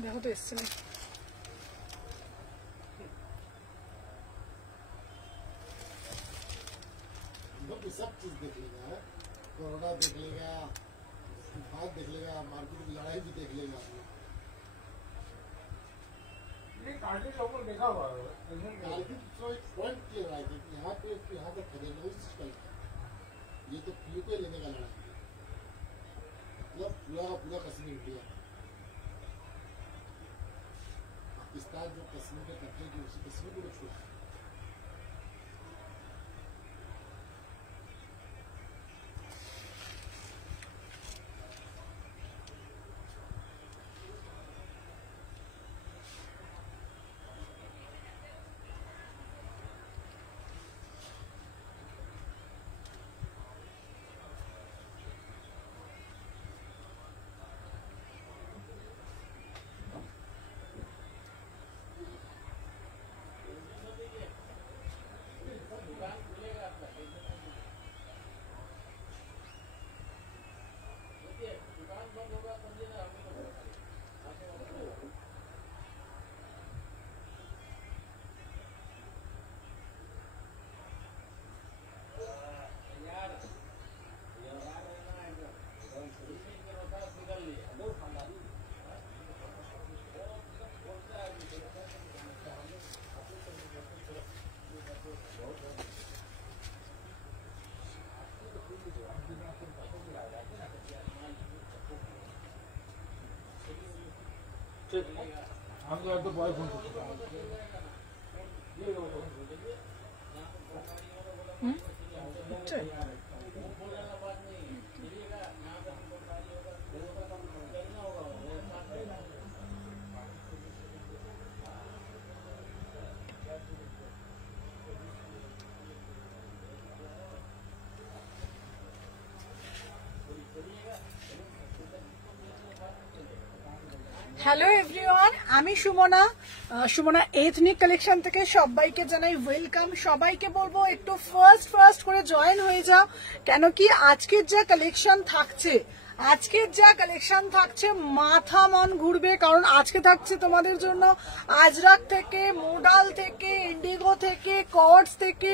देखो तो इससे सब चीज देख लेगा, कोरोना देख लेगा, बात देख लेगा, मार्केट की लड़ाई भी देख लेगा। ये कार्टिज लोगों ने देखा हुआ है, कार्टिज तो एक पॉइंट क्लियर है कि यहाँ पे खरीदना सिस्टम है, ये तो पीयू को लेने का लड़ाई है, मतलब पूरा का पूरा कश्मीर इंडिया, पाकिस्तान जो कश्मीर के कब्जे की उसी कश्मीर को छोड़ा। हम तो बॉय फोन হ্যালো এভরিওয়ান, আমি সুমনা এথনিক কালেকশন থেকে সবাইকে জানাই ওয়েলকাম। সবাইকে বলবো একটু ফার্স্ট করে জয়েন হয়ে যাও, কেন কি আজকের যা কালেকশন থাকছে মাথা মন ঘুরবে। কারণ আজকে থাকছে তোমাদের জন্য আজরাক থেকে, মোডাল থেকে, ইন্ডিগো থেকে, কর্ডস থেকে,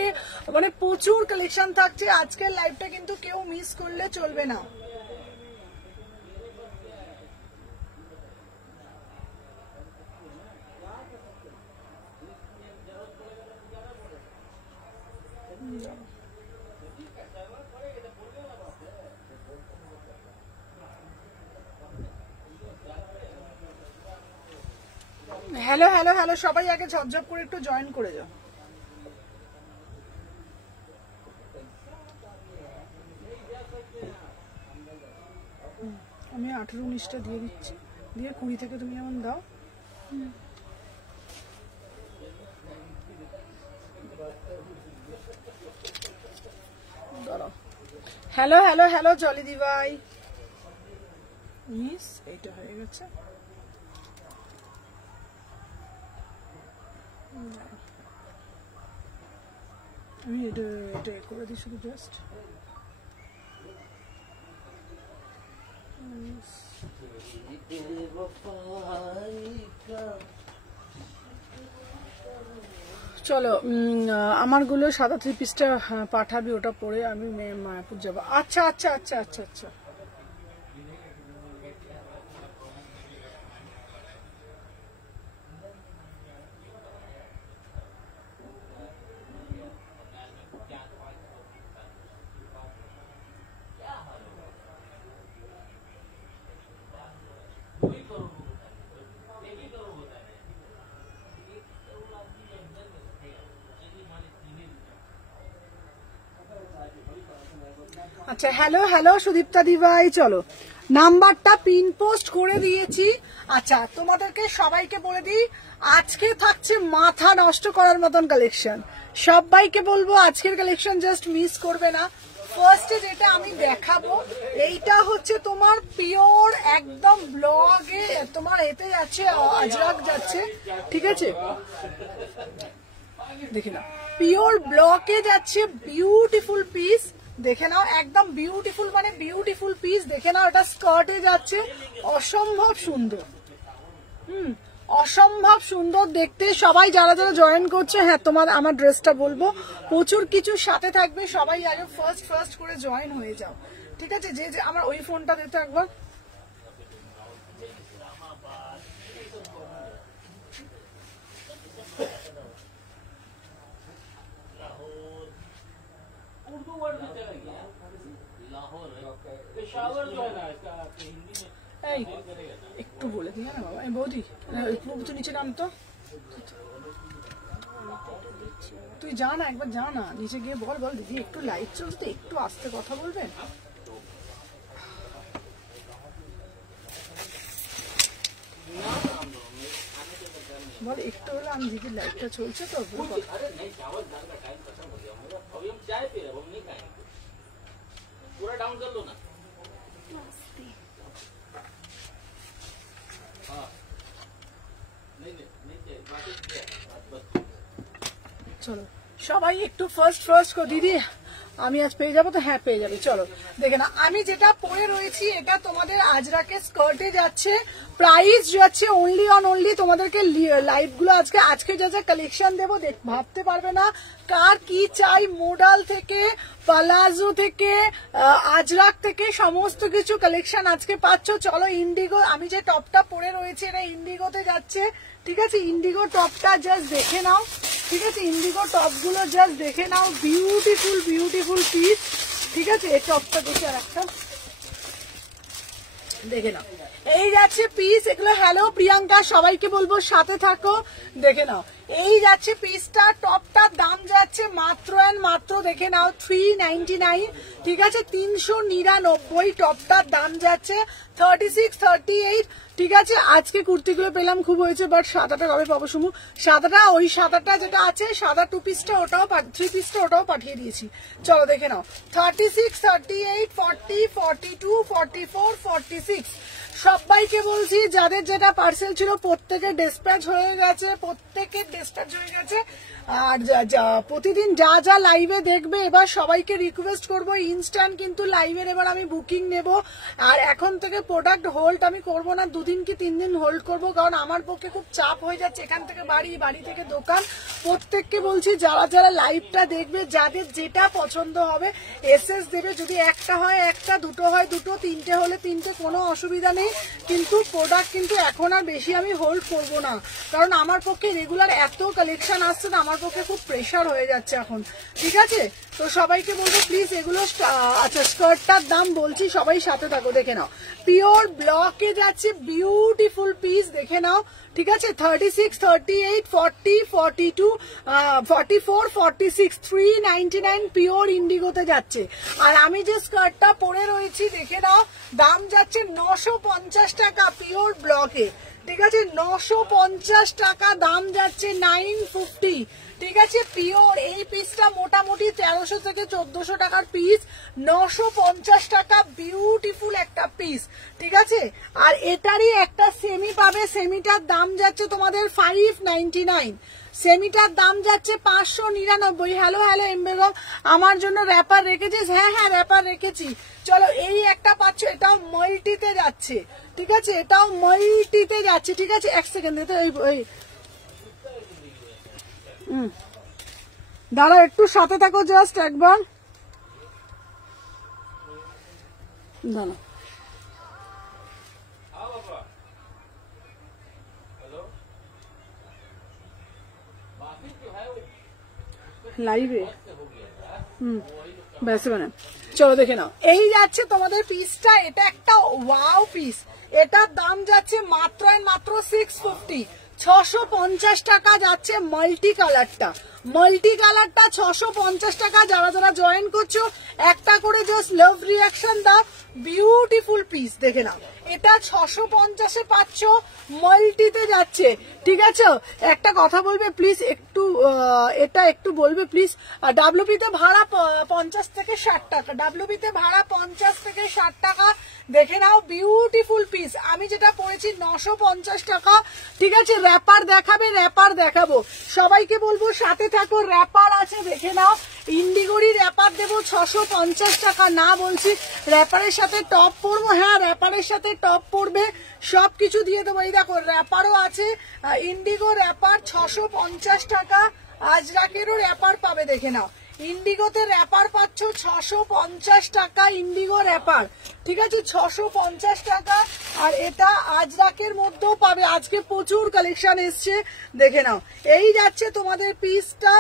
মানে প্রচুর কালেকশন থাকছে। আজকের লাইভটা কিন্তু কেউ মিস করলে চলবে না। হ্যালো হ্যালো হ্যালো, সবাই আগে ঝপঝপ করে একটু জয়েন করে যাও। আমি 18-19টা দিয়ে দিচ্ছি, দিয়ে 20 থেকে তুমি যেমন দাও। হ্যালো হ্যালো হ্যালো জলিদি ভাই, 19 এইটা হয়ে গেছে। আমি এটা করে দিই শুধু জাস্ট। চলো আমারগুলো সাদা 3 পিসটা পাঠাবি, ওটা পরে আমি মায়াপুর যাবো। আচ্ছা আচ্ছা আচ্ছা আচ্ছা আচ্ছা, আচ্ছা হ্যালো হ্যালো সুদীপ্তা দিভাই, চলো নাম্বারটা পিন পোস্ট করে দিয়েছি। আচ্ছা তোমাদেরকে সবাইকে বলে দিই, আজকে থাকছে মাথা নষ্ট করার মতন কালেকশন। সবাইকে বলবো আজকের কালেকশন জাস্ট মিস করবে না। ফার্স্টে যেটা আমি দেখাবো, এইটা হচ্ছে তোমার পিওর একদম ব্লগে, তোমার এতে যাচ্ছে আজরাক যাচ্ছে, ঠিক আছে, দেখে নাও পিওর ব্লকে যাচ্ছে, বিউটিফুল পিস দেখে নাও, একদম বিউটিফুল মানে বিউটিফুল পিস দেখে নাও। এটা স্কার্টে যাচ্ছে, অসম্ভব সুন্দর। অসম্ভব সুন্দর দেখতে। সবাই যারা যারা জয়েন করছে, হ্যাঁ তোমার আমার ড্রেসটা বলবো, প্রচুর কিছু সাথে থাকবে। সবাই আগে ফার্স্ট করে জয়েন হয়ে যাও, ঠিক আছে? যে যে আমার ওই ফোনটা দিতে একবার। এই একটু বলে দিই না বাবা, বৌদি একটু নিচে নাম তো, তুই যা না একবার, যা না নিচে গিয়ে বল দিদি একটু লাইট চলছে, একটু আস্তে কথা বলবেন। বল একটু হলো, আমি দিদি লাইটটা চলছে তো। চলো সবাই একটু ফার্স্ট কর। দিদি আমি আজ পেয়ে যাবো তো? হ্যাঁ পেয়ে যাবে। চলো দেখে না, আমি যেটা পরে রয়েছি এটা তোমাদের আজরাকে স্কার্টে যাচ্ছে, প্রাইস যাচ্ছে অনলি তোমাদেরকে লাইভ গুলো আজকে যা যা কালেকশন দেবো ভাবতে পারবে না কার কি চাই। মোডাল থেকে পালাজো থেকে আজরাক থেকে সমস্ত কিছু কালেকশন আজকে পাচ্ছ। চলো ইন্ডিগো, আমি যে টপটা পরে রয়েছে এটা ইন্ডিগোতে যাচ্ছে, ঠিক আছে? ইন্ডিগো টপটা জাস্ট দেখে নাও, ঠিক আছে? ইন্ডিগো টপ গুলো জাস্ট দেখে নাও, বিউটিফুল পিস, ঠিক আছে? এই টপটা দেখে আর একটা দেখে নাও, এই যাচ্ছে পিস এগুলো। হ্যালো প্রিয়াঙ্কা, সবাইকে বলবো সাথে থাকো, দেখে নাও। এই যাচ্ছে পিসটা, টপটার দাম যাচ্ছে মাত্র দেখে নাও 399, ঠিক আছে? 399 টপটার দাম যাচ্ছে, 36, 38, ঠিক আছে? আজকে কুর্তিগুলো পেলাম, খুব হয়েছে, বাট সাদাটা কবে পাবো শুনু? সাদাটা ওই সাদাটা যেটা আছে, সাদা 2 পিসটা ওটাও 3 পিসটা ওটাও পাঠিয়ে দিয়েছি। চলো দেখে নাও, 36, 38, 40, 42, 44, 46। সবাইকে বলছি যাদের যেটা পার্সেল ছিল প্রত্যেকের ডিসপ্যাচ হয়ে গেছে, আর প্রতিদিন যা যা লাইভে দেখবে এবার সবাইকে রিকোয়েস্ট করবো ইনস্ট্যান্ট কিন্তু লাইভের এবার আমি বুকিং নেব। আর এখন থেকে প্রোডাক্ট হোল্ড আমি করব না, 2 দিন কি 3 দিন হোল্ড করব, কারণ আমার পক্ষে খুব চাপ হয়ে যাচ্ছে। এখান থেকে বাড়ি থেকে দোকান, প্রত্যেককে বলছি যারা যারা লাইভটা দেখবে যাদের যেটা পছন্দ হবে এসএস দেবে। যদি একটা হয় একটা, দুটো হয় দুটো, 3টে হলে 3টে, কোনো অসুবিধা নেই। কিন্তু প্রোডাক্ট কিন্তু এখন আর বেশি আমি হোল্ড করব না, কারণ আমার পক্ষে রেগুলার এত কালেকশন আসছে না, আমার পক্ষে খুব প্রেশার হয়ে যাচ্ছে এখন, ঠিক আছে? তো সবাইকে বলবো প্লিজ এগুলো, আচ্ছা স্কার্টটার দাম বলছি, সবাই সাথে থাকো। দেখে নাও, পিওর ব্লকে যাচ্ছে, বিউটিফুল পিস, দেখে নাও, ঠিক আছে? 36, 38, 40, 42, 44, 46, 399 পিওর ইন্ডিগোতে যাচ্ছে। আর আমি যে স্কার্টটা পরে রয়েছি দেখে নাও, দাম যাচ্ছে 950 টাকা পিওর ব্লকে, ঠিক আছে? 950 টাকা দাম যাচ্ছে, 950, ঠিক আছে? পিওর এই পিসটা মোটামুটি 1300 থেকে 1400 টাকার পিস, 950 টাকা, বিউটিফুল একটা পিস, ঠিক আছে? আর এটারই একটা সেমি পাবে, সেমিটার দাম যাচ্ছে তোমাদের 599, সেমিটার দাম যাচ্ছে 599। হ্যালো এমবেগম, আমার জন্য র্যাপার রেখেছিস? হ্যাঁ র্যাপার রেখেছি। চলো এই একটা পাচ্ছ, এটাও মাল্টিতে যাচ্ছে, ঠিক আছে? এটাও মাল্টিতে যাচ্ছে, ঠিক আছে? 1 সেকেন্ড দিতে, ওই দাঁড়া একটু সাথে থাকো, জাস্ট একবার দাঁড়া। লাইভে ব্যাসে মানে চলো দেখে নাও, এই যাচ্ছে তোমাদের পিসটা, এটা একটা ওয়াও পিস, এটার দাম যাচ্ছে মাত্র 650, 650 টাকা যাচ্ছে। মাল্টি কালারটা 650 টাকা। যারা যারা জয়েন করছো একটা করে জাস্ট লাভ রিয়াকশন দাও, বিউটিফুল পিস, দেখে নাও। এটা 650-এ পাচ্ছ, মাল্টিতে যাচ্ছে, ঠিক আছে? একটা কথা বলবে প্লিজ, একটু এটা একটু বলবে প্লিজ, ডাব্লিউপিতে ভাড়া 50 থেকে 60 টাকা, ডাব্লিউপিতে ভাড়া 50 থেকে 60 টাকা, দেখে নাও, বিউটিফুল পিস। আমি যেটা পড়েছি 950 টাকা, ঠিক আছে? র্যাপার দেখাবো, সবাইকে বলবো সাথে থাকো। র্যাপার আছে দেখে নাও, ইন্ডিগোরই র্যাপার দেবো 650 টাকা। না বলছি র্যাপারের সাথে টপ পরবো, হ্যাঁ র্যাপারের সাথে টপ পরবে, সবকিছু দিয়ে দেবো। এই দেখো র্যাপারও আছে, ইন্ডিগো র্যাপার 650 টাকা। আজরাকেরও র্যাপার পাবে দেখে নাও, ইন্ডিগোতে র্যাপার পাচ্ছ 650 টাকা, ইন্ডিগো র্যাপার, ঠিক আছে 650 টাকা। আর এটা আজরাকের মধ্যেও পাবে, আজকে প্রচুর কালেকশন এসছে দেখে নাও। এই যাচ্ছে তোমাদের পিসটা,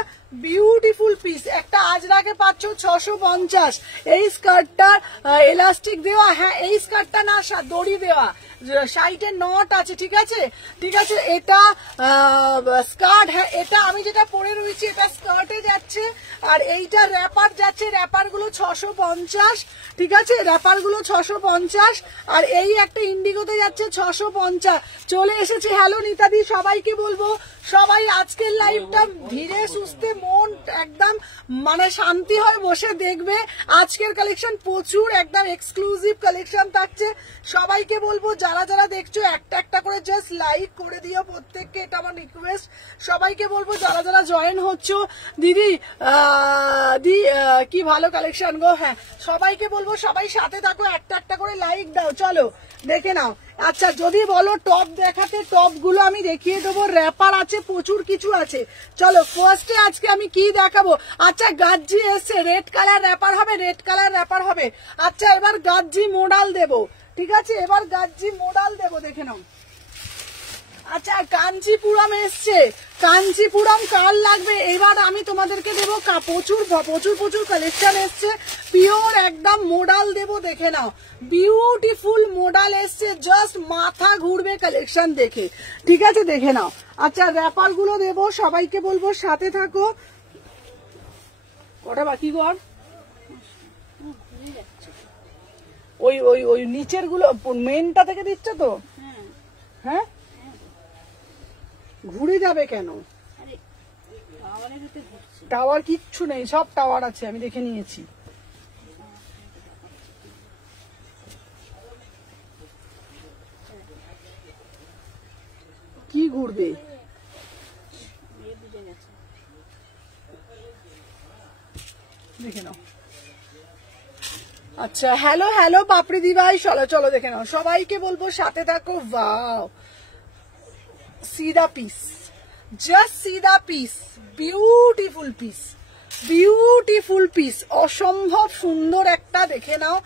বিউটিফুল পিস একটা আজরাকে পাচ্ছ 650। এই স্কার্টটা এলাস্টিক দেওয়া, হ্যাঁ এই স্কার্টটা না দড়ি দেওয়া, সাইডে নট আছে, ঠিক আছে ঠিক আছে। এটা স্কার্ট, হ্যাঁ এটা আমি যেটা পরে রয়েছি এটা স্কার্টে যাচ্ছে, আর এইটা র্যাপার যাচ্ছে, র্যাপার গুলো 650, ঠিক আছে র্যাপার গুলো 650। আর এই একটা ইন্ডিগোতে যাচ্ছে 650। চলে এসেছে। হ্যালো নিতাদি, সবাইকে বলবো সবাই আজকের লাইভটা ধীরে সুস্থে মন একদম মানে শান্তি হয়ে বসে দেখবে। আজকের কালেকশন প্রচুর একদম এক্সক্লুসিভ কালেকশন থাকছে। সবাইকে বলবো যারা যারা দেখছো একটা একটা করে জাস্ট লাইক করে দিও প্রত্যেককে, এটা আমার রিকোয়েস্ট। সবাইকে বলবো যারা যারা জয়েন হচ্ছ, দিদি কি ভালো কালেকশন গো, হ্যাঁ সবাইকে বলবো সবাই সাথে থাকো, একটা একটা করে লাইক দাও। চলো দেখে নাও। আচ্ছা যদি বলো টপ দেখাতে, টপ গুলো আমি দেখিয়ে দেবো, র্যাপার আছে প্রচুর কিছু আছে। চলো ফার্স্টে আজকে আমি কি দেখাবো। আচ্ছা গাজ্জি এসছে, রেড কালার র্যাপার হবে, রেড কালার র্যাপার হবে। আচ্ছা এবার গাজ্জি মোডাল দেবো, ঠিক আছে এবার গাজ্জি মোডাল দেবো দেখে নাও। আচ্ছা কাঞ্চিপুরম এসছে, কাঞ্চিপুরম কার লাগবে এবার আমি তোমাদেরকে দেবো। প্রচুর প্রচুর প্রচুর কালেকশন এসছে, পিওর একদম মোডাল দেবো দেখে নাও, বিউটিফুল মোডাল এসছে, জাস্ট মাথা ঘুরবে কালেকশন দেখে, ঠিক আছে দেখে নাও। আচ্ছা র্যাপার গুলো দেবো, সবাইকে বলবো সাথে থাকো। কটা বাকি গো? ওই ওই ওই নিচের গুলো মেনটা থেকে দিচ্ছ তো, হ্যাঁ ঘুরে যাবে কেন? টাওয়ার কিচ্ছু নেই, সব টাওয়ার আছে, আমি দেখে নিয়েছি। কি ঘুরবে? দেখে নাও। আচ্ছা হ্যালো হ্যালো পাপড়ি দি ভাই, চলো চলো দেখে নাও, সবাইকে বলবো সাথে থাকো। Wow see the piece, just see the piece, beautiful piece, beautiful piece, অসম্ভব সুন্দর একটা দেখে নাও,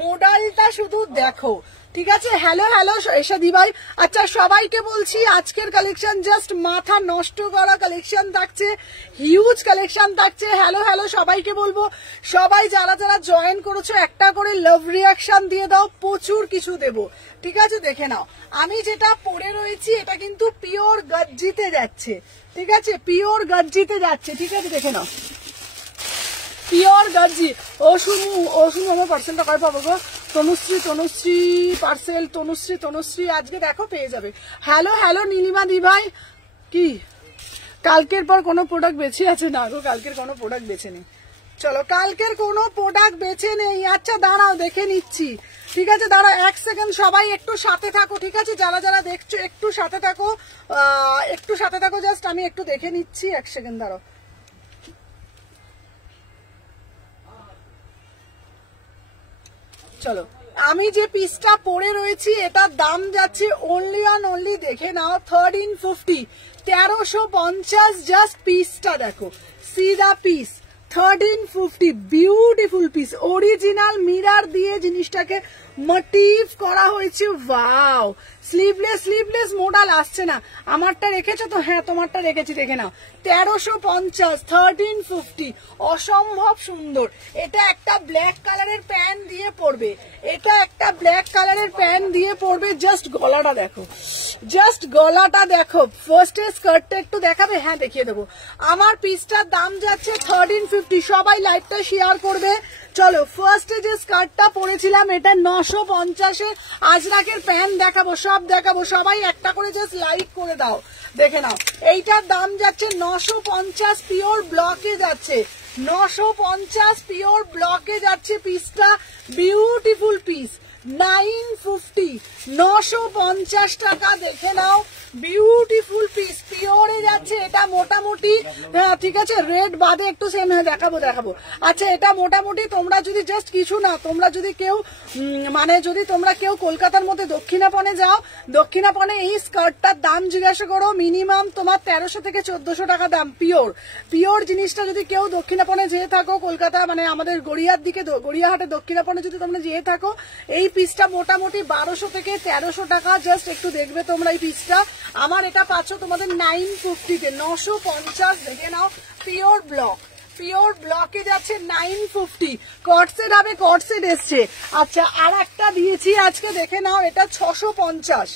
মডেলটা শুধু দেখো, ঠিক আছে। হ্যালো হ্যালো এসাদি ভাই। আচ্ছা সবাইকে বলছি আজকের কালেকশন জাস্ট মাথা নষ্ট করা কালেকশন থাকছে, হিউজ কালেকশন থাকছে। হ্যালো হ্যালো সবাইকে বলবো, সবাই যারা যারা জয়েন করেছো একটা করে লাভ রিয়াকশন দিয়ে দাও, প্রচুর কিছু দেবো, ঠিক আছে দেখে নাও। আমি যেটা পরে রয়েছি এটা কিন্তু পিওর গজ্জিতে যাচ্ছে, ঠিক আছে পিওর গজ্জিতে যাচ্ছে, ঠিক আছে দেখে নাও পিওর গজ্জি। ও শুনু আমার পার্সেলটা কয় পাবো গো? তনুশ্রী পার্সেল, তনুশ্রী আজকে দেখো পেয়ে যাবে। হ্যালো হ্যালো নীলিমা দি ভাই, কি কালকের পর কোনো প্রোডাক্ট বেঁচে আছে? না গো কালকের কোনো প্রোডাক্ট বেঁচে নেই, চলো কালকের কোনো প্রোডাক্ট বেঁচে নেই। আচ্ছা দাঁড়াও দেখে নিচ্ছি, ঠিক আছে দাঁড়াও 1 সেকেন্ড, সবাই একটু সাথে থাকো, ঠিক আছে যারা যারা দেখছো একটু সাথে থাকো, একটু সাথে থাকো, জাস্ট আমি একটু দেখে নিচ্ছি 1 সেকেন্ড দাঁড়াও। চলো আমি যে পিসটা পরে রয়েছি এটার দাম যাচ্ছে অনলি অন অনলি দেখে নাও 1350, 1350, জাস্ট পিসটা দেখো, see the piece 1350, beautiful piece, original mirror দিয়ে জিনিসটাকে মোটিভ করা হয়েছে। ওয়াও স্লিভলেস মডেল আসছে না, আমারটা রেখেছো তো? হ্যাঁ তোমারটা রেখেছি দেখে নাও, 1350, 1350, অসম্ভব সুন্দর। এটা একটা ব্ল্যাক কালারের প্যান্ট দিয়ে পরবে, এটা একটা ব্ল্যাক কালারের প্যান্ট দিয়ে পরবে, জাস্ট গলাটা দেখো, জাস্ট গলাটা দেখো। ফার্স্টে স্কার্টটা একটু দেখাবে? হ্যাঁ দেখিয়ে দেবো। আমার পিসটার দাম যাচ্ছে 1350, সবাই লাইভটা শেয়ার করবে। চলো ফার্স্টে যে স্কার্টটা পরেছিলাম এটা 950-এ, আজরাকের প্যান্ট দেখাবো, সব দেখাবো, সবাই একটা করে জাস্ট লাইক করে দাও দেখে নাও। এইটার দাম যাচ্ছে 950, পিওর ব্লকে যাচ্ছে, 950 পিওর ব্লকে যাচ্ছে পিসটা, বিউটিফুল পিস, 950 950 টাকা। দেখে নাও বিউটিফুল পিস, পিওরে যাচ্ছে এটা মোটামুটি। ঠিক আছে, রেড বাদে একটু সেম দেখাবো। আচ্ছা, এটা মোটামুটি তোমরা যদি জাস্ট কিছু না, তোমরা যদি কেউ মানে যদি তোমরা কেউ কলকাতার মধ্যে দক্ষিণাপনে যাও, দক্ষিণাপনে এই স্কার্টটার দাম জিজ্ঞাসা করো, মিনিমাম তোমার 1300 থেকে 1400 টাকা দাম। পিওর জিনিসটা যদি কেউ দক্ষিণাপনে যেয়ে থাকো, কলকাতা মানে আমাদের গড়িয়ার দিকে, গড়িয়াহাটে দক্ষিণাপনে যদি তোমরা যেয়ে থাকো, এই পিসটা মোটামুটি 1200 থেকে 1300 টাকা। জাস্ট একটু দেখবে তোমরা এই পিসটা। আমার এটা পাচ্ছ তোমাদের 950-তে, 950। দেখে নাও পিওর ব্লকে যাচ্ছে 950। কটসেট হবে, কটসেট এসছে। আচ্ছা, আর একটা দিয়েছি আজকে, দেখে নাও এটা 650।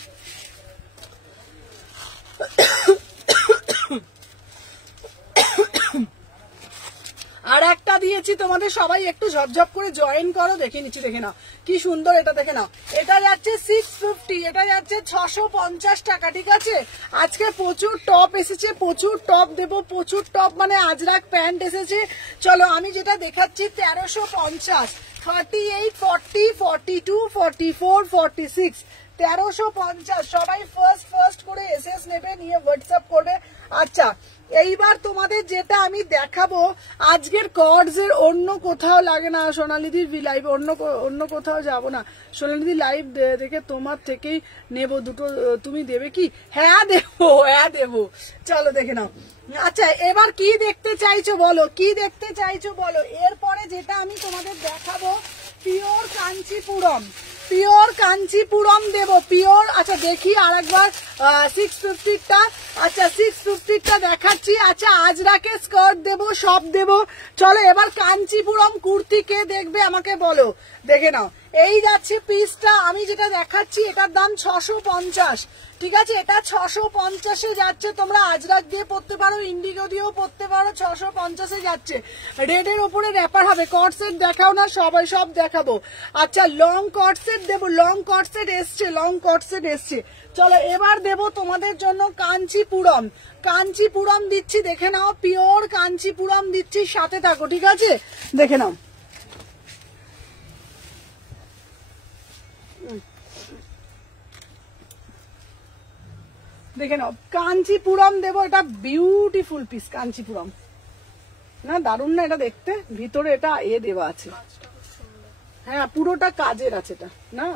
আর একটা দিয়েছি তোমাদের, সবাই একটু ঝপঝপ করে জয়েন করো। দেখে নিচ্ছি, দেখে নাও কি সুন্দর এটা। দেখে নাও এটা যাচ্ছে 650, এটা যাচ্ছে 650 টাকা। ঠিক আছে, আজকে প্রচুর টপ এসেছে, প্রচুর টপ দেবো, প্রচুর টপ মানে আজরাক প্যান্ট এসেছে। চলো আমি যেটা দেখাচ্ছি 1350, 38, 40, 42, 44, 46, 1350। সবাই ফার্স্ট করে এসএস নেবে, নিয়ে হোয়াটসঅ্যাপ করবে। আচ্ছা, এইবার তোমাদের যেটা আমি দেখাবো, আজকের কর্ডস এর অন্য কোথাও লাগে না। সোনালিদির লাইভ অন্য কোথাও যাব না। সোনালিদির লাইভ দেখে তোমার থেকেই নেব দুটো, তুমি দেবে কি? হ্যাঁ দেবো। চলো দেখে নাও। আচ্ছা, এবার কি দেখতে চাইছো বলো, এরপরে যেটা আমি তোমাদের দেখাবো পিওর কাঞ্চিপুরম দেবো, পিওর। আচ্ছা দেখি আরেকবার 650টা। আচ্ছা 650টা দেখাচ্ছি। আচ্ছা, আজরাকে স্কার্ট দেবো, সব দেবো। চলো এবার কাঞ্চিপুরম কুর্তি কে দেখবে আমাকে বলো। দেখে নাও এই যাচ্ছে পিসটা, আমি যেটা দেখাচ্ছি এটার দাম 650। ঠিক আছে, এটা 650-এ যাচ্ছে। তোমরা আজরাক দিয়ে পড়তে পারো, ইন্ডিগো দিয়েও পড়তে পারো, 650-এ যাচ্ছে। রেডের ওপরে র্যাপার হবে। কট সেট দেখাও না, সব দেখাবো। আচ্ছা, লং কট সেট দেবো, লং কট সেট এসছে। চলো এবার দেবো তোমাদের জন্য কাঞ্চিপুরম দিচ্ছি। দেখে নাও পিওর কাঞ্চিপুরম দিচ্ছি, সাথে থাকো। ঠিক আছে, দেখে নাও। দেখে নাও কাঞ্চিপুরম দেবো, এটা বিউটিফুল পিস। কাঞ্চিপুরম না, দারুণ না এটা দেখতে? ভিতরে এটা দেওয়া আছে, হ্যাঁ পুরোটা কাজের আছে এটা না।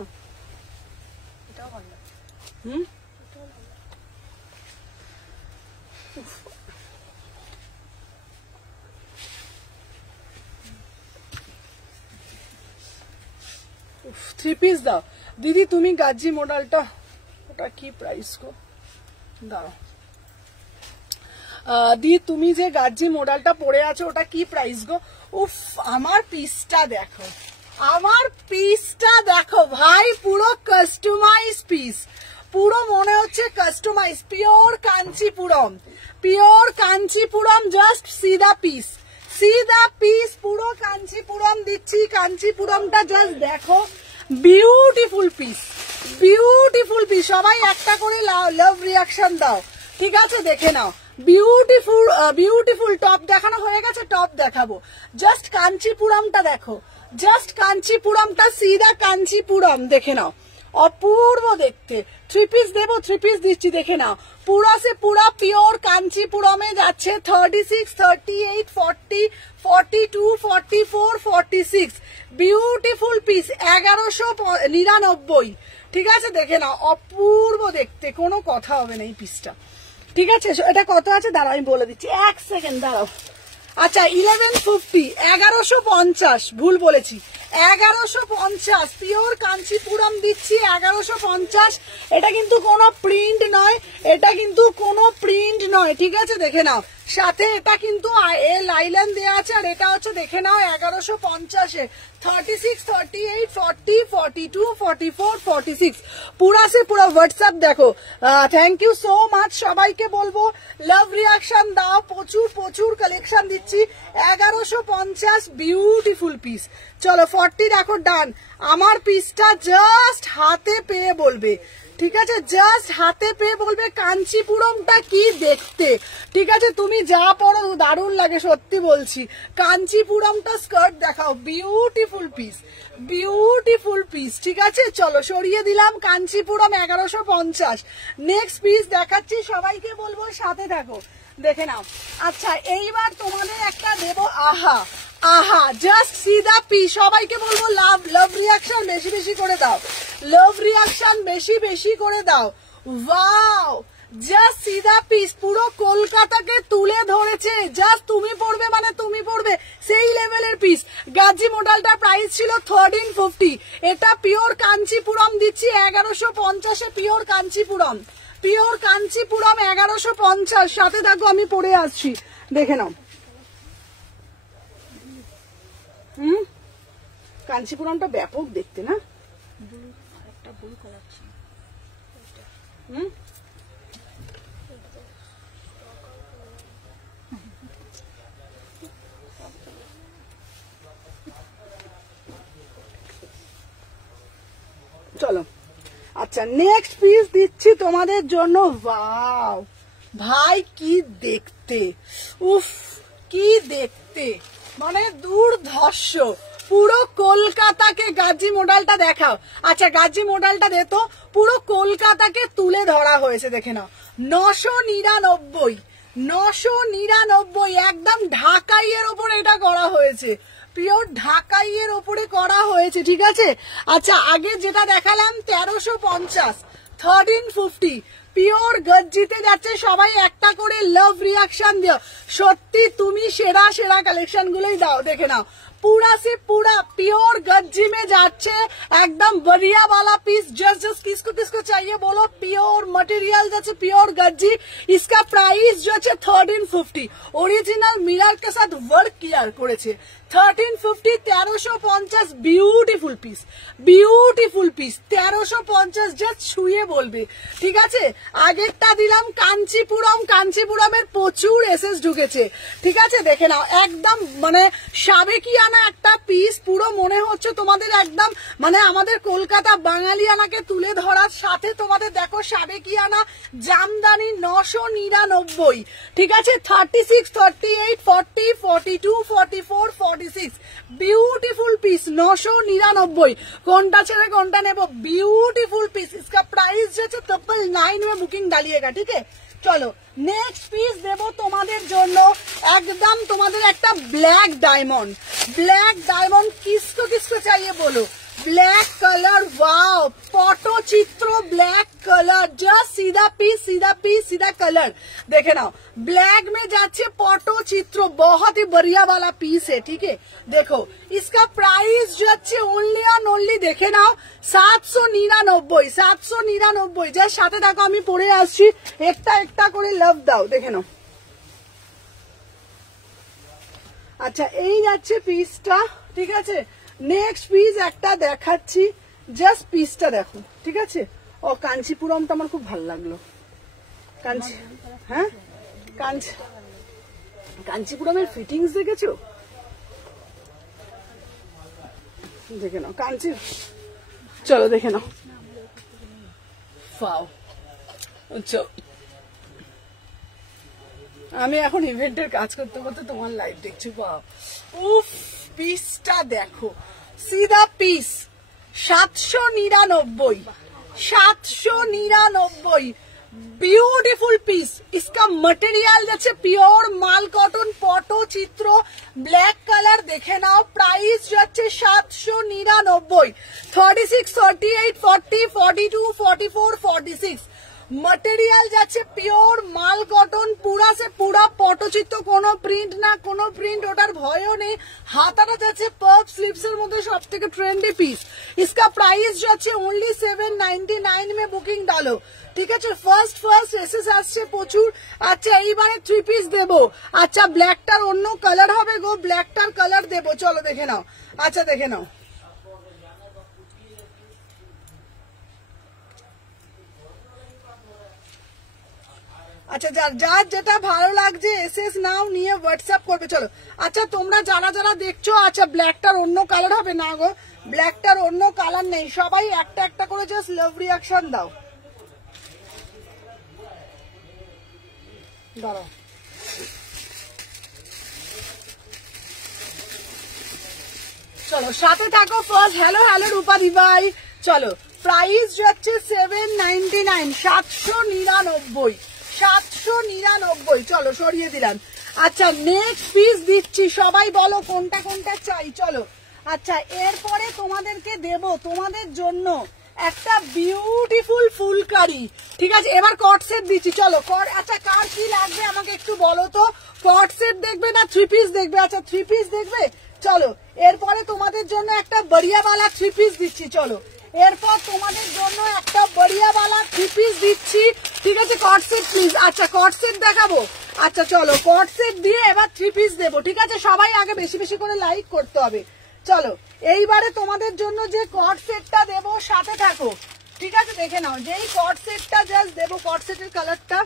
থ্রি পিস দাও দিদি তুমি। গাজি মডেলটা ওটা কি প্রাইস গো? দাঁড়াও দি, তুমি যে গাজি মডেলটা পরে আছো ওটা কি প্রাইস গো? উফ, আমার পিসটা দেখো ভাই, পুরো কাস্টমাইজ পিস, পুরো মনে হচ্ছে customise. Pure Kanchipuram, just see the piece, পুরো কাঞ্চিপুরম দিচ্ছি। কাঞ্চিপুরমটা জাস্ট দেখো, বিউটিফুল পিস। সবাই একটা করে লাভ রিয়াকশন দাও। ঠিক আছে, দেখে নাও বিউটিফুল টপ দেখানো হয়ে গেছে, টপ দেখাবো। জাস্ট কাঞ্চিপুরমটা দেখো, সিধা কাঞ্চিপুরম। দেখে নাও অপূর্ব দেখতে। থ্রি পিস দেবো, থ্রি পিস দিচ্ছি। দেখে নাও পুরা সে পুরা পিওর কাঞ্চিপুরমে যাচ্ছে। 36, 38, 40, 42, 44, 46 বিউটিফুল পিস, 1199। ঠিক আছে, দেখে নাও অপূর্ব দেখতে, কোনো কথা হবে না এই পিসটা। ঠিক আছে, এটা কত আছে দাঁড়াও আমি বলে দিচ্ছি, 1 সেকেন্ড দাঁড়াও। আচ্ছা 1150, 1150, ভুল বলেছি, 1150 পিওর কাঞ্চিপুরম দিচ্ছি 1150। এটা কিন্তু কোনো প্রিন্ট নয়, ঠিক আছে দেখে নাও। সাথে এটা কিন্তু লাইলান দেওয়া আছে, আর এটা হচ্ছে দেখে নাও 1150-এ 36, 38, 40, 42, 44, 46 পুরা সে পুরা হোয়াটসঅ্যাপ দেখো। থ্যাংক ইউ সো মাচ, সবাইকে বলবো লাভ রিয়াকশন দাও, প্রচুর কালেকশন দিচ্ছি। 1150 বিউটিফুল পিস। চলো 40 দেখো, ডান। আমার পিসটা জাস্ট হাতে পেয়ে বলবে, ঠিক আছে, জাস্ট হাতে পেয়ে বলবে কাঞ্চিপুরমটা কি দেখতে, ঠিক আছে, তুমি যা পরো দারুণ লাগে সত্যি বলছি। কাঞ্চিপুরমটা স্কার্ট দেখাও, বিউটিফুল পিস, বিউটিফুল পিস, ঠিক আছে। চলো সরিয়ে দিলাম কাঞ্চিপুরম 1150। নেক্সট পিস দেখাচ্ছি, সবাইকে বলবো সাথে থাকো, দেখে নাও। আচ্ছা এইবার তোমাদের একটা দেবো, আহা আহা, জাস্ট সি দা পিস, সবাইকে বলবো লাভ লাভ রিয়াকশন বেশি বেশি করে দাও, লাভ রিয়াকশন বেশি বেশি করে দাও। Wow, just see the piece, পুরো কলকাতাকে তুলে ধরেছে, জাস্ট তুমি পড়বে মানে তুমি পড়বে সেই লেভেলের পিস। গাজি মডেলটার প্রাইস ছিল 1350, এটা পিওর কাঞ্চিপুরম দিচ্ছি 1150-এ, পিওর কাঞ্চিপুরম, পিওর কাঞ্চিপুরম 1150। সাথে থাকো, আমি পরে আসছি, দেখে নাও। কাঞ্চিপুরমটা ব্যাপক দেখতে না, চলো। আচ্ছা নেক্সট পিস দিচ্ছি তোমাদের জন্য, ওয়াও ভাই কি দেখতে, উফ কি দেখতে, মানে দুর্ধর্ষ, পুরো কলকাতাকে, গাজি মডেলটা দেখাও। আচ্ছা গাজি মডেলটা দে তো, পুরো কলকাতাকে তুলে ধরা হয়েছে, দেখে নাও। 999, 999, একদম ঢাকাইয়ের ওপরে এটা করা হয়েছে, পিওর ঢাকাইয়ের ওপরে করা হয়েছে, ঠিক আছে। আচ্ছা আগে যেটা দেখালাম 1350, 1350, পিওর গজ্জিতে যাচ্ছে, সবাই একটা করে লাভ রিয়াকশন দিও, সত্যি তুমি সেরা সেরা কালেকশন গুলোই দাও, দেখে নাও। पूरा से पूरा प्योर गज्जी में जाच्छे, एकदम बढ़िया वाला पीस, जस्ट किसको किसको चाहिए बोलो, प्योर मटेरियल जाच्छे, प्योर गज्जी। इसका प्राइस जो है 1350, ओरिजिनल मिरर के साथ वर्क किया करेছে, 1350, 1350, beautiful piece, beautiful piece, 1350 just ছুঁয়ে বলবে, ঠিক আছে। আগেরটা দিলাম কাঞ্চিপুরম, কাঞ্চিপুরমের প্রচুর এসএস ঢুকেছে, ঠিক আছে, দেখে নাও। একদম মানে সাবেকিয়ানা একটা পিস, পুরো মনে হচ্ছে তোমাদের একদম মানে আমাদের কলকাতা বাঙালিয়ানাকে তুলে ধরার সাথে তোমাদের দেখো সাবেকিয়ানা জামদানি 999, ঠিক আছে। 36, 38, 40, 42, 44, 46, ब्यूटीफुल पीस 999, कोनटा छेड़े कोनटा नेबो, ब्यूटीफुल पीस। इसका प्राइस जो 999 में बुकिंग डालिएगा, ठीक है। চলো নেক্সট পিস দেবো তোমাদের জন্য, একদম তোমাদের একটা ব্ল্যাক ডায়মন্ড, ব্ল্যাক ডায়মন্ড, কিসকো কিসকো চাইয়ে বলো, black colour, wow patachitra black colour, just सीधा पीस सीधा पीस सीधा कलर, देखे नाओ ब्लैक में जाच्छे पटचित्र, बहुत ही बढ़िया वाला पीस है, ठीक है। देखो इसका प्राइस जो अच्छे ओनली और ओनली देखे नाओ 799, 799, जस्ट साथे देखो आमी परे आसছি, একটা একটা করে লাভ দাও, দেখে নাও। আচ্ছা এই যাচ্ছে পিসটা, ঠিক আছে। নেক্সট পিস একটা দেখাচ্ছি, জাস্ট পিসটা দেখো, ঠিক আছে। ও কাঞ্চিপুরমটা আমার খুব ভালো লাগলো, কাঞ্চি, হ্যাঁ কাঞ্চিপুরমের ফিটিংস দেখেছো, দেখে নাও কাঞ্চি, চলো দেখে নাও। পাও আমি এখন ইভেন্টের কাজ করতে করতে তোমার লাইভ দেখছি, পাও উফ পিসটা দেখো, सीधा पीस 799, 799, ब्यूटीफुल पीस। इसका मटेरियल जैसे प्योर माल कॉटन पटचित्र ब्लैक कलर, देखे नाओ। प्राइस जो 799, 36, 38, 40, 42, 44, 46, मटेरियल जाच्छे प्योर माल कटन, पूरा से पूरा पटचित्र, कोनो प्रिंट ना कोनो प्रिंट, ओटार भयও নেই। हाताटा जाच्छे पफ स्लीव्स এর মধ্যে সবথেকে ট্রেন্ডি পিস। इसका प्राइस जो আছে ओनली 799 में बुकिंग डालो, ঠিক আছে। ফার্স্ট এসএস আসছে প্রচুর। আচ্ছা এইবারে 3 পিস দেবো। আচ্ছা ব্ল্যাকটার অন্য কালার হবে গো, ব্ল্যাকটার কালার দেবো, চলো দেখে নাও। আচ্ছা দেখে নাও, আচ্ছা যার যেটা ভালো লাগছে এসএস নাও, নিয়ে হোয়াটসঅ্যাপ করবে, চলো। আচ্ছা তোমরা যারা যারা দেখছো, আচ্ছা ব্ল্যাকটার অন্য কালার হবে না গো, ব্ল্যাকটার অন্য কালার নেই, সবাই একটা একটা করে জাস্ট লাভ রিয়াকশন দাও, দাঁড়াও, চলো সাথে থাকো। ফার্স্ট হ্যালো হ্যালো রূপা দিভাই। চলো প্রাইস যাচ্ছে 799, 799, 799। চলো সরিয়ে দিলাম। আচ্ছা নেক্সট পিস দিচ্ছি, সবাই বলো কোনটা কোনটা চাই। চলো আচ্ছা এরপরে তোমাদেরকে দেব তোমাদের জন্য একটা বিউটিফুল ফুলকারি, ঠিক আছে। এবার কট সেট দিচ্ছি, চলো আচ্ছা কার কি লাগবে আমাকে একটু বলো তো। কট সেট দেখবে না 3 পিস দেখবে? আচ্ছা 3 পিস দেখবে। চলো এরপরে তোমাদের জন্য একটা বড়িয়াওয়ালা 3 পিস দিচ্ছি। চলো এরপর তোমাদের জন্য একটা বড়িয়াওয়ালা 3 পিস দিচ্ছি, ঠিক আছে। কট সেট প্লিজ। আচ্ছা কট সেট দেখাবো। আচ্ছা চলো কট সেট দিয়ে এবার 3 পিস দেবো, ঠিক আছে। সবাই আগে বেশি বেশি করে লাইক করতে হবে। চলো এইবারে তোমাদের জন্য যে কট সেটটা দেবো সাথে থাকো, ঠিক আছে। দেখে নাও যেই কট সেটটা জাস্ট দেবো, কট সেটের কালারটা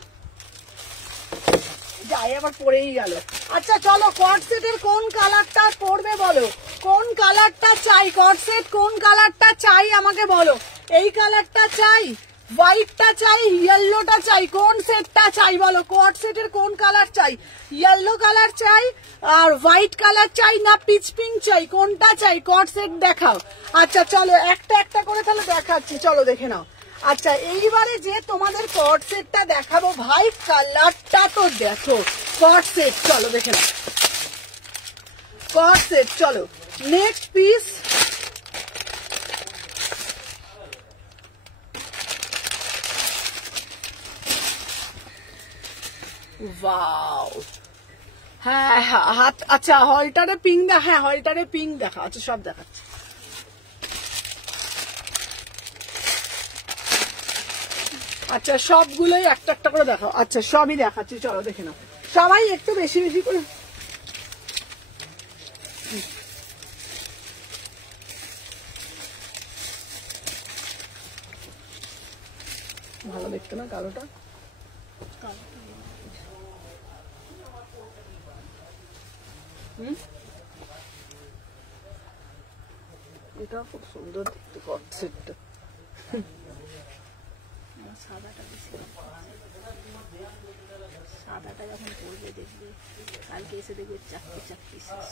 যাই আবার পরেই গেল। আচ্ছা চলো কট সেটের কোন কালারটা পড়বে বলো, কোন কালারটা চাই। কট সেট কোন কালারটা চাই আমাকে বলো। এই কালারটা চাই, হোয়াইটটা চাই, ইয়েলোটা চাই, কোন সেটটা চাই বলো। কট সেটের কোন কালার চাই? ইয়েলো কালার চাই আর হোয়াইট কালার চাই না পিচ পিঙ্ক চাই, কোনটা চাই? কট সেট দেখাও। আচ্ছা চলো একটা একটা করে তাহলে দেখাচ্ছি, চলো দেখে নাও। আচ্ছা এইবারে যে তোমাদের কট সেটটা দেখাবো ভাই, কালারটা তো দেখো। কট সেট চলো দেখে নাও, কট সেট। চলো নেক্সট পিস। ওয়াও, হ্যাঁ হাত। আচ্ছা হলটারে পিঙ্ক দেখা, হ্যাঁ হলটারে পিঙ্ক দেখা। আচ্ছা সব দেখাচ্ছি। আচ্ছা সবগুলোই একটা একটা করে দেখাও। আচ্ছা সবই দেখাচ্ছি, চলো দেখে নাও। সবাই একটু বেশি বেশি করে। ভালো দেখতে না কালোটা? এটা খুব সুন্দর দেখতে কট সেটটা। সাদাটা যখন পড়বে দেখবে, কালকে এসে দেখবে চারটে চারটে শেষ।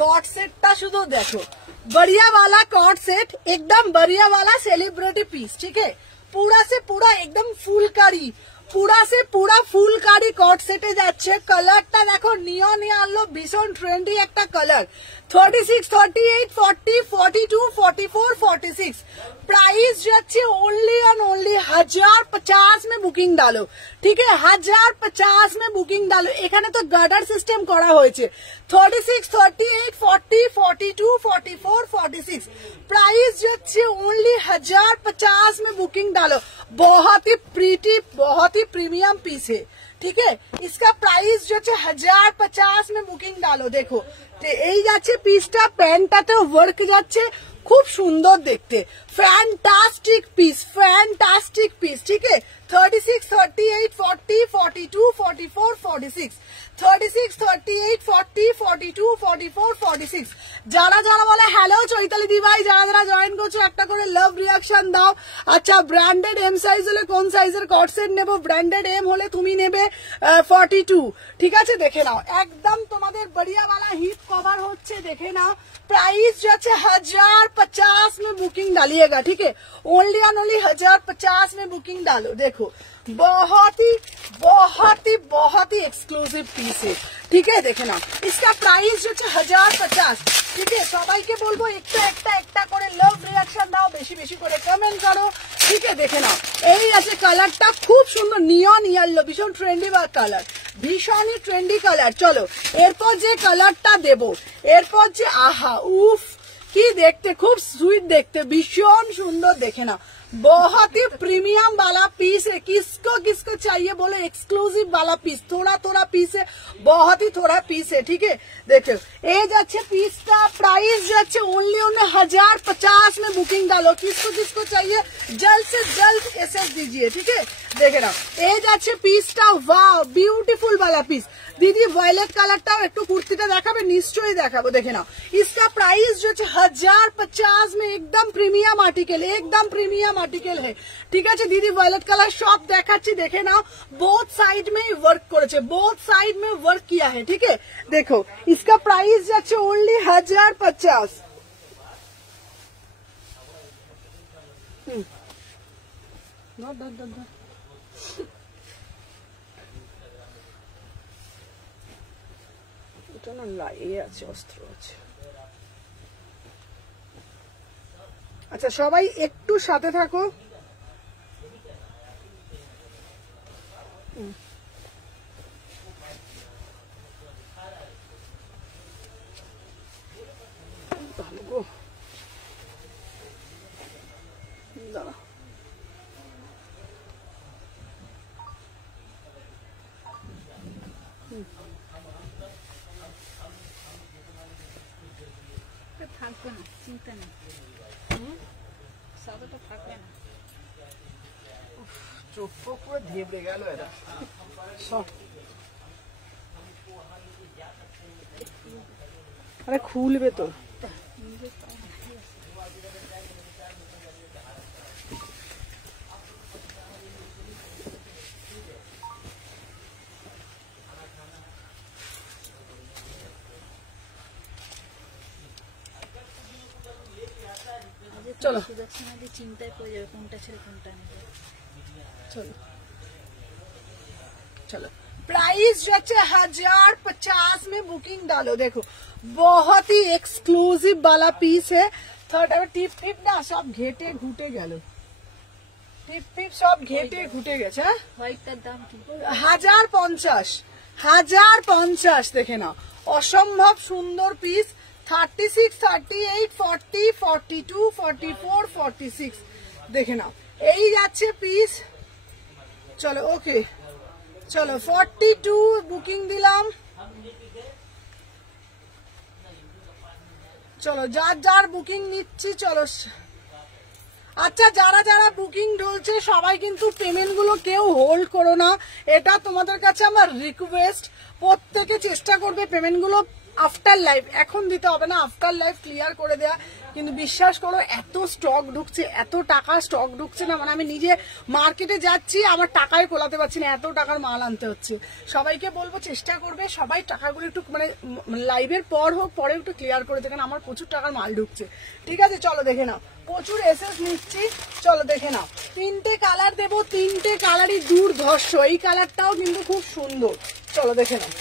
कॉट सेटটা শুধু দেখো, बढ़िया वाला कॉट सेट, एकदम बढ़िया वाला सेलिब्रिटी पीस, ठीक है। पूरा से पूरा एकदम फुलकारी, पूरा से पूरा फुलकारी कॉट सेटे যাচ্ছে। কালারটা দেখো নিয়ন আলো, ভীষণ ট্রেন্ডি একটা কালার। 36, 38, 40, 42, 44, 46 प्राइस যাচ্ছে ओनली एंड ओनली 1050 में बुकिंग डालो, ठीक है। 1050 में बुकिंग डालो। এখানে তো গার্ডার সিস্টেম করা হয়েছে। 36, 38, 40, 42, 44, 46 प्राइस যাচ্ছে ओनली 1050 में बुकिंग डालो। बहुत ही प्रीटी, बहुत ही प्रीमियम पीस है, ठीक है। इसका प्राइस जो 1050 में बुकिंग डालो। देखो এই যাচ্ছে পিসটা, প্যান্টটাতেও ওয়ার্ক যাচ্ছে, খুব সুন্দর দেখতে। ফ্যান্টাস্টিক পিস, ফ্যান্টাস্টিক পিস, ঠিক है। 36, 38, 40, 42, 44, 46 36, 38, 40, 42, 44, 46 যারা যারা বলে হ্যালো চৈতালি দি ভাই, যারা যারা জয়েন করছো একটা করে লাভ রিয়াকশন দাও। আচ্ছা ব্র্যান্ডেড এম সাইজ হলে কোন সাইজের কট সেট নেবো? ব্র্যান্ডেড এম হলে তুমি নেবে 42, ঠিক আছে। দেখে নাও একদম তোমাদের बढ़िया वाला हिप कवर होच्छे, देखे नाओ। प्राइस যাচ্ছে 1050 में बुकिंग डालिएगा, ठीक है। ओनली एंड ओनली 1050 में बुकिंग डालो। देखो बहुत ही एक्सक्लूसिव पीस है, ठीक है। देखे नाओ इसका प्राइस যাচ্ছে 1050, ठीक है। সবাইকে বলবো একটা একটা একটা করে লাভ রিঅ্যাকশন দাও, বেশি বেশি করে কমেন্ট করো, ঠিক है। দেখে নাও এই আছে কালারটা, খুব সুন্দর নিয়ন ইয়েলো, ভীষণ ট্রেন্ডি বা কালার, ভীষণই ট্রেন্ডি কালার। চলো এরপর যে কালারটা দেবো, এরপর যে আহা উফ কি দেখতে, খুব সুইট দেখতে, ভীষণ সুন্দর। দেখে নাও बहुत ही प्रीमियम वाला पीस है। किसको किसको चाहिए बोले, एक्सक्लूसिव वाला पीस, थोड़ा थोड़ा पीस है, बहुत ही थोड़ा पीस है। ठीक है, देखो এই যাচ্ছে পিসটা প্রাইস যাচ্ছে ओनली 1050 में बुकिंग डालो। किसको किसको चाहिए जल्द से जल्द एसएस दीजिए। ठीक है, देखे ना এই যাচ্ছে পিসটা, वाओ ब्यूटीफुल वाला पीस। दीदी वायलेट কালারটাও একটু কুর্তিটা দেখাবে, নিশ্চয়ই দেখাবো। দেখে নাও इसका प्राइस जो 1050 में एकदम प्रीमियम आर्टिकल, एकदम प्रीमियम आर्टिकल है। ঠিক আছে दीदी, वायलेट कलर সব দেখাচ্ছি, দেখে নাও। बोथ साइड में वर्क করেছে, बोथ साइड में वर्क किया है। ठीक है, देखो इसका प्राइस যাচ্ছে ओनली 1050। এটা না লাগিয়ে আছে, অস্ত্র আছে। আচ্ছা সবাই একটু সাথে থাকো। ভালো গো, দাঁড়া। থাকবে না, চিন্তা নেই, সাদাটা থাকবে না। চোখ পুরো ধেবড়ে গেল এরা সব। আরে খুলবে তো। চলো চিন্তায় পড়ে যাবে কোনটা ছেড়ে কোনটা নেবে। चलो चलो प्राइस जो है 1050 में बुकिंग डालो। देखो बहुत ही एक्सक्लूसिव वाला पीस है। थर्ड टिप टिप ना सब घेटे घुटे गেল, टिप टिप सब घेटे घुटे গেছে। হোয়াইটটার দাম কি? 1050 দেখে নাও, অসম্ভব সুন্দর পিস। 36, 38, 40, 42, 44, 46 দেখে নাও, এই যাচ্ছে পিস। চলো ওকে, চলো 42 বুকিং দিলাম। চলো যার যার বুকিং নিচ্ছি, চলো। আচ্ছা যারা যারা বুকিং ঢলছে সবাই কিন্তু পেমেন্ট গুলো কেউ হোল্ড করো না, এটা তোমাদের কাছে আমার রিকোয়েস্ট। প্রত্যেকে চেষ্টা করবে পেমেন্ট গুলো আফটার লাইভ, এখন দিতে হবে না, আফটার লাইভ ক্লিয়ার করে দেয়া। কিন্তু বিশ্বাস করো এত স্টক ঢুকছে, এত টাকা স্টক ঢুকছে না, মানে আমি নিজে মার্কেটে যাচ্ছি আমার টাকায় কোলাতে পারছি না, এত টাকার মাল আনতে হচ্ছে। সবাইকে বলবো চেষ্টা করবে সবাই টাকাগুলো একটু মানে লাইভের পর হোক পরে একটু ক্লিয়ার করে দেবেন, আমার প্রচুর টাকার মাল ঢুকছে। ঠিক আছে চলো দেখে নাও, প্রচুর এসএস নিচ্ছি। চলো দেখে নাও, 3টে কালার দেবো, 3টে কালারই দুর্ধর্ষ। এই কালারটাও কিন্তু খুব সুন্দর, চলো দেখে নাও।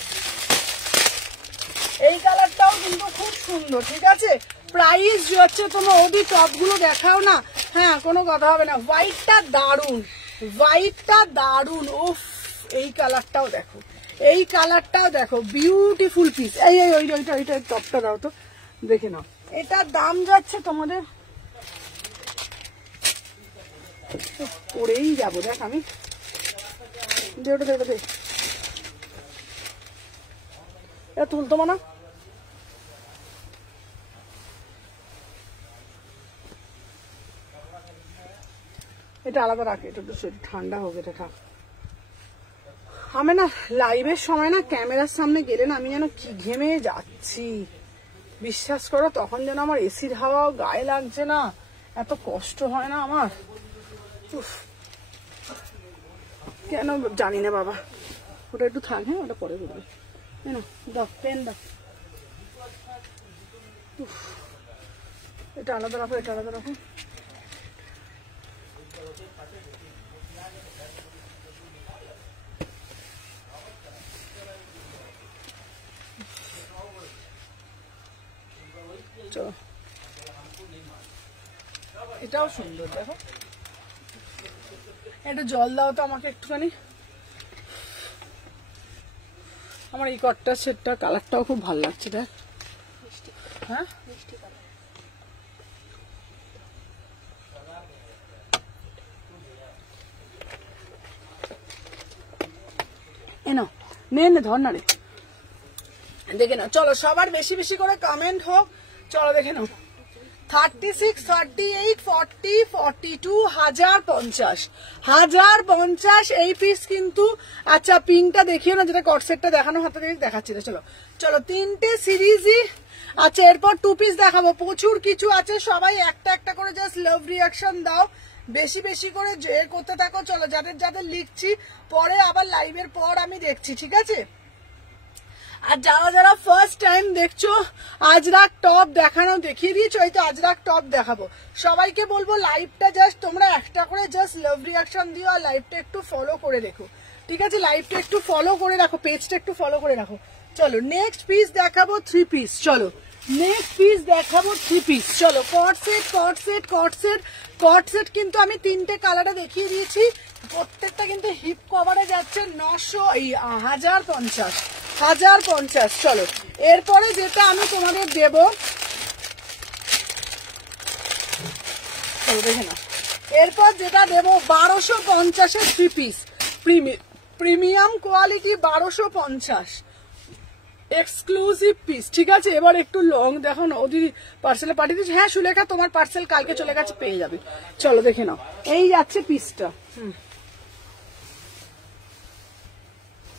এই কালারটাও কিন্তু খুব সুন্দর। ঠিক আছে, প্রাইস হচ্ছে তোমরা ওদি টপ গুলো দেখাও না, হ্যাঁ কোনো কথা হবে না। হোয়াইটটা দারুন, হোয়াইটটা দারুন। উফ এই কালারটাও দেখো, এই কালারটাও দেখো, বিউটিফুল পিস। এই ওইটা টপটা দাও তো, দেখে নাও। এটার দাম যাচ্ছে তোমাদের, পরেই যাবো, দেখ আমি ওটা দে, এটা তুলতো না। এটা আলাদা রাখে, এটা একটু ঠান্ডা হোক, এটা থাক। আমি না লাইভের সময় না ক্যামেরার সামনে গেলে না আমি যেন কি ঘেমে যাচ্ছি, বিশ্বাস করো। তখন যেন আমার এসির হাওয়াও গায়ে লাগছে না, এত কষ্ট হয় না আমার। কেন জানি না বাবা, ওটা একটু থাক, হ্যাঁ ওটা পরে করবে। দাও পেন দাও, এটা আলাদা রাখো, এটা আলাদা রাখো। চলো এটাও সুন্দর, দেখো একটু জল দাও তো আমাকে একটুখানি। আমার এই কটটা সেটটা কালারটাও খুব ভালো লাগছে, দেখ। হ্যাঁ নে ধর না রে, দেখে নাও। চলো সবার বেশি বেশি করে কমেন্ট হোক। চলো দেখে নাও 36, 38, 40, 42, 1050, 1050 এই পিস কিন্তু। আচ্ছা পিঙ্কটা দেখিও না, যেটা কটসেটটা দেখানো হাতে দেখাচ্ছি। চলো চলো 3টে সিরিজই। আচ্ছা এরপর 2 পিস দেখাবো, প্রচুর কিছু আছে। সবাই একটা একটা করে জাস্ট লাভ রিয়াকশন দাও, বেশি বেশি করে জয়ের করতে থাকো। চলো যাদের যাদের লিখছি পরে আবার লাইভের পর আমি দেখছি, ঠিক আছে? আর যারা যারা ফার্স্ট টাইম দেখছো, আজরাক টপ দেখানো দেখিয়ে দিয়েছো, এই তো আজরাক টপ দেখাবো। সবাইকে বলবো লাইভটা জাস্ট তোমরা একটা করে জাস্ট লাভ রিয়াকশন দিও, আর লাইভটা একটু ফলো করে রেখো, ঠিক আছে? লাইভটা একটু ফলো করে রাখো, পেজটা একটু ফলো করে রাখো। চলো নেক্সট পিস দেখাবো 3 পিস। চলো নেক্সট পিস দেখাবো 3 পিস। চলো কটসেট কটসেট কটসেট কটসেট কিন্তু আমি 3টে কালারে দেখিয়ে দিয়েছি। প্রত্যেকটা কিন্তু হিপ কভারে যাচ্ছে 1050। চলো এরপরে যেটা আমি তোমাদের দেব, চলো দেখে নাও। এরপর যেটা দেব 1250 3 piece, premium quality 1250 exclusive piece, ঠিক আছে? এবার একটু লং দেখো না, ওদি পার্সেলে পাঠিয়ে দিচ্ছি। হ্যাঁ সুলেখা, তোমার পার্সেল কালকে চলে গেছে, পেয়ে যাবে। চলো দেখে নাও, এই যাচ্ছে পিসটা।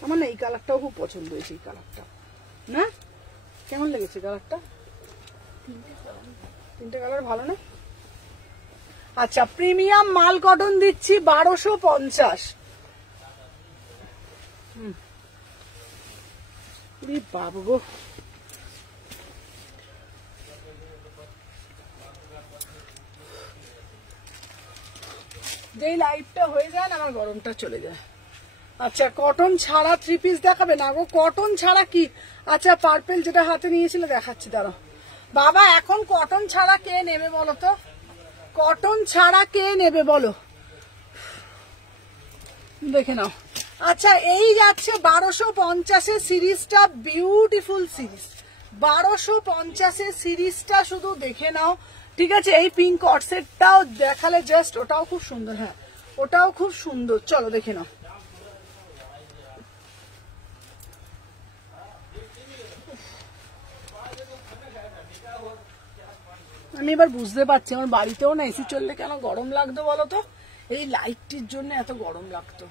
আমার না এই কালারটাও খুব পছন্দ হয়েছে, এই কালারটা না? কেমন লেগেছে কালারটা? 3টে কালার ভালো না? আচ্ছা প্রিমিয়াম মাল কটন দিচ্ছি 1250। বাবু গো, যেই লাইটটা হয়ে যায় না আমার গরমটা চলে যায়। আচ্ছা কটন ছাড়া 3 পিস দেখাবে না গো? কটন ছাড়া কি? আচ্ছা পার্পেল যেটা হাতে নিয়েছিল দেখাচ্ছি, দাঁড়াও বাবা। এখন কটন ছাড়া কে নেবে বলো তো? কটন ছাড়া কে নেবে বলো, দেখে নাও। আচ্ছা এই যাচ্ছে 1250 সিরিজটা, বিউটিফুল সিরিজ। 1250 সিরিজটা শুধু দেখে নাও, ঠিক আছে? এই পিঙ্ক কটসেটটাও দেখালে জাস্ট, ওটাও খুব সুন্দর। হ্যাঁ ওটাও খুব সুন্দর। চলো দেখে নাও। আমি এবার বুঝতে পারছি আমার বাড়িতেও না এসি চললে কেন গরম লাগতো বলতো, এই লাইটটির জন্য এত গরম লাগতো।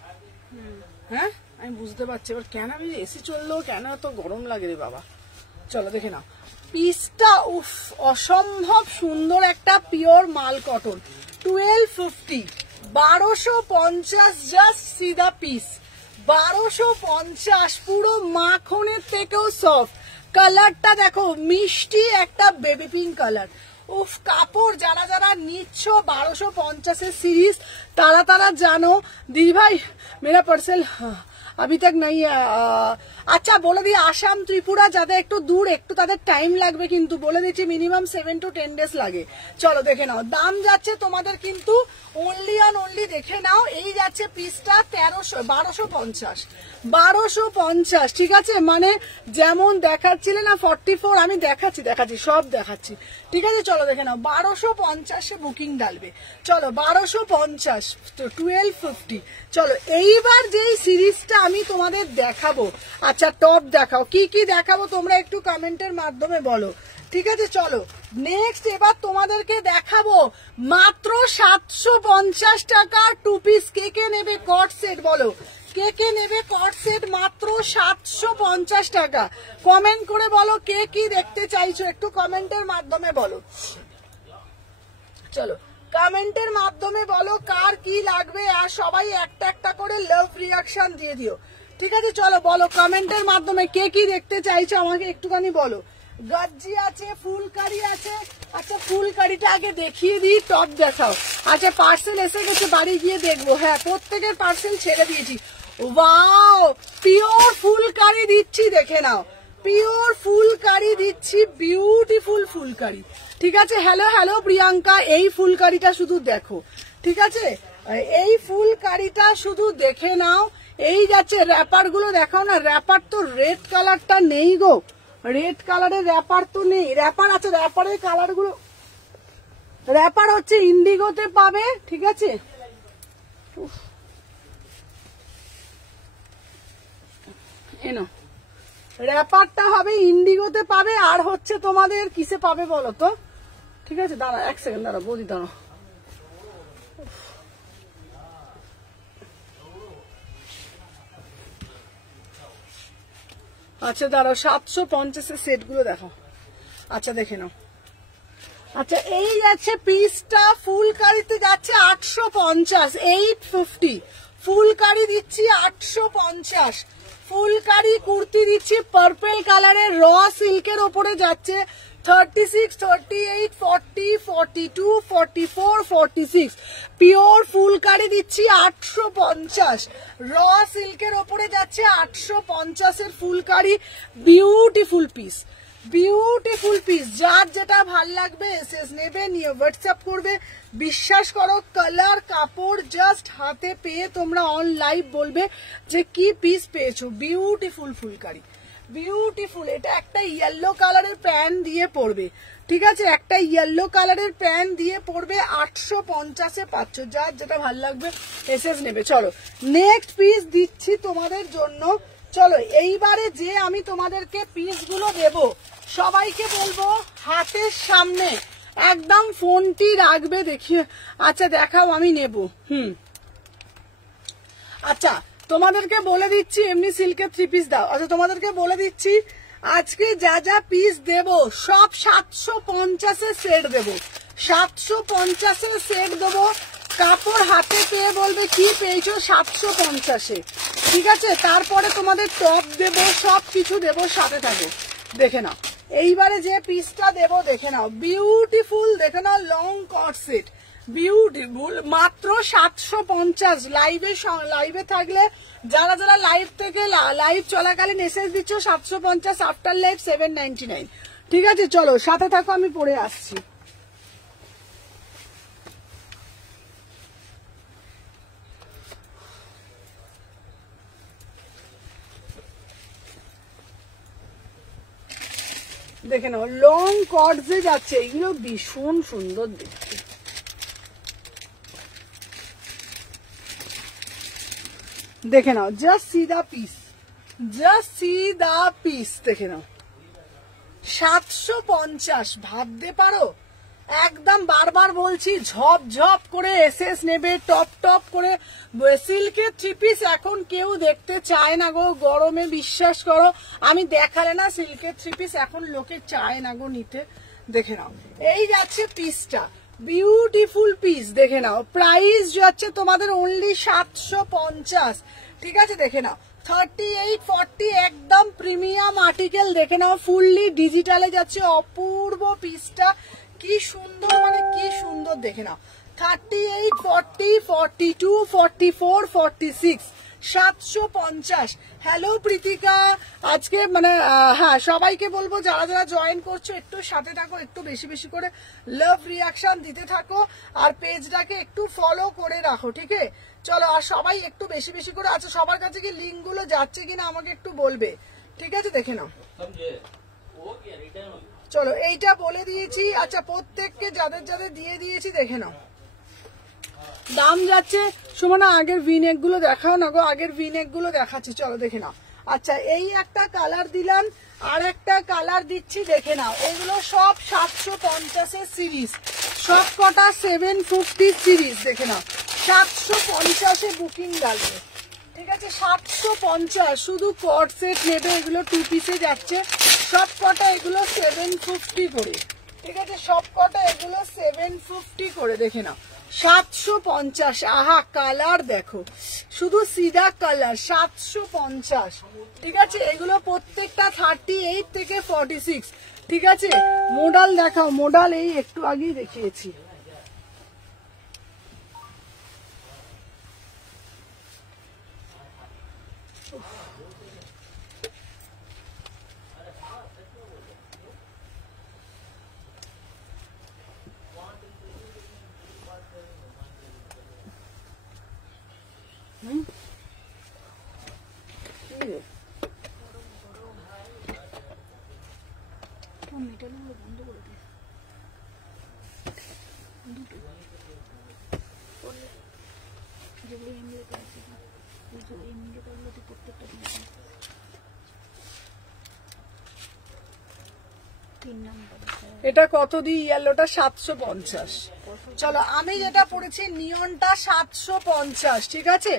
হ্যাঁ আমি বুঝতে পারছি এবার কেন আমি এসি চললেও কেন এত গরম লাগে রে বাবা। চলো দেখে নাও পিসটা, উফ অসম্ভব সুন্দর একটা পিওর মাল cotton 1250, 1250 just see the piece. 1250 পুরো মাখনের থেকেও সফট। কালারটা দেখো, মিষ্টি একটা বেবি পিঙ্ক কালার। উফ কাপড় যারা যারা নিচ্ছ 1250 সিরিজ তারা তারা জানো। দিদি ভাই মেরা পার্সেল अभी तक नहीं है। আচ্ছা বলে দিই আসাম ত্রিপুরা যাদের একটু দূর, একটু তাদের টাইম লাগবে, কিন্তু বলে দিচ্ছি মিনিমাম 7 to 10 ডেজ লাগে। চলো দেখে নাও, দাম যাচ্ছে তোমাদের কিন্তু অনলি অন অনলি দেখে নাও, এই যাচ্ছে পিসটা 1250, 1250, ঠিক আছে? মানে যেমন দেখাচ্ছিলে না 44, আমি দেখাচ্ছি সব দেখাচ্ছি, ঠিক আছে? চলো দেখে নাও 1250 বুকিং ডালবে। চলো 1250 1250। চলো এইবার যেই সিরিজটা আমি তোমাদের দেখাবো, আচ্ছা টপ দেখাও, কি কি দেখাবো তোমরা একটু কমেন্টের মাধ্যমে বলো, ঠিক আছে? চলো নেক্সট এবার তোমাদেরকে দেখাবো মাত্র 750 টাকা 2 পিস। কে কে নেবে কট সেট বলো, কে কে নেবে কট সেট মাত্র 750 টাকা? কমেন্ট করে বলো কে কি দেখতে চাইছো, একটু কমেন্টের মাধ্যমে বলো। চলো কমেন্টের মাধ্যমে বলো কার কি লাগবে, আর সবাই একটা একটা করে লাভ রিয়াকশন দিয়ে দিও, ঠিক আছে? চলো বলো কমেন্টের মাধ্যমে কে কি দেখতে চাইছো আমাকে একটুখানি বলো। গজ্জি আছে, ফুলকারি আছে। আচ্ছা ফুলকারিটা আগে দেখিয়ে দিই, টপ দেখাও। আচ্ছা পার্সেল এসে গেছে, বাড়ি গিয়ে দেখবো। হ্যাঁ প্রত্যেকের পার্সেল ছেড়ে দিয়েছি। ওয়াও পিওর ফুলকারি দিচ্ছি, দেখে নাও পিওর ফুলকারি দিচ্ছি, বিউটিফুল ফুলকারি, ঠিক আছে? হ্যালো হ্যালো প্রিয়াঙ্কা, এই ফুলকারিটা শুধু দেখো, ঠিক আছে? এই ফুলকারিটা শুধু দেখে নাও। এই যাচ্ছে র্যাপার গুলো দেখাও না, র্যাপার তো রেড কালারটা নেই গো, রেড কালারের র্যাপার তো নেই। র্যাপার আছে, র্যাপারের কালার গুলো, র্যাপার হচ্ছে ইন্ডিগোতে পাবে, ঠিক আছে? এনো র্যাপারটা হবে ইন্ডিগোতে পাবে, আর হচ্ছে তোমাদের কিসে পাবে বলো তো? ঠিক আছে দাঁড়া, এক সেকেন্ড দাঁড়া, বলি দাঁড়া। আচ্ছা দাঁড়াও, 750 সেট গুলো দেখো। আচ্ছা দেখে নাও। আচ্ছা এই যাচ্ছে পিসটা ফুলকারিতে যাচ্ছে 850, 850 ফুলকারি দিচ্ছি 850। ফুলকারি কুর্তি দিচ্ছি পার্পল কালারের র সিল্কের ওপরে যাচ্ছে 36, 38, 40, 42, 44, 46 পিওর ফুলকারি দিচ্ছি 850। র সিল্কের ওপরে যাচ্ছে 850 এর phulkari. Beautiful piece, beautiful piece. যার যেটা ভাল লাগবে এসএস নেবে, নিয়ে হোয়াটসঅ্যাপ করবে। বিশ্বাস করো কালার কাপড় জাস্ট হাতে পেয়ে তোমরা অন লাইভ বলবে যে কি পিস পেয়েছো। Beautiful phulkari, beautiful. এটা একটা ইয়েলো কালারের প্যান্ট দিয়ে পরবে, ঠিক আছে, একটা ইয়েলো কালারের প্যান্ট দিয়ে পরবে। 850-এ পাচ্ছ। যার যেটা ভাল লাগবে এসএস নেবে। চলো নেক্সট পিস দিচ্ছি তোমাদের জন্য। চলো এইবারে যে আমি তোমাদেরকে পিসগুলো দেব সবাইকে বলবো হাতের সামনে একদম ফোনটি রাখবে, দেখিয়ে। আচ্ছা দেখাও, আমি নেব। আচ্ছা তোমাদেরকে বলে দিচ্ছি, এমনি সিল্কের 3 পিস দাও। আচ্ছা তোমাদেরকে বলে দিচ্ছি আজকে যা যা পিস দেব সব 750-এর সেট দেব, 750-এর সেট দেবো। কাপড় হাতে পেয়ে বলবে কি পেয়েছো 750-এ, ঠিক আছে। তারপরে তোমাদের টপ দেব, সব কিছু দেবো, সাথে থাকো। দেখে নাও এইবারে যে পিসটা দেব, দেখে নাও বিউটিফুল, দেখে নাও লং কট সেট, বিউটিফুল। মাত্র 750। লাইভে থাকলে যারা যারা লাইভ থেকে লাইভ চলাকালীন এসএস দিচ্ছ 750, আফটার লাইভ 799, ঠিক আছে। চলো সাথে থাকো, আমি পরে আসছি। দেখে নাও লং কটসে যাচ্ছে, এগুলো ভীষণ সুন্দর দেখতে। দেখে নাও, just see the piece, just see the piece. দেখে নাও 750, ভাবতে পারো একদম। বারবার বলছি ঝপ ঝপ করে এসএস নেবে, টপ টপ করে। সিল্কের 3 পিস এখন কেউ দেখতে চায় না গো গরমে, বিশ্বাস করো। আমি দেখালে না সিল্কের 3 পিস এখন লোকে চায় না গো নিতে। দেখে নাও এই যাচ্ছে পিসটা, বিউটিফুল পিস। দেখে নাও প্রাইস যাচ্ছে তোমাদের অনলি 750, ঠিক আছে। দেখে নাও 38, 40 একদম প্রিমিয়াম আর্টিকেল। দেখে নাও ফুললি ডিজিটালে যাচ্ছে, অপূর্ব পিসটা, কি সুন্দর, মানে কি সুন্দর। দেখে নাও 38, 40, 42, 44, 46 750। হ্যালো প্রীতিকা, আজকে মানে হ্যাঁ সবাইকে বলবো যারা যারা জয়েন করছো একটু সাথে থাকো, একটু বেশি বেশি করে লাভ রিয়াকশন দিতে থাকো, আর পেজটাকে একটু ফলো করে রাখো, ঠিক আছে। চলো আর সবাই একটু বেশি বেশি করে। আচ্ছা সবার কাছে কি লিঙ্ক গুলো যাচ্ছে কিনা আমাকে একটু বলবে, ঠিক আছে। দেখে নাও চলো এইটা বলে দিয়েছি। আচ্ছা প্রত্যেককে যাদের যাদের দিয়ে দিয়েছি দেখে নাও দাম যাচ্ছে। সুমনা আগের ভিনেক গুলো দেখাও না গো, আগের ভিনেক গুলো দেখাচ্ছি, চলো দেখে নাও। আচ্ছা এই একটা কালার দিলাম, আর একটা কালার দিচ্ছি, দেখে নাও। এগুলো সব 750-এর সিরিজ, সব কটা 750 সিরিজ। দেখে নাও 750-এ বুকিং ডালবে, ঠিক আছে। 750 শুধু কট সেট নেবে, এগুলো 2 পিসে যাচ্ছে সব কটা। এগুলো 750 করে, ঠিক আছে। সব কটা এগুলো 750 করে। দেখে নাও 750। আহা কালার দেখো, শুধু সিধা কালার, 750, ঠিক আছে। এগুলো প্রত্যেকটা 38 থেকে 46, ঠিক আছে। মডেল দেখাও, মডেল এই একটু আগেই দেখিয়েছি। 3 নম্বর এটা কত দিই? ইয়েলোটা 750। চলো আমি যেটা পড়েছি নিয়নটা 750, ঠিক আছে?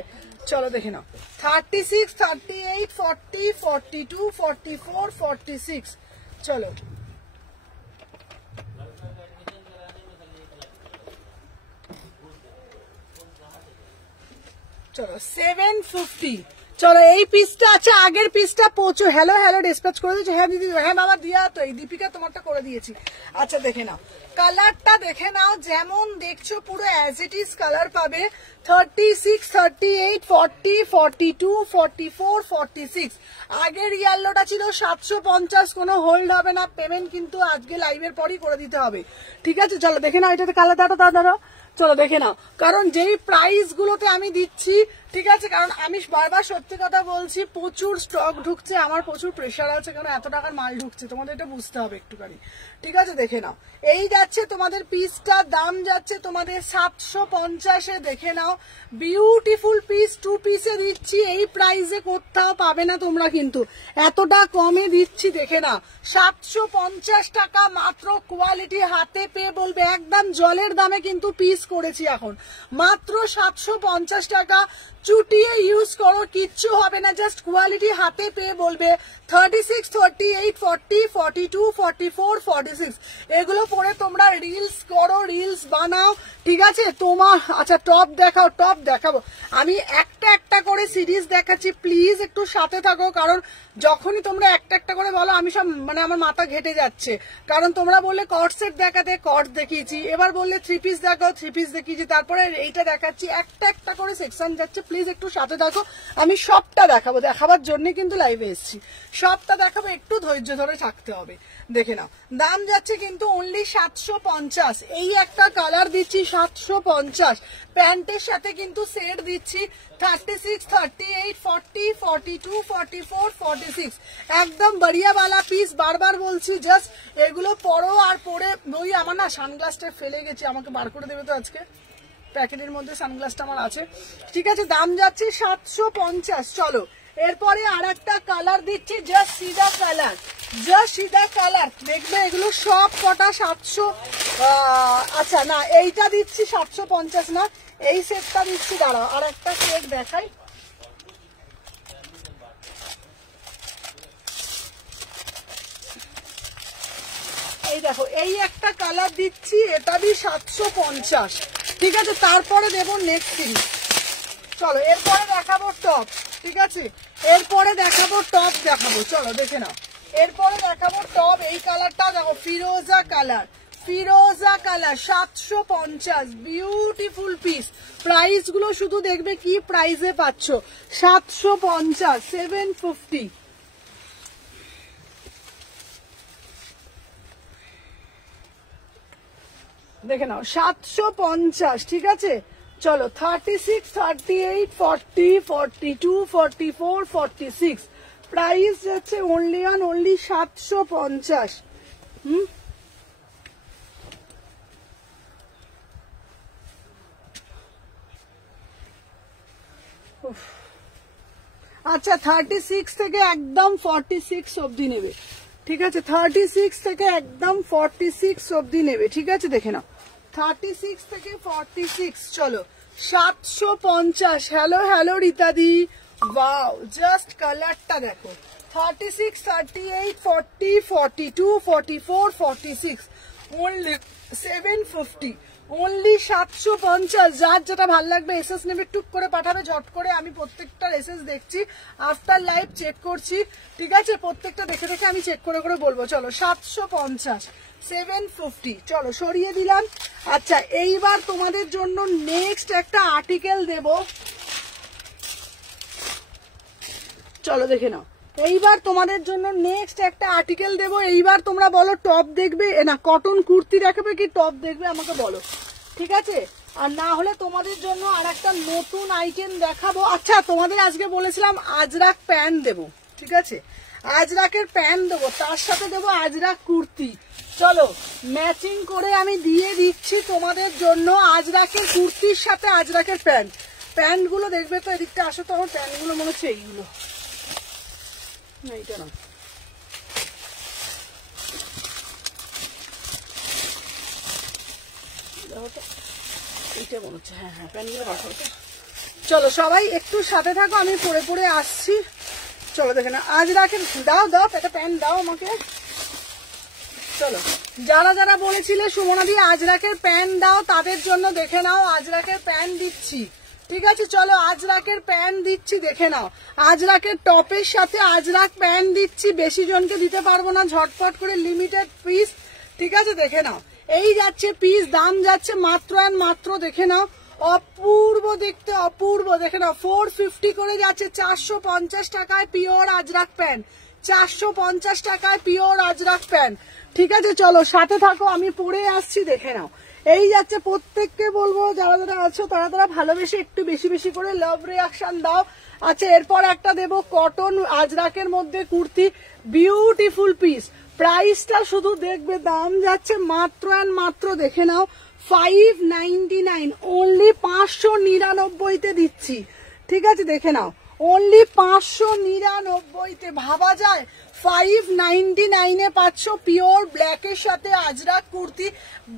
চলো দেখে নাও 36, 38, 40, 42, 44, 46। চলো চলো 750। চলো এই পিসটা আছে, আগের পিসটা প্রচুর। হ্যালো হ্যালো ডিসপ্যাচ করে দিয়েছি। হ্যাঁ দিদি, হ্যাঁ বাবা দিয়া তো, এই দীপিকা তোমারটা করে দিয়েছি। আচ্ছা দেখে নাও কালারটা, দেখে নাও যেমন দেখছো পুরো অ্যাজ ইট ইজ কালার পাবে। 36, 38, 40, 42, 44, 46। আগের ইয়েলোটা ছিল 750, কোনো হোল্ড হবে না, পেমেন্ট কিন্তু আজকে লাইভের পরই করে দিতে হবে, ঠিক আছে? চলো দেখে নাও এটাতে কালার দাঁড়ো। চলো দেখে নাও, কারণ যেই প্রাইস গুলোতে আমি দিচ্ছি, ঠিক আছে, কারণ আমি বারবার সত্যি কথা বলছি, প্রচুর স্টক ঢুকছে, আমার প্রচুর প্রেশার আছে, কারণ এত টাকার মাল ঢুকছে, তোমাদের এটা বুঝতে হবে একটুখানি, ঠিক আছে? দেখে নাও এই যাচ্ছে তোমাদের পিসটার দাম যাচ্ছে তোমাদের 750-এ। দেখে নাও বিউটিফুল পিস, 2 পিসে দিচ্ছি, এই প্রাইসে কোথাও পাবে না তোমরা, কিন্তু এতটা কমে দিচ্ছি। দেখে নাও 750 টাকা মাত্র, কোয়ালিটি হাতে পেয়ে বলবে, একদম জলের দামে কিন্তু পিস করেছি এখন, মাত্র 750 টাকা। চুটিয়ে ইউজ করো, কিচ্ছু হবে না, জাস্ট কোয়ালিটি হাতে পেয়ে বলবে। 36, 38, 40, 42, 44, 46 এগুলো পরে তোমরা রিলস করো, রিলস বানাও, ঠিক আছে? তোমার আচ্ছা টপ দেখাও, টপ দেখাবো আমি একটা একটা করে সিরিজ দেখাচ্ছি, প্লিজ একটু সাথে থাকো, কারণ যখনই তোমরা একটা একটা করে বলো আমি সব মানে আমার মাথা ঘেটে যাচ্ছে, কারণ তোমরা বললে কট সেট দেখাতে, কট দেখিয়েছি, এবার বললে 3 পিস দেখাও, 3 পিস দেখিয়েছি, তারপরে এইটা দেখাচ্ছি, একটা একটা করে সেকশন যাচ্ছে, প্লিজ একটু সাথে থাকো, আমি সবটা দেখাবো, দেখাবার জন্য কিন্তু লাইভে এসেছি, সবটা দেখাবো, একটু ধৈর্য ধরে থাকতে হবে। দেখে নাও দাম যাচ্ছে কিন্তু অনলি 750। এই একটা কালার দিচ্ছি 750, প্যান্টের সাথে কিন্তু সেট দিচ্ছি 36, 38, 40, 42, 44, 46 একদম বড়িয়া বালা পিস। বারবার বলছি জাস্ট এগুলো পরো, আর পরে ওই আমার না সানগ্লাসটা ফেলে গেছি, আমাকে বার করে দেবে তো আজকে, প্যাকেটের মধ্যে সানগ্লাসটা আমার আছে, ঠিক আছে? দাম যাচ্ছে 750। চলো এরপরে আর একটা কালার দিচ্ছি, জাস্ট সিধা কালার, জাস্ট সিধা কালার, দেখবে এগুলো সব কটা 700। আচ্ছা না এইটা দিচ্ছি 750 না, এই সেটটা দিচ্ছি, দাঁড়াও আর একটা সেট দেখাই। এই দেখো এই একটা কালার দিচ্ছি, এটা দিয়ে 750, ঠিক আছে? তারপরে দেবো নেক্সট সিরিজ। চলো এরপরে দেখাবো টপ, ঠিক আছে? এরপরে দেখাবো টপ, দেখাবো, চলো দেখে নাও এরপরে দেখাবো টপ। এই কালারটা দেখো, ফিরোজা কালার, ফিরোজা কালার 750, বিউটিফুল পিস। প্রাইস গুলো শুধু দেখবে কি প্রাইসে পাচ্ছ, 750, 750। দেখে নাও 750, ঠিক আছে? চলো 36, 38, 40, 42, 44, 46 প্রাইস যাচ্ছে অনলি অন অনলি 750। আচ্ছা 36 থেকে একদম 46 অবধি নেবে, ঠিক আছে? 36 থেকে একদম 46 অবধি নেবে, ঠিক আছে? দেখে নাও 36 থেকে 46। চলো 750। হ্যালো হ্যালো রীতাদি, ওয়াও জাস্ট কালারটা দেখো, 36, 38, 40, 42, 44, 46 only 750, only 750। যার যেটা ভালো লাগবে এসএস নেবে, টুক করে পাঠাবে, ঝট করে। আমি প্রত্যেকটা এসএস দেখছি, আফটার লাইভ চেক করছি, ঠিক আছে? প্রত্যেকটা দেখে দেখে আমি চেক করে করে বলবো। চলো 750, 750। চলো সরিয়ে দিলাম। আচ্ছা এইবার তোমাদের জন্য নেক্সট একটা আর্টিকেল দেব, চলো দেখে নাও। এইবার তোমাদের জন্য নেক্সট একটা আর্টিকেল দেবো। এইবার তোমরা বলো টপ দেখবে না কটন কুর্তি দেখাবে কি টপ দেখবে, আমাকে বলো, ঠিক আছে? আর না হলে তোমাদের জন্য আর একটা নতুন আইটেম দেখাবো। আচ্ছা তোমাদের আজকে বলেছিলাম আজরাক প্যান্ট দেবো, ঠিক আছে? আজরাকের প্যান্ট দেবো, তার সাথে দেবো আজরাক কুর্তি। চলো ম্যাচিং করে আমি দিয়ে দিচ্ছি তোমাদের জন্য আজরাকের কুর্তির সাথে আজরাকের প্যান্ট। প্যান্টগুলো দেখবে তো, এদিকটা আসো তো, আমার প্যান্টগুলো মনে হচ্ছে এইগুলো না, এটা না, এইটা মনে হচ্ছে, হ্যাঁ হ্যাঁ প্যান্টগুলো পাঠাবো। চলো সবাই একটু সাথে থাকো, আমি পরে পরে আসছি। চলো দেখে না, আজ রাখেন, দাও দাও একটা প্যান্ট দাও আমাকে। চলো, যারা যারা বলেছিলে সুমনাদি আজরাকের প্যান্ট দাও, তাদের জন্য দেখে নাও আজরাকের প্যান্ট দিচ্ছি। ঠিক আছে, চলো আজরাকের প্যান্ট দিচ্ছি, দেখে নাও। আজরাকের টপের সাথে আজরাক প্যান্ট দিচ্ছি, বেশি জনকে দিতে পারবো না, ঝটপট করে লিমিটেড পিস। ঠিক আছে, দেখে নাও। এই যাচ্ছে পিস, দাম যাচ্ছে মাত্র অ্যান্ড মাত্র, দেখে নাও, অপূর্ব দেখতে, অপূর্ব। দেখে নাও 450 করে যাচ্ছে, 450 টাকায় পিওর আজরাক প্যান্ট, 450 টাকায় পিওর আজরাক প্যান্ট। ঠিক আছে, চলো সাথে থাকো, আমি পরে আসছি, দেখে নাও। এই যাচ্ছে, প্রত্যেককে বলবো যারা যারা আছো তারা তারা ভালোবেসে একটু বেশি বেশি করে লাভ রিয়াকশন দাও। আচ্ছা, এরপর একটা দেবো কটন আজরাকের মধ্যে কুর্তি, বিউটিফুল পিস। প্রাইসটা শুধু দেখবে, দাম যাচ্ছে মাত্র অ্যান্ড মাত্র, দেখে নাও 599, অনলি 599-তে দিচ্ছি। ঠিক আছে, দেখে নাও, অনলি 599-তে। ভাবা যায় 599-এ পাচ্ছ পিওর ব্ল্যাকের সাথে Ajrak kurti,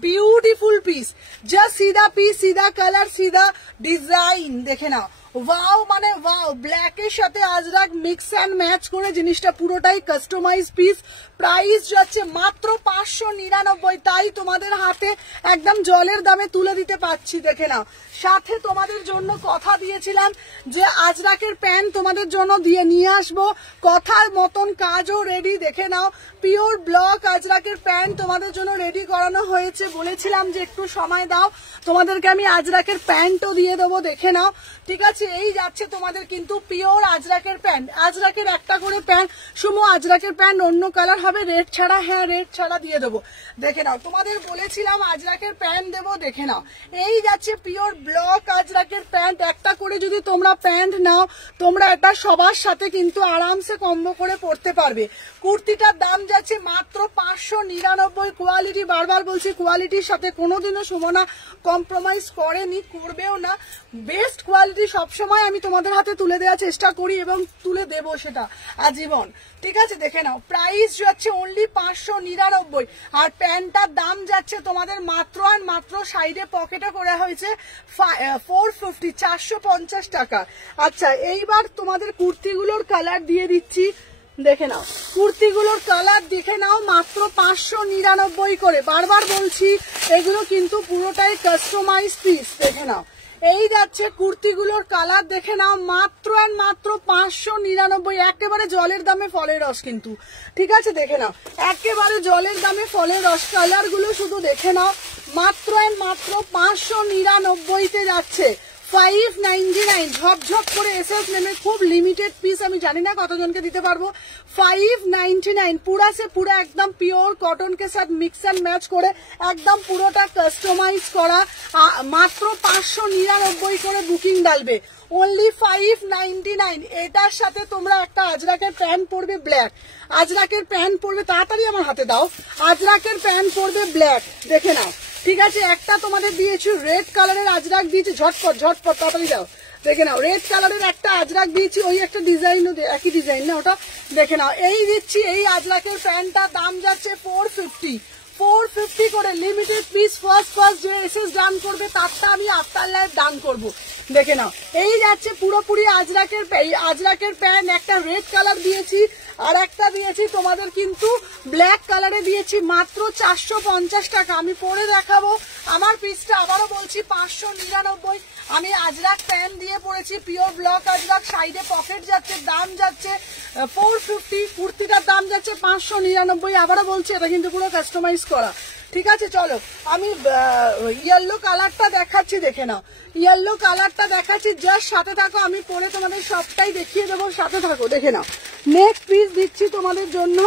beautiful piece. Just সিধা পিস, সিধা কালার, সিধা ডিজাইন, দেখে নাও। ওয়াও মানে ওয়াও, ব্ল্যাকের সাথে আজরাক মিক্স অ্যান্ড ম্যাচ করে জিনিসটা পুরোটাই কাস্টমাইজ পিস। প্রাইস যাচ্ছে মাত্র 599, তাই তোমাদের হাতে একদম জলের দামে তুলে দিতে পারছি, দেখে নাও। সাথে তোমাদের জন্য কথা দিয়েছিলাম যে আজরাকের প্যান্ট তোমাদের জন্য দিয়ে নিয়ে আসবো, কথার মতন কাজও রেডি, দেখে নাও। পিওর ব্লক আজরাকের প্যান্ট তোমাদের জন্য রেডি করানো হয়েছে, বলেছিলাম যে একটু সময় দাও, তোমাদেরকে আমি আজরাকের প্যান্টও দিয়ে দেবো, দেখে নাও। ঠিক আছে, এই যাচ্ছে তোমাদের কিন্তু পিওর আজরাকের প্যান্ট, আজরাকের একটা করে প্যান্ট। সুমো আজরাকের প্যান্ট অন্য কালার হবে, রেড ছাড়া, হ্যাঁ রেড ছাড়া দিয়ে দেবো, দেখে নাও। তোমাদের বলেছিলাম আজরাকের প্যান্ট দেবো, দেখে নাও। এই যাচ্ছে পিওর ব্লক আজরাকের প্যান্ট, একটা করে যদি তোমরা প্যান্ট নাও, তোমরা এটা সবার সাথে কিন্তু আরামসে কম্বো করে পড়তে পারবে। কুর্তিটার দাম যাচ্ছে মাত্র 599। কোয়ালিটি, বারবার বলছি, কোয়ালিটির সাথে কোনোদিনও সুমনা কম্প্রোমাইজ করেনি, করবেও না। বেস্ট কোয়ালিটি সবসময় আমি তোমাদের হাতে তুলে দেওয়ার চেষ্টা করি এবং তুলে দেবো সেটা আজীবন। ঠিক আছে, দেখে নাও। প্রাইস যাচ্ছে অনলি 599, আর প্যান্টটার দাম যাচ্ছে তোমাদের মাত্র আর মাত্র, সাইডে পকেটে করা হয়েছে 450, 450 টাকা। আচ্ছা, এইবার তোমাদের কুর্তিগুলোর কালার দিয়ে দিচ্ছি, দেখে নাও। কুর্তিগুলোর কালার দেখে নাও, মাত্র 599 করে। বারবার বলছি, এগুলো কিন্তু পুরোটাই কাস্টমাইজ পিস, দেখে নাও। এই যাচ্ছে কুর্তিগুলোর কালার, দেখে নাও, মাত্র অ্যান্ড মাত্র 599, একেবারে জলের দামে ফলের রস কিন্তু। ঠিক আছে, দেখে নাও, একেবারে জলের দামে ফলের রস। কালার গুলো শুধু দেখে নাও, মাত্র অ্যান্ড মাত্র 599-তে যাচ্ছে। 599, ঝপঝপ করে এসএস নেমে, খুব লিমিটেড পিস, আমি জানি না কতজনকে দিতে পারবো। 599 पूरा से पूरा एकदम प्योर कॉटन के साथ मिक्स एंड मैच করে একদম পুরোটা কাস্টমাইজ করা, মাত্র 599 করে বুকিং ডালবে, অনলি 599। এটার সাথে তোমরা একটা আজরাকের প্যান্ট পরবে ব্ল্যাক, আজরাকের প্যান্ট পরবে, তাড়াতাড়ি আমার হাতে দাও, আজরাকের প্যান্ট পরবে ব্ল্যাক, দেখে নাও। ঠিক আছে, একটা তোমাদের দিয়েছি রেড কালারের আজরাক দিয়েছি, ঝটপট ঝটপট তাড়াতাড়ি দাও, দেখে নাও। রেড কালারের একটা আজরাক দিয়েছি, ওই একটা ডিজাইনও, একই ডিজাইন না ওটা, দেখে নাও। এই দিচ্ছি, এই আজরাকের প্যান্টটার দাম যাচ্ছে 450 করে, লিমিটেড পিস। ফার্স্ট যে এসএস ডান করবে তারটা আমি আফটার লাইফ ডান করবো, দেখে নাও। এই যাচ্ছে পুরোপুরি আজরাকের প্যান্ট, একটা রেড কালার দিয়েছি, আর একটা দিয়েছি তোমাদের কিন্তু ব্ল্যাক কালারে দিয়েছি, মাত্র 450 টাকা। আমি পরে দেখাবো আমার পিসটা, আবারও বলছি 599। আমি আজরাক প্যান্ট দিয়ে পড়েছি, পিওর ব্লক আজরাক, সাইডে পকেট যাচ্ছে, দাম যাচ্ছে 450, কুর্তিটার দাম যাচ্ছে 599। আবারও বলছি, এটা কিন্তু পুরো কাস্টমাইজ করা। ঠিক আছে, চলো আমি ইয়েলো কালারটা দেখাচ্ছি, দেখে নাও। ইয়েলো কালারটা দেখাচ্ছি, জাস্ট সাথে থাকো, আমি পরে তোমাদের সবটাই দেখিয়ে দেবো, সাথে থাকো, দেখে নাও। নেক্সট পিস দিচ্ছি তোমাদের জন্য,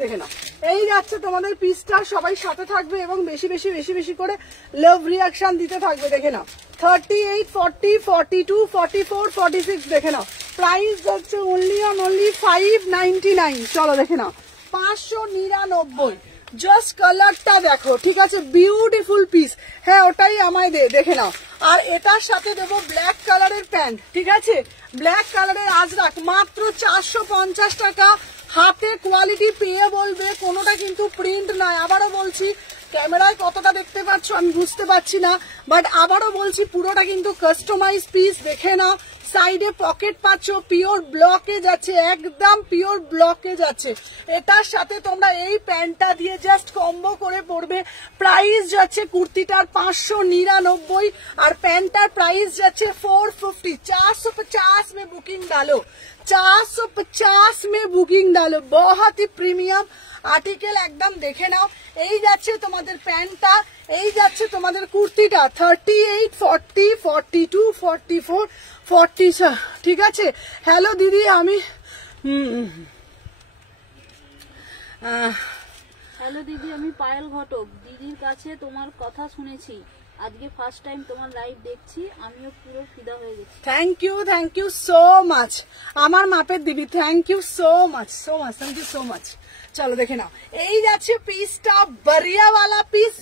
দেখে নাও। এই যাচ্ছে তোমাদের পিসটা, সবাই সাথে থাকবে এবং বেশি বেশি বেশি বেশি করে লাভ রিয়াকশন দিতে থাকবে, দেখে নাও। 38, 40, 42, 44, 46, দেখে নাও। প্রাইস যাচ্ছে অনলি 599। চলো দেখে নাও, 599। জাস্ট কালারটা দেখো, ঠিক আছে, বিউটিফুল পিস। হ্যাঁ, ওটাই আমায় দেখে নাও। আর এটার সাথে দেবো ব্ল্যাক কালারের প্যান্ট, ঠিক আছে, ব্ল্যাক কালারের আজরাক, মাত্র 450 টাকা। হাতে কোয়ালিটি পেয়ে বলবে, কোনোটা কিন্তু প্রিন্ট নয়, আবারও বলছি ক্যামেরায় কতটা দেখতে পাচ্ছ আমি বুঝতে পারছি না, বাট আবারও বলছি পুরোটা কিন্তু কাস্টমাইজ পিস। দেখে নাও, সাইডে পকেট পাচ্ছ, পিওর ব্লকেজ আছে, একদম পিওর ব্লকেজ আছে। এটার সাথে তোমরা এই প্যান্টটা দিয়ে জাস্ট কম্বো করে পরবে। প্রাইস যাচ্ছে কুর্তিটার 599 আর প্যান্টটার প্রাইস যাচ্ছে 450। 450 में बुकिंग डालो, 450 में बुकिंग डालो। बहुत ही প্রিমিয়াম আর্টিকেল একদম। দেখে নাও, এই যাচ্ছে তোমাদের প্যান্টটা, এই যাচ্ছে তোমাদের কুর্তিটা। 38, 40, 42, 44, 40। ঠিক আছে। হ্যালো দিদি, আমি হ্যালো দিদি, আমি পায়েল ঘটক। দিদির কাছে তোমার কথা শুনেছি, আজকে ফার্স্ট টাইম তোমার লাইভ দেখছি, আমিও পুরো ফিদা হয়ে গেছি। থ্যাংক ইউ সো মাচ আমার মাপের দিদি, thank you so much thank you so much. चलो देखे ना, यही जाच्छे पीसटा बढ़िया वाला पीस।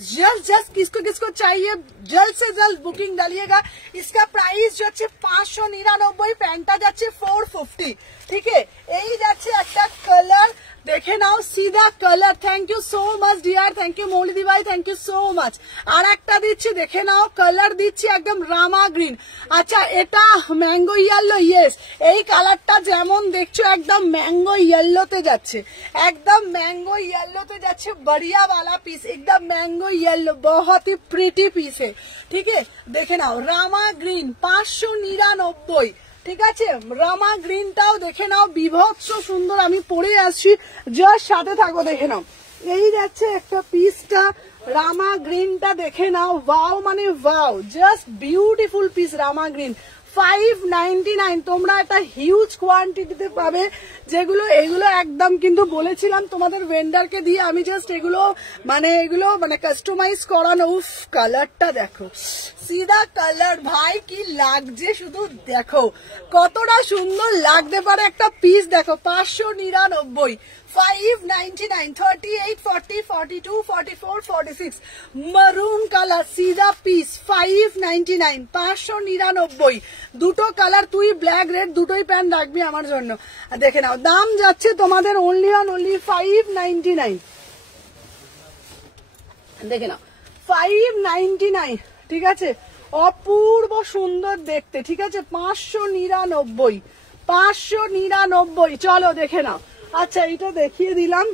जस्ट किसको चाहिए जल्द से जल्द बुकिंग डालिएगा। इसका प्राइस जाच्छे 599, पैंटा जाच्छे 450। ठीक है, यही जाच्छे একটা কালার। দেখে নাও, সিধা colour. Thank you so much dear, thank you মৌলিদি ভাই, থ্যাংক ইউ সো মাচ। আর একটা দিচ্ছি, দেখে নাও, কালার দিচ্ছি একদম রামা গ্রিন। আচ্ছা, এটা ম্যাঙ্গো ইয়েলো। ইয়েস, এই কালারটা যেমন দেখছো একদম ম্যাঙ্গো ইয়েলোতে যাচ্ছে, একদম मैंगो येलो तो जाच्छे बढ़िया वाला पीस, एकदम मैंगो येलो, बहुत ही प्रिटी पीस है। ठीक है, देखे नाओ, रामा ग्रीन 599। ঠিক আছে, রামা গ্রিনটাও দেখে নাও, বিভৎস সুন্দর। আমি পরে আসছি, জাস্ট সাথে থাকো। দেখে নাও, এই যাচ্ছে একটা পিসটা, রামা গ্রিনটা দেখে নাও। ওয়াও মানে ওয়াও, জাস্ট বিউটিফুল পিস রামা গ্রিন। 599। তোমরা একটা হিউজ কোয়ান্টিটিতে পাবে, যেগুলো এগুলো একদম কিন্তু বলেছিলাম তোমাদের ভেন্ডারকে দিয়ে, আমি জাস্ট এগুলো মানে কাস্টমাইজ করানো। উফ, কালারটা দেখো, সিধা কালার ভাই, কি লাগছে শুধু দেখো, কতটা সুন্দর লাগতে পারে একটা পিস। দেখো, 599, 599, 38, 40, 42, 44, 46 maroon কালার, সিধা পিস 599, 599। দুটো কালার, তুই ব্ল্যাক রেড দুটোই প্যান্ট রাখবি আমার জন্য। দেখে নাও, দাম যাচ্ছে তোমাদের অনলি 599। দেখে নাও, 599। ঠিক আছে, অপূর্ব সুন্দর দেখতে। ঠিক আছে, 599, 599। চলো দেখে নাও। আচ্ছা, এটা দেখিয়ে দিলাম,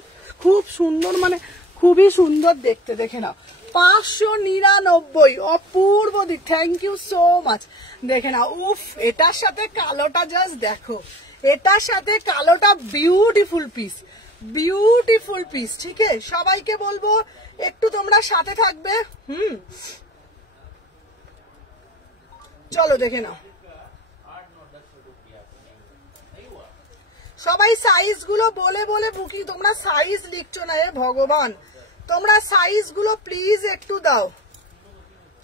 খুব সুন্দর, মানে খুবই সুন্দর দেখতে। দেখে নাও, 599, অপূর্ব দিক। Thank you so much. দেখে নাও, উফ, এটার সাথে কালোটা জাস্ট দেখো, এটার সাথে কালোটা বিউটিফুল পিস, বিউটিফুল পিস। ঠিক আছে, সবাইকে বলবো একটু তোমরা সাথে থাকবে। চলো দেখে নাও, সবাই সাইজ গুলো বলে বলে বুকিং। তোমরা সাইজ লিখছো না, এ ভগবান, তোমরা সাইজ গুলো প্লিজ একটু দাও।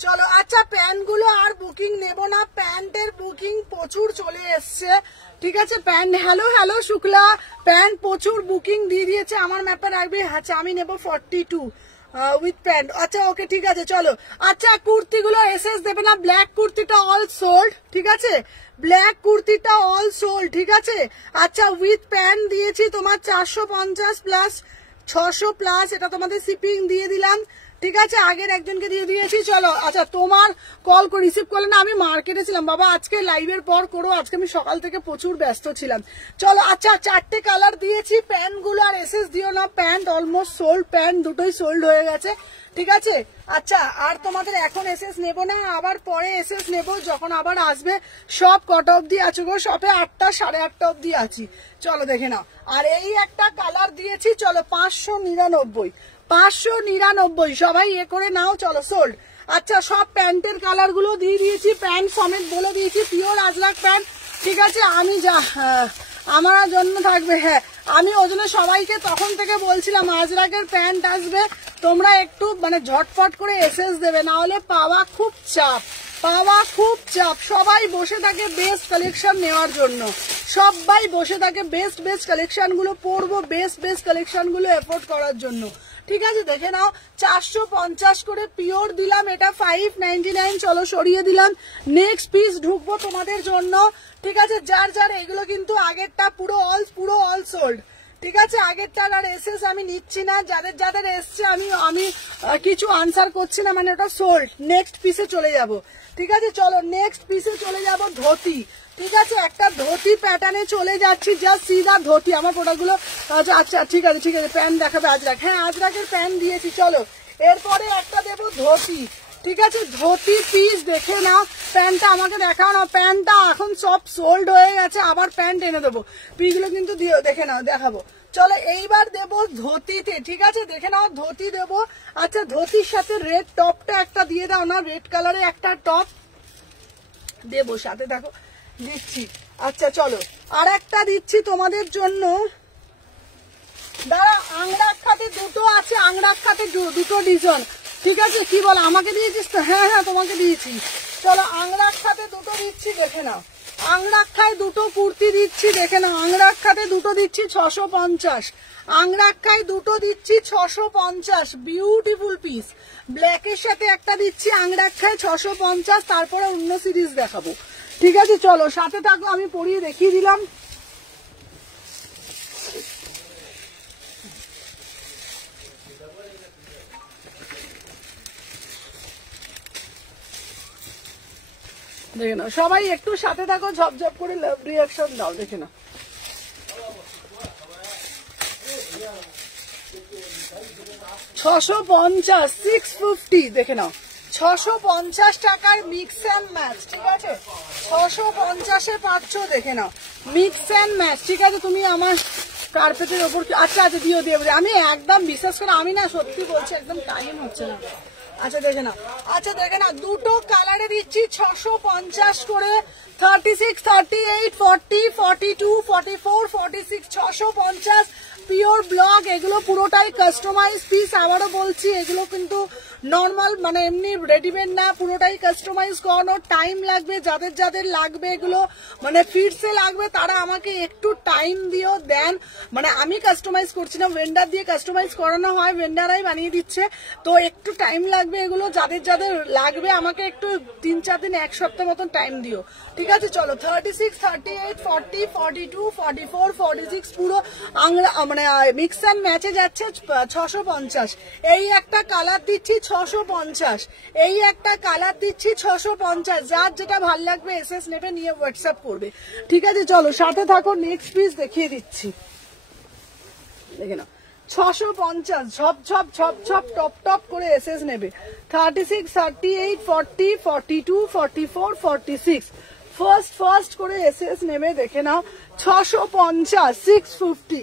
চলো, আচ্ছা, প্যান্ট গুলো আর বুকিং নেব না, প্যান্টের বুকিং প্রচুর চলে এসছে। ঠিক আছে, প্যান্ট, হ্যালো শুক্লা, প্যান্ট প্রচুর বুকিং দিয়ে দিয়েছে। আমার ম্যাপে রাখবি। আচ্ছা, আমি নেব 42 উইথ প্যান্ট। আচ্ছা, ওকে, ঠিক আছে, চলো। আচ্ছা, কুর্তিগুলো এসএস দেবে না, ব্ল্যাক কুর্তিটা অল সোল্ড। ঠিক আছে, ব্ল্যাক কুর্তিটা অল সোল্ড। ঠিক আছে, আচ্ছা, উইথ প্যান্ট দিয়েছি তোমার 450 প্লাস 600 প্লাস, এটা তোমাদের শিপিং দিয়ে দিলাম। ঠিক আছে, আগের একজনকে দিয়ে দিয়েছি। চলো, আচ্ছা, তোমার কল রিসিভ করলে না, আমি মার্কেটে ছিলাম বাবা, আজকে লাইভের পর করো, আজকে আমি সকাল থেকে প্রচুর ব্যস্ত ছিলাম। চলো, আচ্ছা, 4টে কালার দিয়েছি। প্যান্ট গুলো আর এসএস দিও না, প্যান্ট অলমোস্ট সোল্ড, প্যান্ট দুটোই সোল্ড হয়ে গেছে। ঠিক আছে, আচ্ছা, আর তোমাদের এখন এসএস নেবো না, আবার পরে এসএস নেবো যখন আবার আসবে। সব কটা অব্দি আছে গো, শপে 8টা 8:30 অব্দি আছি। চলো দেখে নাও, আর এই একটা কালার দিয়েছি। চলো, 599, 599, সবাই এ করে নাও। চলো, সোল্ড। আচ্ছা, সব প্যান্টের কালার গুলো দিয়ে দিয়েছি, প্যান্ট সমেত বলে দিয়েছি, পিওর আজরাক প্যান্ট। ঠিক আছে, আমি যা আমার জন্য থাকবে। হ্যাঁ, আমি ওই জন্য সবাইকে তখন থেকে বলছিলাম আজরাকের প্যান্ট আসবে, তোমরা একটু মানে ঝটফট করে এসএস দেবে, না হলে পাওয়া খুব চাপ, পাওয়া খুব চাপ। সবাই বসে থাকে বেস্ট কালেকশন নেওয়ার জন্য, সবাই বসে থাকে বেস্ট কালেকশন গুলো পরবো, বেস্ট কালেকশন গুলো এফোর্ড করার জন্য। ঠিক আছে, দেখে নাও, 450 করে পিওর দিলাম, এটা 599। চলো, সরিয়ে দিলাম। নেক্সট পিস ঢুকবো তোমাদের জন্য। ঠিক আছে, যার এগুলো কিন্তু আগেরটা পুরো অল সোল্ড। ঠিক আছে, আগেরটার আর এসএস আমি নিচ্ছি না, যাদের যাদের এসছে আমি আমি কিছু আনসার করছি না, মানে ওটা সোল্ড। নেক্সট পিসে চলে যাব। ঠিক আছে, চলো নেক্সট পিসে চলে যাব। ধুতি, ঠিক আছে, একটা ধুতি প্যাটার্নে চলে যাচ্ছি, জাস্ট সিধা ধুতি। আমার প্রোডাক্টগুলো আচ্ছা ঠিক আছে ঠিক আছে, প্যান্ট দেখাবে আজরাক। হ্যাঁ আজরাকের প্যান্ট দিয়েছি। চলো এরপরে একটা দেবো ধুতি। ঠিক আছে, ধুতি পিস দেখে নাও। প্যান্টটা আমাকে দেখাও না, প্যান্টটা এখন সব সোল্ড হয়ে গেছে, আবার প্যান্ট এনে দেবো। পিসগুলো কিন্তু দেখে নাও, দেখাবো। চলো এইবার দেবো ধুতিতে। ঠিক আছে, দেখে নাও ধুতি দেবো। আচ্ছা ধুতির সাথে রেড টপটা একটা দিয়ে দাও না, রেড কালারে একটা টপ দেবো, সাথে দেখো দিচ্ছি। আচ্ছা চলো আর একটা দিচ্ছি তোমাদের জন্য। দাঁড়া, আংরাক খাতে দুটো আছে, আংরাক খাতে দুটো ডিজাইন। ঠিক আছে, কি বল, আমাকে দিয়েছিস তো? হ্যাঁ হ্যাঁ তোমাকে দিয়েছি। চলো আংরাক খাতে দুটো দিচ্ছি, দেখে নাও। আংরাক্ষায় দুটো কুর্তি দিচ্ছি, দেখে নাও। আংরাক্ষাতে দুটো দিচ্ছি 650। আংরাক্ষায় দুটো দিচ্ছি 650, বিউটিফুল পিস। ব্ল্যাকের সাথে একটা দিচ্ছি আংরাক্ষায় 650। তারপরে অন্য সিরিজ দেখাবো। ঠিক আছে চলো সাথে থাকো, আমি পরিয়ে দেখিয়ে দিলাম। দেখে নাও, সবাই একটু সাথে থাকো, ঝপঝপ করে লাভ রিয়াকশন দাও। দেখে নাও 650, 650। দেখে নাও 650 টাকার মিক্স অ্যান্ড ম্যাচ। ঠিক আছে, 650-এ পাচ্ছ। দেখে নাও মিক্স অ্যান্ড ম্যাচ। ঠিক আছে, তুমি আমার কার্পেটের ওপর আচ্ছা আচ্ছা দিও দিও। আমি একদম বিশ্বাস করে, আমি না সত্যি বলছি, একদম টাইম হচ্ছে না। আচ্ছা দেখে নাও, আচ্ছা দেখে নাও, দুটো কালারে দিচ্ছি 650 করে। 36, 38, 40, 42, 44, 46, 650 পিওর ব্লক। এগুলো পুরোটাই কাস্টমাইজ পিস। আবারও বলছি, এগুলো কিন্তু নর্মাল মানে এমনি রেডিমেড না, পুরোটাই কাস্টমাইজ করানো। টাইম লাগবে, যাদের যাদের লাগবে এগুলো মানে ফিটসে লাগবে, তারা আমাকে একটু টাইম দিও দেন। মানে আমি কাস্টমাইজ করছি না, ভেন্ডার দিয়ে কাস্টমাইজ করানো হয়, ভেন্ডারাই বানিয়ে দিচ্ছে। তো একটু টাইম লাগবে এগুলো, যাদের যাদের লাগবে আমাকে একটু 3-4 দিন, এক সপ্তাহ মতন টাইম দিও। ঠিক আছে চলো 36, 38, 40, 42, 44, 46 পুরো মানে মিক্স অ্যান্ড ম্যাচে যাচ্ছে 650। এই একটা কালার দিচ্ছি 650, এই একটা কালার দিচ্ছি 650। যার যেটা ভাল লাগবে এসএস নেবে, নিয়ে হোয়াটসঅ্যাপ করবে। ঠিক আছে চলো সাথে থাকো, নেক্সট পিস দেখিয়ে দিচ্ছি। দেখে নাও 650, ঝপ ঝপ ঝপ ঝপ টপ টপ করে এসএস নেবে। 36, 38, 40, 42, 44, 46 ফার্স্ট করে এসএস নেবে। দেখে নাও 650, 650।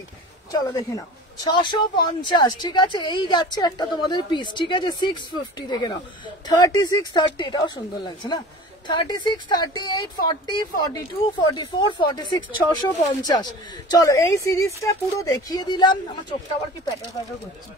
চলো দেখে নাও 650। ঠিক আছে, এই যাচ্ছে একটা তোমাদের পিস। ঠিক আছে 650। দেখে নাও 36, 30, এটাও সুন্দর লাগছে না। 36, 38, 40, 42, 44, 46 650। চলো এই সিরিজটা পুরো দেখিয়ে দিলাম। আমার চোখটা আবার কি প্যাটার প্যাটার করছে।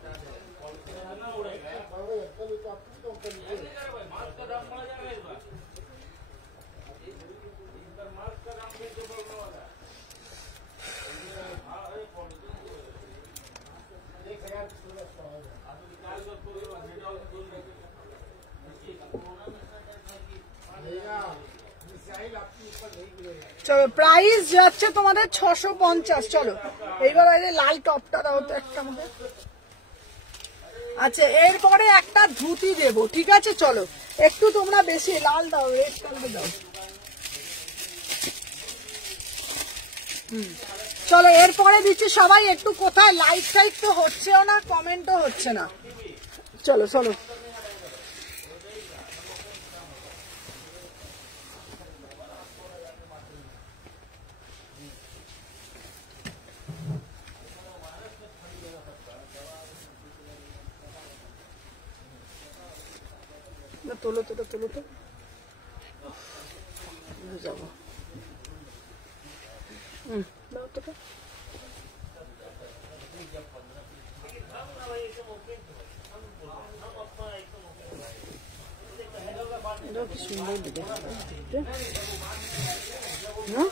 চলো প্রাইস যাচ্ছে তোমাদের 650। চলো এইবার আগে লাল টপটা দাও তো একটা আমাকে। আচ্ছা এরপরে একটা ধুতি দেবো। ঠিক আছে চলো একটু তোমরা বেশি লাল দাও, রেড কালার দাও। চলো এরপরে দিচ্ছি, সবাই একটু কোথায় লাইক টাইক তো হচ্ছেও না, কমেন্টও হচ্ছে না। চলো চলো তোলো তো তোলো তো যাবো। দাও তো এটাও কি সুন্দর দিকে না।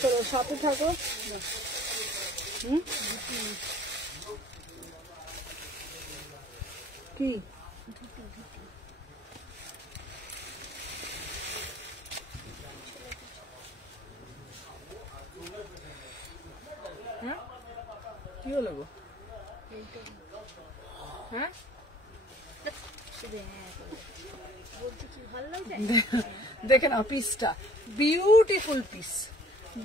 চলো সাথে থাকো। কি কি হলো গো? হ্যাঁ দেখে নাও পিসটা, বিউটিফুল পিস,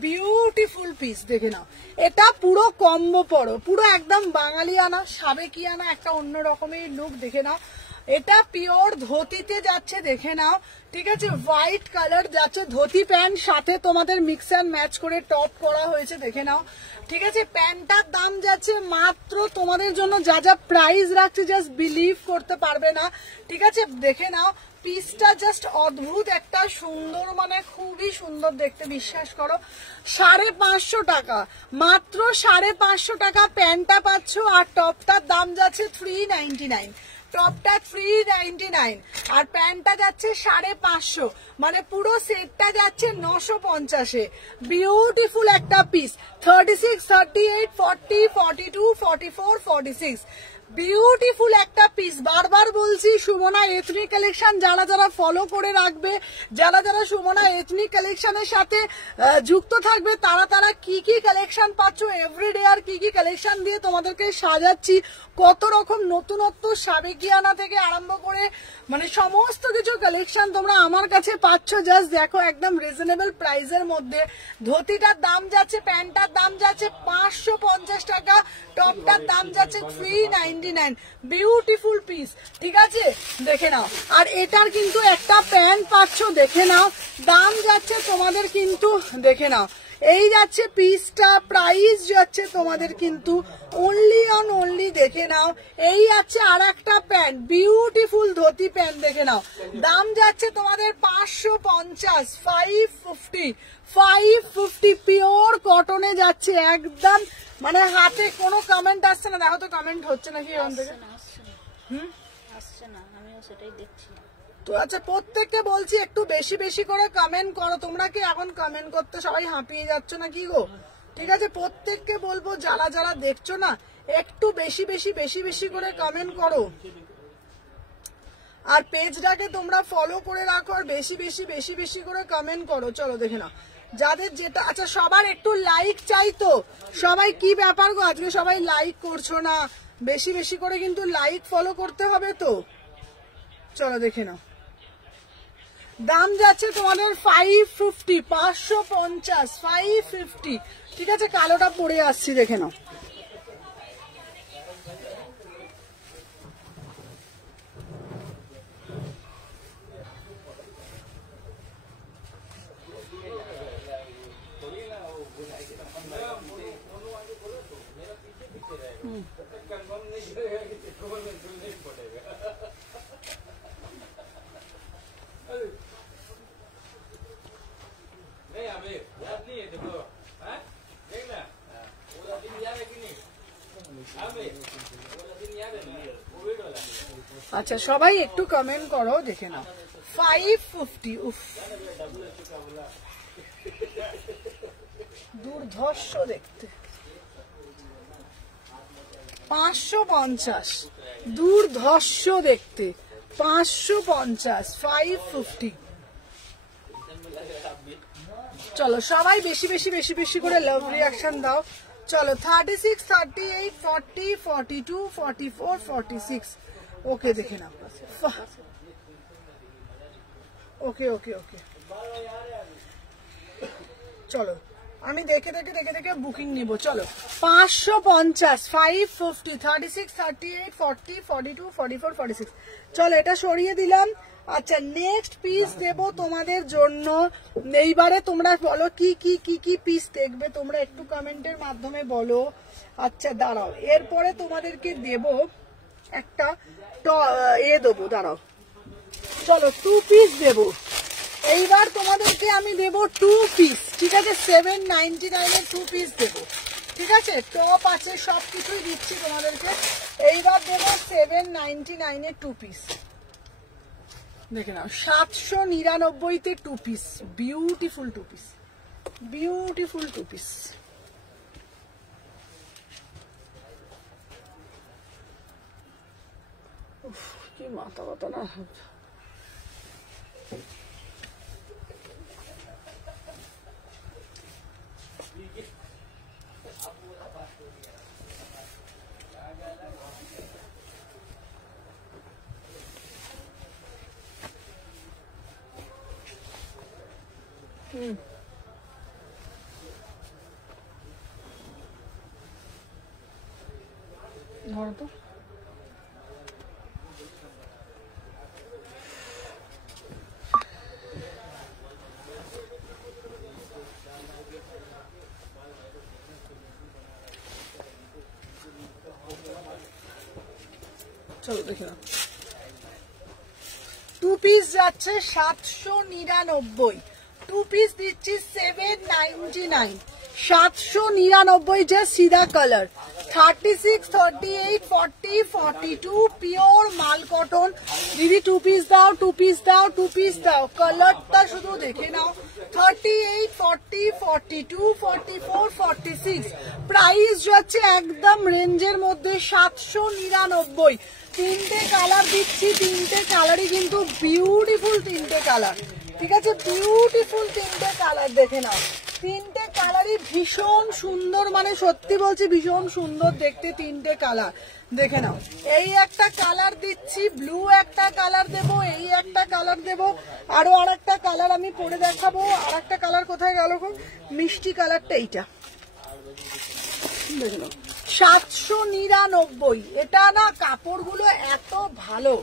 বিউটিফুল পিস দেখে নাও। এটা পুরো কম্বো পড়ো, পুরো একদম বাঙালিয়ানা সাবেকিয়ানা একটা অন্য রকমের লুক দেখে নাও। এটা পিওর ধুতিতে যাচ্ছে দেখে নাও, ঠিক আছে, হোয়াইট কালার যাচ্ছে ধুতি প্যান্ট, সাথে তোমাদের মিক্স অ্যান্ড ম্যাচ করে টপ করা হয়েছে দেখে নাও, ঠিক আছে। প্যান্টটার দাম যাচ্ছে মাত্র তোমাদের জন্য যা যা প্রাইস রাখছে জাস্ট বিলিভ করতে পারবে না, ঠিক আছে। দেখে নাও পিসটা জাস্ট অদ্ভুত একটা সুন্দর, মানে খুবই সুন্দর দেখতে, বিশ্বাস করো। 550 টাকা, মাত্র 550 টাকা প্যান্টটা পাচ্ছ, আর টপটার দাম যাচ্ছে 399, টপটা 399 আর প্যান্টটা যাচ্ছে 550, মানে পুরো সেটটা যাচ্ছে 950-এ। বিউটিফুল একটা পিস, 36, 38, 40, 42, 44, 46, বিউটিফুল একটা পিস। বারবার বলছি সুমনা এথনিক কালেকশন যারা যারা ফলো করে রাখবে, যারা যারা সুমনা এথনিক কালেকশনের সাথে যুক্ত থাকবে, তারা তারা কি কি কালেকশন পাচ্ছ এভরিডে, আর কি কি কালেকশন দিয়ে তোমাদেরকে সাজাচ্ছি, কত রকম নতুনত্ব সাবেকিয়ানা থেকে আরম্ভ করে মানে সমস্ত কিছু কালেকশন তোমরা আমার কাছে পাচ্ছ। জাস্ট দেখো একদম রিজনেবল প্রাইসের মধ্যে। ধুতিটার দাম যাচ্ছে, প্যান্টটার দাম যাচ্ছে 550 টাকা, টপটার দাম যাচ্ছে 399, বিউটিফুল পিস, ঠিক আছে, দেখে নাও। আর এটার কিন্তু একটা প্যান্ট পাচ্ছ দেখে নাও, দাম যাচ্ছে তোমাদের কিন্তু দেখে নাও, এই যাচ্ছে পিসটা, প্রাইস যাচ্ছে তোমাদের কিন্তু অনলি অন অনলি দেখে নাও, এই যাচ্ছে আর একটা প্যান্ট, বিউটিফুল ধুতি প্যান্ট দেখে নাও, দাম যাচ্ছে তোমাদের 550, 550 পিওর কটনে যাচ্ছে একদম, মানে হাতে কোনো কমেন্ট আসছে না, দেখো তো কমেন্ট হচ্ছে নাকি এখান থেকে? আসছে না, আমিও সেটাই দেখছি। তো আচ্ছা প্রত্যেককে বলছি একটু বেশি বেশি করে কমেন্ট করো, তোমরা কি এখন কমেন্ট করতে সবাই হাঁপিয়ে যাচ্ছ না কি গো? ঠিক আছে, প্রত্যেককে বলবো যারা যারা দেখছো না একটু বেশি বেশি বেশি বেশি করে কমেন্ট করো, আর পেজটাকে তোমরা ফলো করে রাখো, আর বেশি বেশি বেশি বেশি করে কমেন্ট করো। চলো দেখে নাও যাদের যেটা, আচ্ছা সবার একটু লাইক চাই তো, সবাই কি ব্যাপার গো আজকে সবাই লাইক করছো না? বেশি বেশি করে কিন্তু লাইক ফলো করতে হবে তো। চলো দেখে নাও, দাম যাচ্ছে তোমাদের 550, 550, 550, ঠিক আছে। কালোটা পরে আসছি দেখে নাও, আচ্ছা সবাই একটু কমেন্ট করো দেখে নাও। 550, উফ দুর্ধর্ষ দেখতে। 550, দুর্ধর্ষ দেখতে, 550, 550। চলো সবাই বেশি বেশি বেশি বেশি করে লাভ রিয়াকশন দাও। চলো 36, 38, 40, 42, 44, 46, ওকে দেখে নাও। ওকে ওকে ওকে, চলো আমি দেখে দেখে দেখে দেখে বুকিং নিব। চলো 550, 550, 36, 38, 40, 42, 44, 46। চলো এটা সরিয়ে দিলাম। আচ্ছা নেক্সট পিস দেব তোমাদের জন্য। এইবারে তোমরা বলো কি কি কি কি পিস দেখবে, তোমরা একটু কমেন্টের মাধ্যমে বলো। আচ্ছা দাঁড়াও, এরপরে তোমাদেরকে দেব একটা দেবো, দাঁড়াও, চলো 2 পিস দেবো। এইবার তোমাদেরকে আমি দেবো 2 পিস, ঠিক আছে, 799-এর 2 পিস দেবো, ঠিক আছে। টপ আছে, সবকিছুই দিচ্ছি তোমাদেরকে। এইবার দেবো 799-এর 2 পিস, দেখে নাও 799-তে 2 piece, beautiful 2 piece, beautiful 2 piece. কি মাথা ব্যথা না, ধরো তো। চলো দেখে নাও। 2 পিস যাচ্ছে 799, 2 পিস দিচ্ছি 799, 799 যে সিধা কালার। 36, 38, 40, 42 পিওর মাল কটন। দিদি 2 পিস দাও, 2 পিস দাও, 2 পিস দাও, কালারটা শুধু দেখে নাও। 38, 40, 42, 44, 46 প্রাইস যাচ্ছে একদম রেঞ্জের মধ্যে 799। তিনটে কালার দিচ্ছি, তিনটে কালারই কিন্তু বিউটিফুল তিনটে কালার, ঠিক আছে, বিউটিফুল তিনটে কালার দেখে নাও। তিনটে কালারই ভীষণ সুন্দর, মানে সত্যি বলছি ভীষণ সুন্দর দেখতে তিনটে কালার দেখে নাও। এই একটা কালার দিচ্ছি, ব্লু একটা কালার দেব, এই একটা কালার দেব, আরো আর একটা কালার আমি পরে দেখাবো। আর একটা কালার কোথায় গেল? মিষ্টি কালারটা এইটা দেখে নাও। 799। এটা না কাপড়গুলো এত ভালো,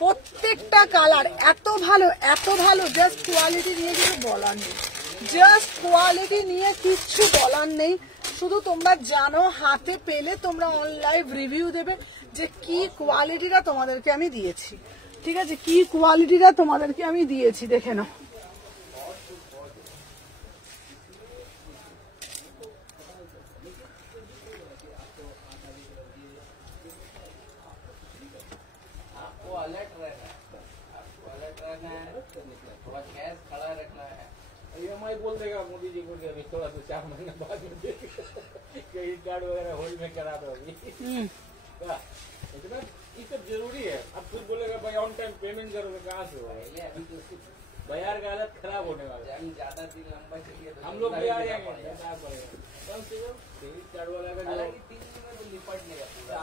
প্রত্যেকটা কালার এত ভালো, এত ভালো, জাস্ট কোয়ালিটি নিয়ে কিছু বলার নেই, জাস্ট কোয়ালিটি নিয়ে কিচ্ছু বলার নেই। শুধু তোমরা জানো, হাতে পেলে তোমরা অনলাইন রিভিউ দেবে যে কি কোয়ালিটিটা তোমাদেরকে আমি দিয়েছি, ঠিক আছে, কি কোয়ালিটিটা তোমাদেরকে আমি দিয়েছি দেখে নাও। EMI बोल देगा मोदी जी को कि अभी थोड़ा सा 4 महीने बाद में क्रेडिट कार्ड वगैरह होल्ड में करा दो अभी। इतना ये सब जरूरी है। अब खुद बोलेगा भाई ऑन टाइम पेमेंट करोगे, कहाँ से होगा? बाजार का हालत खराब होने वाला है। ज्यादा दिन लंबा चाहिए हम लोग भी आ जाएंगे, क्रेडिट कार्ड वाला का 3 दिन में तो निपट लेगा पूरा।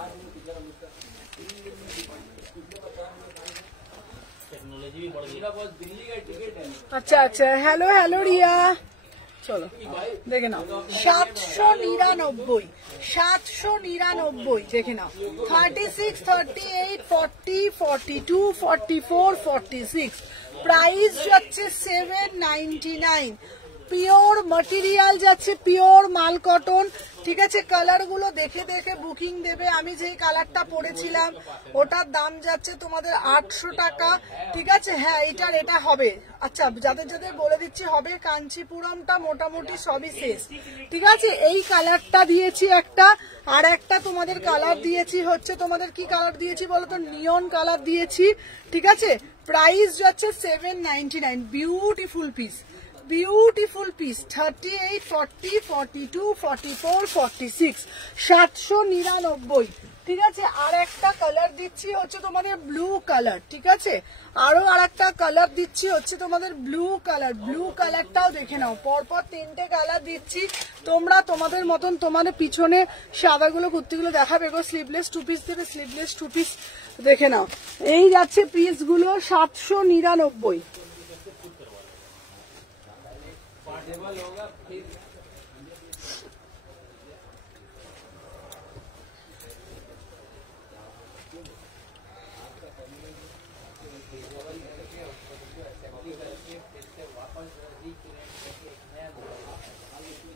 टेक्नोलॉजी भी बढ़ गई, बस दिल्ली का टिकट है। अच्छा अच्छा, हेलो हेलो रिया, चलो देखे नाओ। 799, 799 देखे नाओ। 36, 38, 40, 42, 44, 46 প্রাইস যাচ্ছে 799। পিওর মাটেরিয়াল যাচ্ছে, পিওর মাল কটন, ঠিক আছে। কালার গুলো দেখে দেখে বুকিং দেবে। আমি যেই কালারটা পরেছিলাম ওটার দাম যাচ্ছে তোমাদের 800 টাকা, ঠিক আছে। হ্যাঁ এটার এটা হবে। আচ্ছা যাদের যাদের বলে দিচ্ছি হবে, কাঞ্চিপুরমটা মোটামুটি সবই শেষ, ঠিক আছে। এই কালারটা দিয়েছি একটা, আর একটা তোমাদের কালার দিয়েছি হচ্ছে, তোমাদের কি কালার দিয়েছি বলো তো, নিয়ন কালার দিয়েছি, ঠিক আছে। প্রাইস যাচ্ছে 799। Beautiful piece, beautiful piece. 38, 40, 42, 44, 46 799, ঠিক আছে। আর একটা কালার দিচ্ছি হচ্ছে তোমাদের ব্লু কালার, ঠিক আছে। আরো আর একটা কালার দিচ্ছি হচ্ছে তোমাদের ব্লু কালার। ব্লু কালারটাও দেখে নাও, পরপর তিনটে কালার দিচ্ছি। তোমরা তোমাদের মতন তোমাদের পিছনে সাদাগুলো কুর্তিগুলো দেখাবে গো। স্লিভলেস 2 পিস দেবে, স্লিভলেস 2 পিস দেখে নাও। এই যাচ্ছে পিস গুলো 799। होगा फिर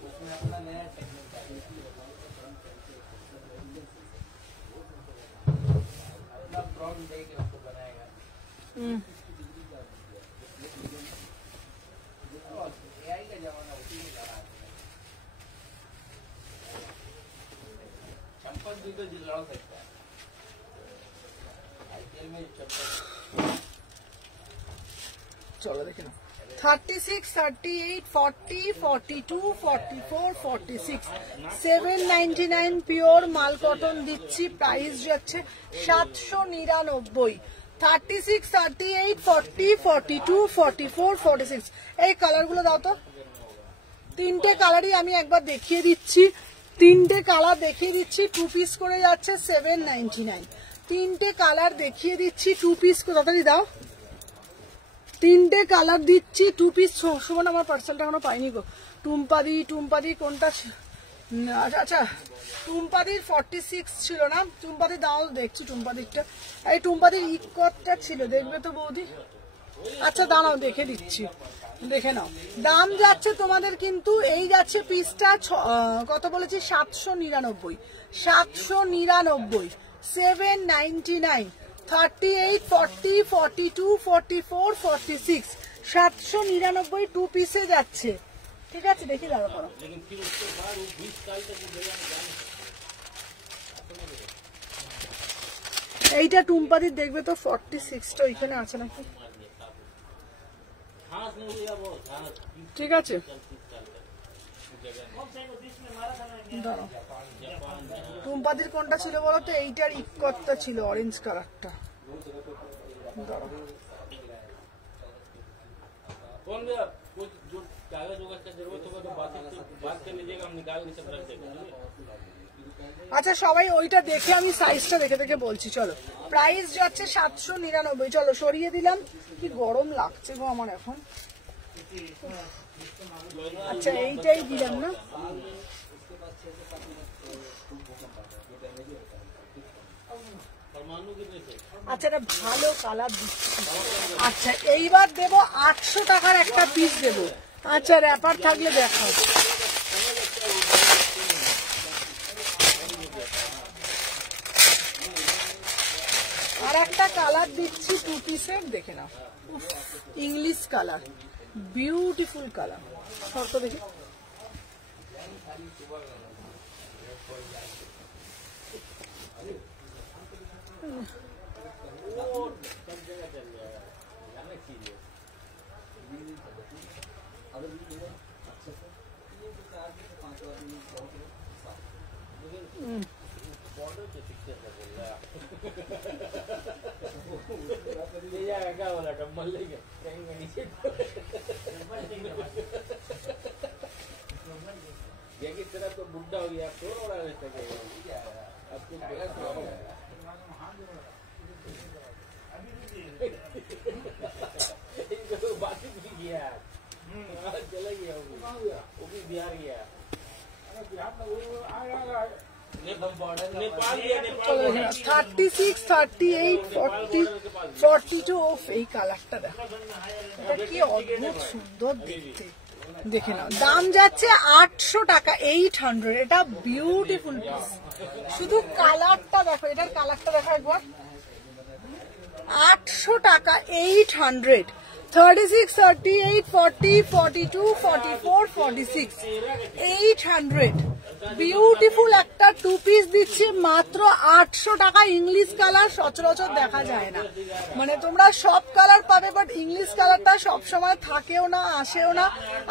उसमें अपना नया टेक्निक अपना ब्रांड देके उसको बनाएगा। चंपल भी तो लड़ सकता है आईपीएल में चंपल। चलो देखे ना। 36, 38, 40, 42, 44, 46 799 পিওর মাল কটন দিচ্ছি। প্রাইস যাচ্ছে 799। 36, 38, 40, 42, 44, 46 এই কালারগুলো দাও তো। তিনটে কালারই আমি একবার দেখিয়ে দিচ্ছি, তিনটে কালার দেখিয়ে দিচ্ছি। 2 পিস করে যাচ্ছে 799। তিনটে কালার দেখিয়ে দিচ্ছি, 2 পিস করে তাড়াতাড়ি দাও। তিনটে কালার দিচ্ছি, 2 পিস। সুমন আমার পার্সেলটা এখনো পাইনি গো। টুম্পাদি কোনটা? আচ্ছা টুম্পাদির 46 ছিল না? টুম্পাদি দাও, দেখছি টুম্পাদিরটা। এই টুম্পাদির ইকটটা ছিল, দেখবে তো বৌদি? আচ্ছা দাঁড়াও দেখে দিচ্ছি, দেখে নাও। দাম যাচ্ছে তোমাদের কিন্তু এই যাচ্ছে পিসটা কত বলেছি? 799, 799, 799, 38, 40, 42, 44, 46, 799 2 পিসে যাচ্ছে। ঠিক আছে, দেখি দাঁড়া করো। এইটা টুম্পাদির দেখবে তো 46টা ওইখানে আছে নাকি? ঠিক আছে দাঁড়াও, টুম্পাদির কোনটা ছিল বলো তো? এইটার ইকটটা ছিল, অরেঞ্জ কালারটা। দাঁড়াও कौन भैया कुछ जो कागज होगा का जरूरत होगा तो बात कर लीजिएगा, हम निकाल के सब रख देंगे। আচ্ছা সবাই ওইটা দেখে আমি সাইজটা দেখে দেখে বলছি। চলো, প্রাইস যাচ্ছে 799। চলো সরিয়ে দিলাম, কি গরম লাগছে গো আমার এখন। আচ্ছা এইটাই দিলাম না? আচ্ছা এটা ভালো কালার দিচ্ছি। আচ্ছা এইবার দেবো 800 টাকার একটা পিস দেবো। আচ্ছা র্যাপার থাকলে দেখাও। আর একটা কালার দিচ্ছি 2 পিসের, দেখে নাও। English colour, beautiful colour. শর্ত দেখি। क्या बोला डम्बल लेके कहीं नीचे ये किस तरह तो बुढ़ा हो गया, तो और आगे तक आपको इनको बात भी किया, चला गया वो भी बिहार गया। नेपाल गया, नेपाल 36, 38, 40, 42 অফ। এই কালারটা দেখো, এটা কি অদ্ভুত সুন্দর দেখতে। দেখে নাও, দাম যাচ্ছে 800 টাকা, 800। এটা বিউটিফুল পিস। শুধু কালারটা দেখো, এটার কালারটা দেখো একবার। 800 টাকা, 800। 36, 38, 40, 42, 44, 46, 800। বিউটিফুল একটা 2 পিস দিচ্ছি মাত্র 800 টাকা। ইংলিশ কালার সচরাচর দেখা যায় না, মানে তোমরা সব কালার পাবে, বাট ইংলিশ কালারটা সবসময় থাকেও না, আসেও না,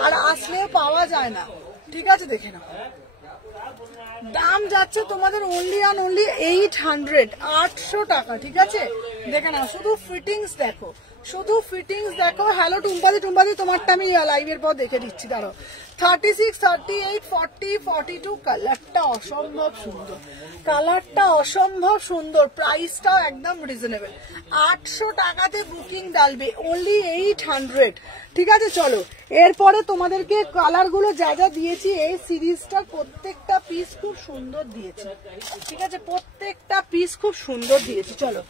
আর আসলেও পাওয়া যায় না। ঠিক আছে, দেখে নাও। দাম যাচ্ছে তোমাদের অনলি অ্যান্ড অনলি 800, 800 টাকা। ঠিক আছে, দেখে নাও। শুধু ফিটিংস দেখো, শুধু ফিটিংস দেখো। হ্যালো টুম্পাদি, তোমারটা আমি লাইভের পর দেখে দিচ্ছি, দাঁড়ো। 36, 38, 40, 42 কালারটা অসম্ভব সুন্দর, কালারটা অসম্ভব সুন্দর। প্রাইসটাও একদম রিজনেবল। 800 টাকাতে বুকিং ডালবে, অনলি 800। ঠিক আছে, চলো এরপরে তোমাদেরকে কালারগুলো যা যা দিয়েছি এই সিরিজটার প্রত্যেকটা পিস খুব সুন্দর দিয়েছি। ঠিক আছে, প্রত্যেকটা পিস খুব সুন্দর দিয়েছি। চলো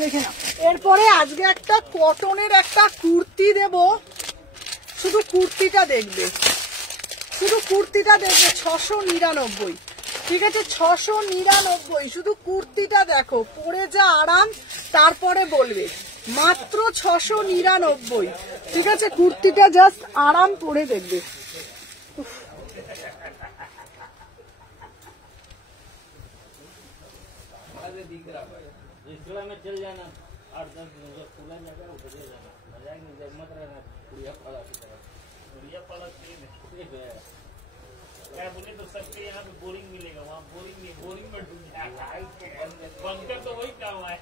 দেখে নাও। এরপরে আজকে একটা কটনের একটা কুর্তি দেব, শুধু কুর্তিটা দেখবে, শুধু কুর্তিটা দেখবে। 699। ঠিক আছে, 699। শুধু কুর্তিটা দেখো, পরে যা আরাম, তারপরে বলবে। মাত্র 699। ঠিক আছে, কুর্তিটা জাস্ট আরাম, পরে দেখবে। रिश्तेदार में चल जाना, 8-10 दिन जब खुला जाएगा उधर जाना, मजा नहीं, जब मत रहना पुड़िया पाला की तरफ। पुड़िया पाला क्या बोले तो सबके यहाँ पे बोरिंग मिलेगा, वहाँ बोरिंग नहीं, बोरिंग में डूब जाएगा। बंकर तो वही काम है।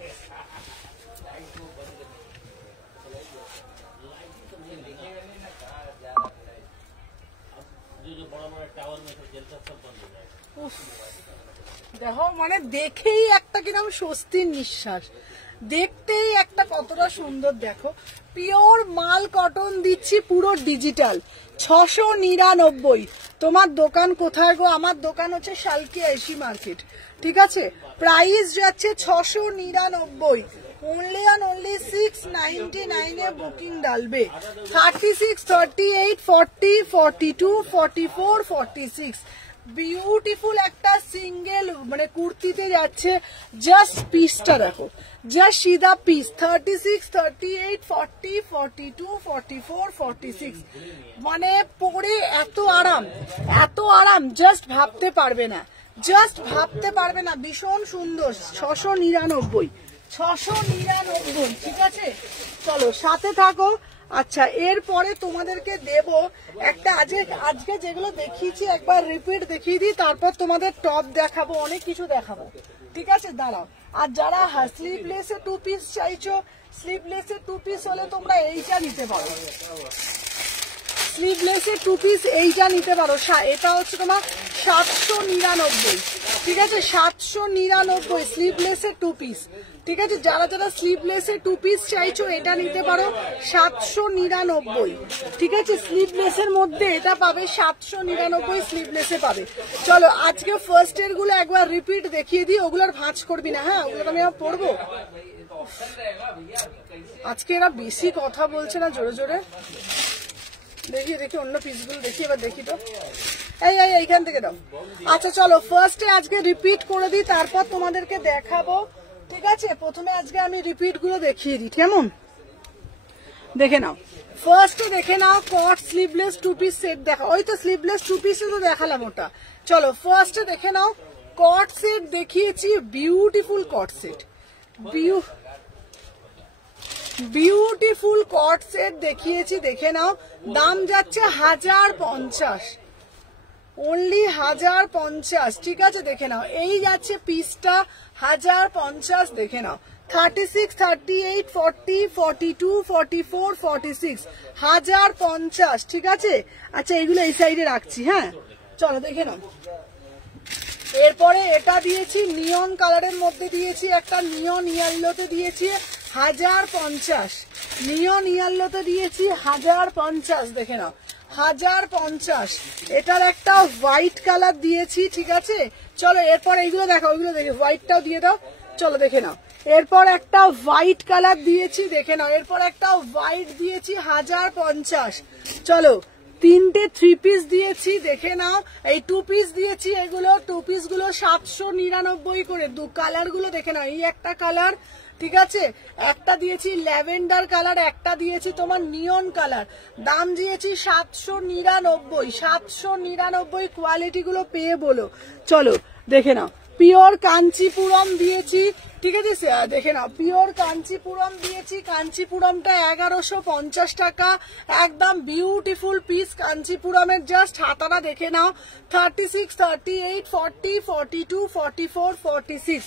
जो बड़ा बड़ा टावर में से जलता सब बंद हो जाएगा। দেখো, মানে দেখেই একটা কিরকম স্বস্তির নিঃশ্বাস। দেখতেই একটা কতটা সুন্দর দেখো, পিওর মাল কটন দিচ্ছি, পুরো ডিজিটাল, 699। তোমার দোকান কোথায় গো? আমার দোকান হচ্ছে শালকি আইসি মার্কেট, ঠিক আছে। প্রাইস যাচ্ছে 699, only and only 699 এ বুকিং ডালবে। 36, 38, 40, 42, 44, 46 বিউটিফুল একটা সিঙ্গেল মানে কুর্তিতে যাচ্ছে। জাস্ট পিসটা দেখো, জাস্ট সিধা পিস। 36, 38, 40, 42, 44, 46 মানে পরে এত আরাম, এত আরাম জাস্ট ভাবতে পারবে না, জাস্ট ভাবতে পারবে না। ভীষণ সুন্দর, 699, 699, ঠিক আছে। চলো সাথে থাকো। আচ্ছা এরপরে তোমাদেরকে দেব একটা, আজকে যেগুলো দেখিয়েছি একবার রিপিট দেখিয়ে দিই, তারপর তোমাদের টপ দেখাবো, অনেক কিছু দেখাবো, ঠিক আছে। দাঁড়াও। আর যারা স্লিভলেসে 2 পিস চাইছো, স্লিভলেসে 2 পিস হলে তোমরা এইটা নিতে পারো, স্লিভলেসে 2 পিস এইটা নিতে পারো। এটা হচ্ছে তোমার 799, ঠিক আছে, 799 স্লিভলেসে 2 পিস, ঠিক আছে। যারা যারা স্লিভলেসে 2 পিস চাইছো এটা নিতে পারো 799, ঠিক আছে। স্লিভলেসের মধ্যে এটা পাবে 799 স্লিভলেসে পাবে। চলো আজকে ফার্স্ট এর গুলো একবার রিপিট দেখিয়ে দিই, ওগুলোর ভাঁজ করবি না, হ্যাঁ ওগুলো আমি পড়বো। আজকে এরা বেশি কথা বলছে না, জোরে জোরে দেখি অন্য পিসগুলো দেখি, এবার দেখি তো, এইখান থেকে দাও। আচ্ছা চলো ফার্স্টে আজকে রিপিট করে দিই, তারপর তোমাদেরকে দেখাবো, ঠিক আছে। প্রথমে আজকে আমি রিপিট গুলো দেখিয়ে দিই, কেমন দেখে নাও। ফার্স্টে দেখে নাও কট স্লিভলেস 2 পিস সেট দেখা, ওই তো স্লিভলেস 2 পিস তো দেখালাম ওটা। চলো ফার্স্টে দেখে নাও কট সেট দেখিয়েছি, বিউটিফুল কট সেট, বিউটিফুল কট সেট দেখিয়েছি, দেখে নাও। দাম যাচ্ছে 1050, অনলি 1050, ঠিক আছে। দেখে নাও এই যাচ্ছে পিসটা 1050, দেখে নাও। 36, 38, 40, 42, 44, 46 1050, ঠিক আছে। আচ্ছা এগুলো এই সাইডে রাখছি, হ্যাঁ চলো দেখে নাও। এরপরে এটা দিয়েছি নিয়ন কালারের মধ্যে দিয়েছি, একটা নিয়ন ইয়েলোতে দিয়েছি 1050, নিয়ন ইয়েলোতে দিয়েছি 1050, দেখে নাও 1050। এটার একটা হোয়াইট কালার দিয়েছি, ঠিক আছে। চলো এরপর এইগুলো দেখো, ওইগুলো দেখে হোয়াইটটাও দিয়ে দাও, চলো দেখে নাও। এরপর একটা হোয়াইট কালার দিয়েছি, দেখে নাও। এরপর একটা হোয়াইট দিয়েছি 1050। চলো 3টে 3 পিস দিয়েছি, দেখে নাও। এই 2 পিস দিয়েছি, এগুলো 2 পিস গুলো 799 করে। 2 কালার গুলো দেখে নাও, এই একটা কালার, ঠিক আছে, একটা দিয়েছি ল্যাভেন্ডার কালার, একটা দিয়েছি তোমার নিয়ন কালার। দাম দিয়েছি 799, 799। কোয়ালিটি গুলো পেয়ে বলো। চলো দেখে নাও। পিওর কাঞ্চিপুরম দিয়েছি, ঠিক আছে, দেখে নাও পিওর কাঞ্চিপুরম দিয়েছি। কাঞ্চিপুরমটা 1150 টাকা, একদম বিউটিফুল পিস কাঞ্চিপুরমের। জাস্ট হাতাটা দেখে নাও। 36, 38, 40, 42, 44, 46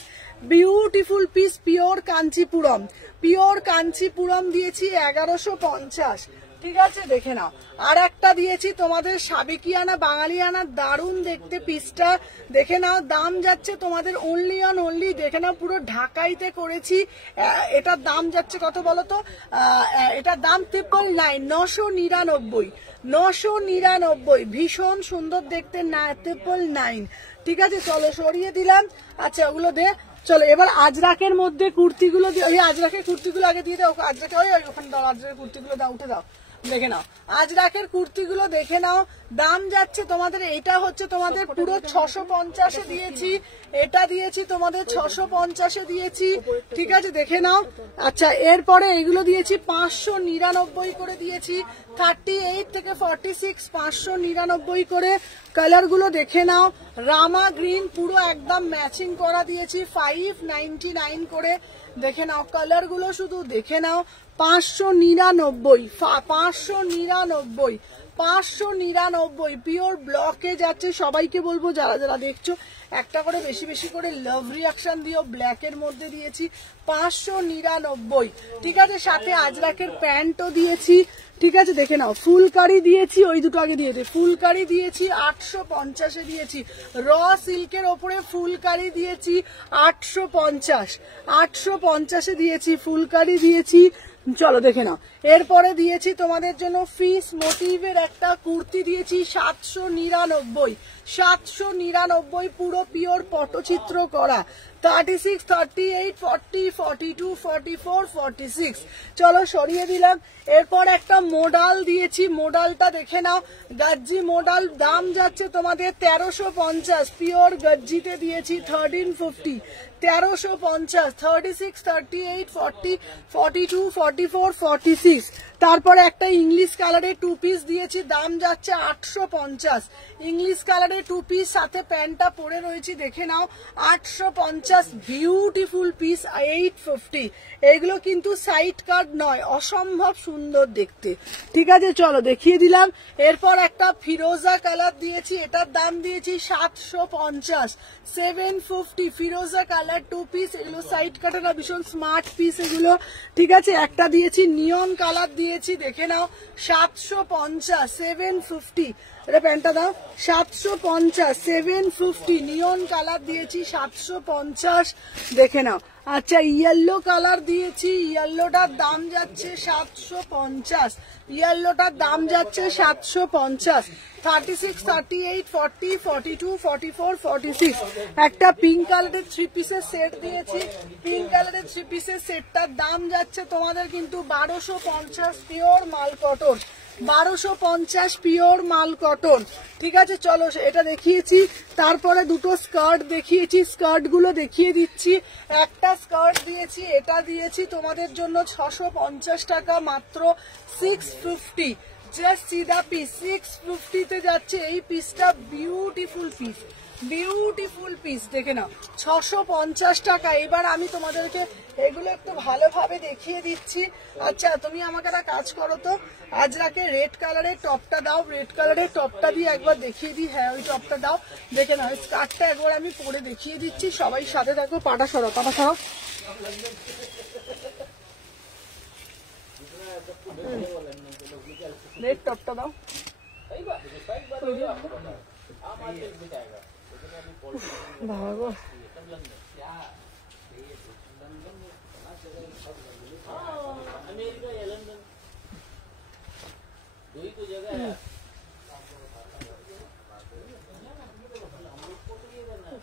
beautiful piece pure Kanchipuram. Pure Kanchipuram দিয়েছি 1150, ঠিক আছে, দেখে নাও। আর একটা দিয়েছি তোমাদের সাবেকিয়ানা বাঙালিয়ানা, দারুণ দেখতে পিসটা, দেখে নাও। দাম যাচ্ছে তোমাদের অনলি অন অনলি, দেখে নাও পুরো ঢাকাইতে করেছি। এটার দাম যাচ্ছে কত বলো তো? এটার দাম 999, 999। ভীষণ সুন্দর দেখতে, 999, ঠিক আছে। চলো সরিয়ে দিলাম। আচ্ছা ওগুলো দে। চলো এবার আজরাকের মধ্যে কুর্তিগুলো দিয়ে, ওই আজরাকের কুর্তিগুলো আগে দিয়ে দাও, আজরাকে ওই ওখানে দাও, আজরাকের কুর্তিগুলো দাও, উঠে দাও, দেখে নাও। আজরাকের কুর্তিগুলো দেখে নাও। দাম যাচ্ছে তোমাদের, এটা হচ্ছে তোমাদের পুরো 650 দিয়েছি, এটা দিয়েছি তোমাদের 650 দিয়েছি, ঠিক আছে, দেখে নাও। আচ্ছা এরপরে এগুলো দিয়েছি 599 করে দিয়েছি। 38 থেকে 46 599 করে। কালার গুলো দেখে নাও। রামা গ্রিন পুরো একদম ম্যাচিং করা দিয়েছি 599 করে, দেখে নাও। কালার গুলো শুধু দেখে নাও। 599, 599, 599 পিওর ব্লকে যাচ্ছে। সবাইকে বলবো যারা যারা দেখছো একটা করে বেশি বেশি করে লাভ রিয়াকশন দিও। ব্ল্যাকের মধ্যে দিয়েছি 599, ঠিক আছে। সাথে আজরাকের প্যান্টও দিয়েছি, ঠিক আছে। দেখে নাও, ফুলকারি দিয়েছি, ওই দুটো আগে দিয়েছি, ফুলকারি দিয়েছি 850-এ দিয়েছি। র সিল্কের ওপরে ফুলকারি দিয়েছি 850-এ দিয়েছি, ফুলকারি দিয়েছি। চলো দেখে নাও, এরপরে দিয়েছি তোমাদের জন্য ফিস মোটিভের একটা কুর্তি দিয়েছি 799, পুরো পিওর পটচিত্র করা। 36, 38, 40, 42, 44, 46। চলো সরিয়ে দিলাম। এরপর একটা মোডাল দিয়েছি, মোডালটা দেখে নাও, গাজ্জি মোডাল, দাম যাচ্ছে তোমাদের 1350, পিওর গাজ্জিতে দিয়েছি 1350, 1350, 36, 38, 40, 42, 44, 46। তারপরে একটা ইংলিশ কালারের 2 পিস দিয়েছি, দাম যাচ্ছে 850, ইংলিশ কালারের 2 পিস, সাথে প্যান্টটা পরে রয়েছি, দেখে নাও 850, বিউটিফুল পিস 850। এগুলো কিন্তু সাইড কাট নয়, অসম্ভব সুন্দর দেখতে, ঠিক আছে। চলো দেখিয়ে দিলাম। এরপর একটা ফিরোজা কালার দিয়েছি, এটার দাম দিয়েছি 750, 750, ফিরোজা কালার 2 পিস, এগুলো সাইড কাটে না, ভীষণ স্মার্ট পিস এগুলো, ঠিক আছে। একটা দিয়েছি নিয়ন কালার দিয়েছি, দেখে নাও 750, 750। এটা প্যান্টটা দাও, 750, 750, নিয়ন কালার দিয়েছি 750, দেখে নাও। আচ্ছা, ইয়েলো কালার দিয়েছি, ইয়েলোটার দাম যাচ্ছে 750, ইয়েলোটার দাম যাচ্ছে 750, 36, 38, 40, 42, 44, 46। একটা পিঙ্ক কালারের 3 পিসের সেট দিয়েছি, পিঙ্ক কালারের 3 পিসের সেটটার দাম যাচ্ছে তোমাদের কিন্তু 1250, পিওর মাল কটন, 1250, পিওর মাল কটন, ঠিক আছে। চলো এটা দেখিয়েছি। তারপরে দুটো স্কার্ট দেখিয়েছি, স্কার্ট গুলো দেখিয়ে দিচ্ছি। একটা স্কার্ট দিয়েছি, এটা দিয়েছি তোমাদের জন্য 650 টাকা মাত্র, 650, জাস্ট সিধা পিস 650-তে যাচ্ছে এই পিসটা। বিউটিফুল পিস, বিউটিফুল পিস, দেখে নাও 650 টাকা। এবার আমি তোমাদেরকে এগুলো একটু ভালোভাবে দেখিয়ে দিচ্ছি। আচ্ছা, তুমি আমাকে একটা কাজ করো তো, আজরাকে রেড কালারের টপটা দাও, রেড কালারের টপটা দিয়ে একবার দেখিয়ে দিই। হ্যাঁ, ওই টপটা দাও, দেখে নাও। স্কার্টটা একবার আমি পরে দেখিয়ে দিচ্ছি, সবাই সাথে থাকো। পাটা সরাও, পাটা সরাও। রেড টপটা দাও। বাবা গো, अमेरिका या लंदन दो ही तो जगह है। हम लोग को तो ये करना है,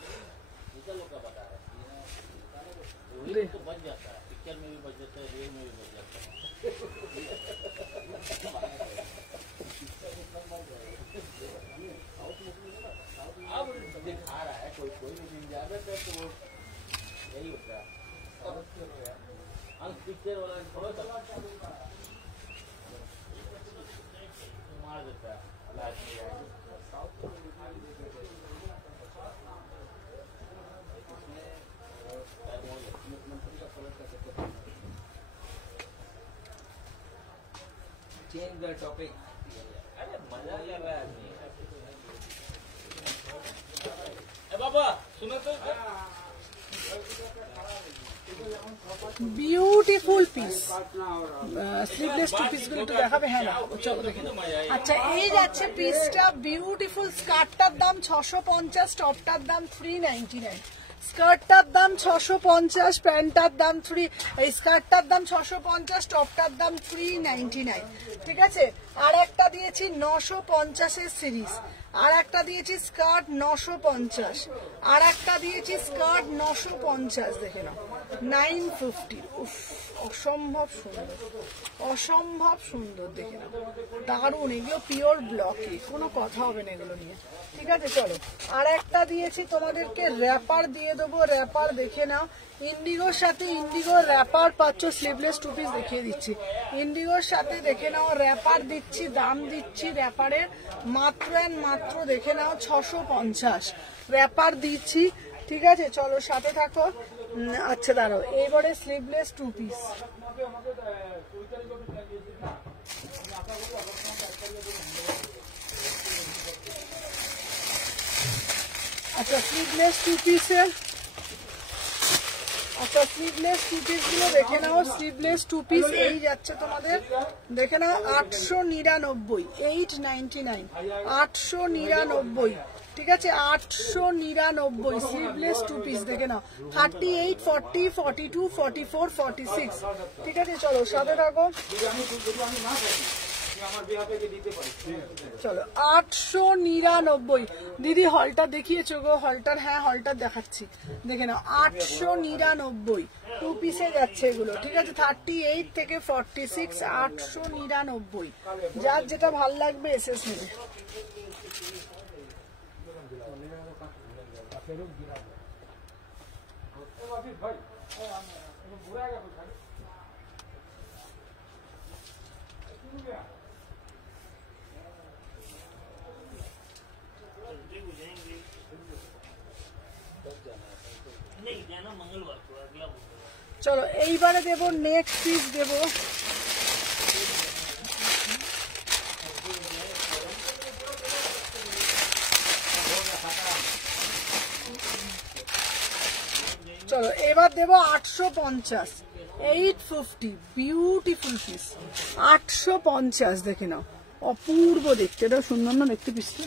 दूसरा लोग का बता रहा है, तो बच जाता है, पिक्चर में भी बच जाता है, रियल में भी बच जाता है। अब दिखा रहा है कोई कोई भी ज्यादा तो यही होता है। हम पिक्चर वाला थोड़ा सा मार देता है, लास्ट में चेंज द टॉपिक। अरे मजा ले रहा है आदमी। ए बाबा सुनो तो, বিউটিফুল পিস, স্লিভলেস 2 পিস গুলো একটু দেখাবে। হ্যাঁ, চলো দেখে নাও। আচ্ছা, এই যাচ্ছে পিসটা, বিউটিফুল। স্কার্টটার দাম 650, টপটার দাম 399, স্কার্টটার দাম 650, প্যান্টটার দাম স্কার্টটার দাম 650, টপটার দাম 399, ঠিক আছে। আর একটা দিয়েছি 950-এর সিরিজ, আর একটা দিয়েছি স্কার্ট 950, আর একটা দিয়েছি স্কার্ট 950, দেখে নাও 950। উফ, অসম্ভব সুন্দর, অসম্ভব সুন্দর, দেখে নাও, দারুণ। এগুলো পিওর ব্লকে, কোনো কথা হবে না এগুলো নিয়ে, ঠিক আছে। চলো, আর একটা দিয়েছি তোমাদেরকে র্যাপার দিয়ে দেবো, র্যাপার দেখে নাও। ইন্ডিগোর সাথে ইন্ডিগোর র্যাপার পাচ্ছ, স্লিভলেস 2 পিস দেখিয়ে দিচ্ছি। ইন্ডিগোর সাথে দেখে নাও র্যাপার দিচ্ছি, দাম দিচ্ছি র্যাপারের মাত্র মাত্র দেখে নাও 650, র্যাপার দিচ্ছি, ঠিক আছে। চলো সাথে থাকো। আচ্ছা দাঁড়াও, এবারে স্লিভলেস 2 পিস। আচ্ছা স্লিভলেস টু পিসের, আচ্ছা স্লিভলেস টু পিস গুলো দেখে নাও। স্লিভলেস টু পিস এই যাচ্ছে তোমাদের, দেখে নাও 899, 899, 899, ঠিক আছে 899 স্লিভলেস টু পিস দেখে নাও। 38, 40, 42, 44, 46, ঠিক আছে। চলো সাথে থাকো, চলো 899। দিদি হলটার দেখিয়েছো গো? হলটার, হ্যাঁ হলটার দেখাচ্ছি, দেখে নাও 899 টু পিসে যাচ্ছে এগুলো, ঠিক আছে। 38 থেকে 46, 899। যার যেটা ভাল লাগবে এসএস নেবে। চলো এইবারে দেব নেক্সট পিস দেব, চলো এবার দেব 850, 850 বিউটিফুল পিস, 850 দেখে নাও, অপূর্ব দেখতে, এটাও সুন্দর না দেখতে পিসটা।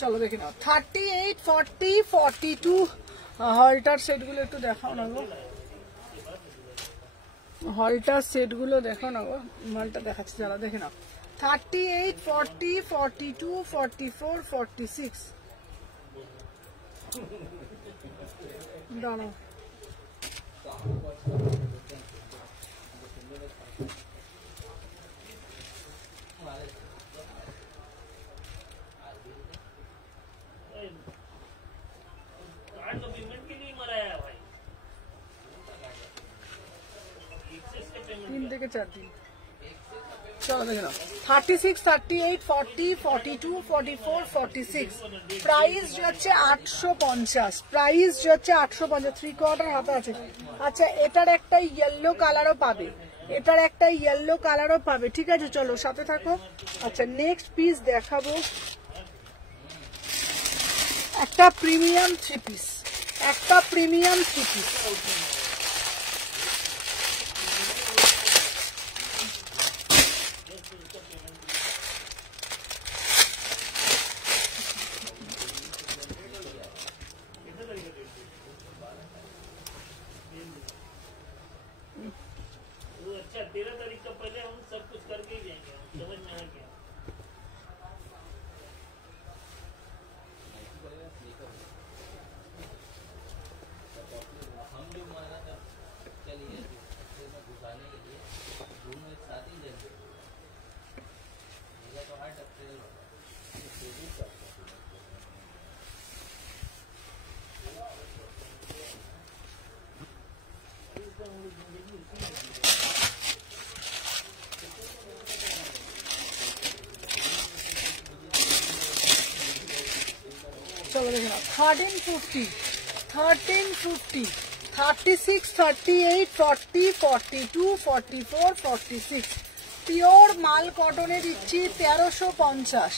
চলো দেখে নাও 38, 40, 42 হলটার সেট গুলো একটু দেখাও না গো, হলটার সেট গুলো দেখো না গো, মালটা দেখাচ্ছি যারা, দেখে নাও 38, 40, 42, 44, 46 দাঁড়াও। तीन থেকে 4 दिन। चलो देख लो 36, 38, 40, 42, 44, 46 প্রাইস যে হচ্ছে 850, প্রাইস যে হচ্ছে 850, 3/4 হাতে আছে। আচ্ছা এটার একটা ইয়েলো কালারও পাবে, এটার একটা ইয়েলো কালারও পাবে, ঠিক আছে। চলো সাথে থাকো। আচ্ছা নেক্সট পিস দেখাবো, একটা প্রিমিয়াম থ্রি পিস, একটা প্রিমিয়াম থ্রি পিস, अच्छा 13 तारीख का पहले हम सब कुछ करके ही जाएंगे, समझ में आ गया। हम जो माना था चलिए घुसाने के लिए दोनों एक साथ ही जाएंगे, मेरा तो 8 अप्रैल चलो देखना 1350, 1350, 36, 38, 40, 42, 44, 46 পিওর মাল কটনে দিচ্ছি 1350,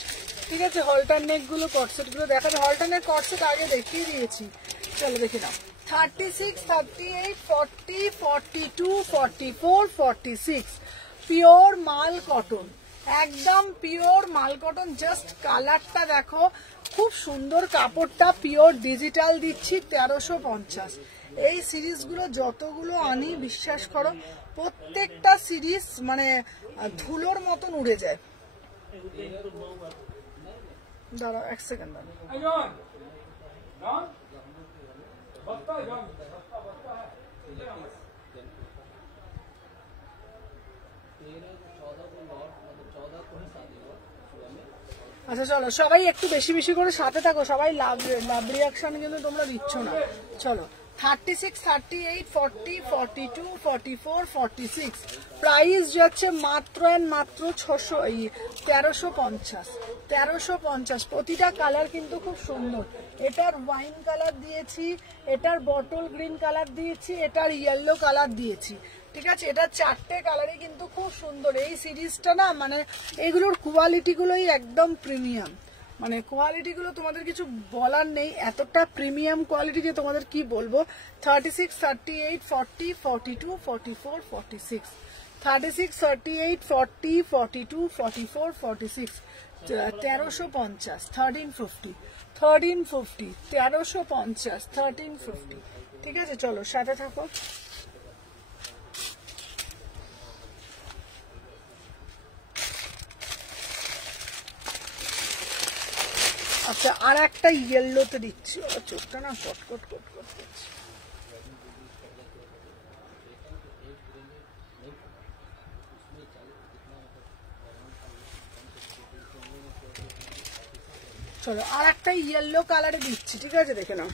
ঠিক আছে। হলটারনেক গুলো কটসেট গুলো দেখাবে, হলটারনেক কটসেট আগে দেখিয়ে দিয়েছি। চলো দেখে নাও 36, 38, 40, 42, 44, 46 পিওর মাল কটন, একদম পিওর মাল কটন। জাস্ট কালারটা দেখো, খুব সুন্দর কাপড়টা, পিওর ডিজিটাল দিচ্ছি 1350। এই সিরিজগুলো যতগুলো আনি বিশ্বাস করো প্রত্যেকটা সিরিজ মানে ধুলোর মতন উড়ে যায়। দাঁড়াও এক সেকেন্ড দাঁড়াও। और मतलब 14 को ही शादी हुआ सुबह में। আচ্ছা চলো সবাই একটু বেশি বেশি করে সাথে থাকো, সবাই লাভ লাভ রিয়াকশন কিন্তু তোমরা দিচ্ছ না। চলো 36, 38, 40, 42, 44, 46 প্রাইস যাচ্ছে মাত্র মাত্র 1350। 1350 প্রতিটা কালার কিন্তু খুব সুন্দর। এটার ওয়াইন কালার দিয়েছি, এটার বটল গ্রিন কালার দিয়েছি, এটার ইয়েলো কালার দিয়েছি, ঠিক আছে। এটা চারটে কালারই কিন্তু খুব সুন্দর। এই সিরিজটা না মানে এগুলোর কোয়ালিটি গুলোই একদম প্রিমিয়াম, মানে কোয়ালিটি গুলো তোমাদের কিছু বলার নেই, এতটা প্রিমিয়াম কোয়ালিটি যে তোমাদের কি বলবো। 36, 38, 40, 42, 44, 46 36, 38, 40, 42, 44, 46 1350, 1350, 1350, 1350, 1350, ঠিক আছে। চলো সাথে থাকো। আচ্ছা আর একটা ইয়েলোতে দিচ্ছি, চোখটা না কটকট কটকট করছে। চলো আর একটা ইয়েলো কালারে দিচ্ছি, ঠিক আছে, দেখে নাও।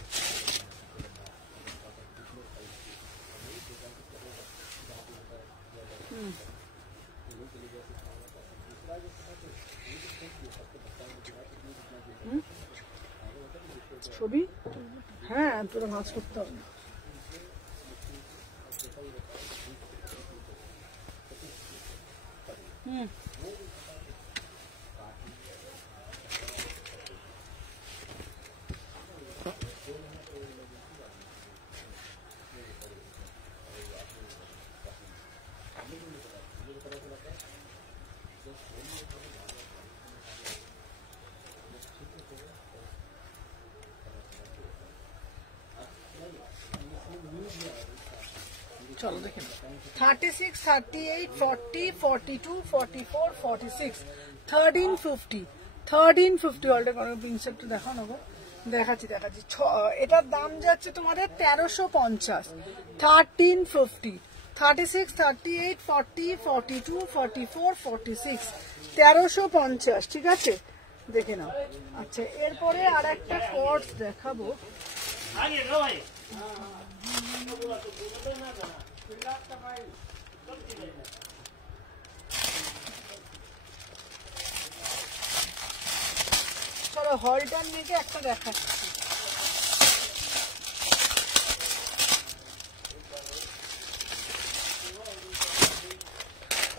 ছবি হ্যাঁ তোরা ভাঁজ করতে হবে না। চলো দেখে 36, 38, 40, 42, 44, 46 1350, 1350 অলরেডি কোনো পিনসেটটা দেখাও না গো। দেখাচ্ছি এটার দাম যাচ্ছে তোমাদের 1350, 1350, 36, 38, 40, 42, 44, 46 1350, ঠিক আছে, দেখে নাও। আচ্ছা এরপরে আর একটা কর্ডস দেখাবো। চলো হলটার নেকে একটা দেখাচ্ছি।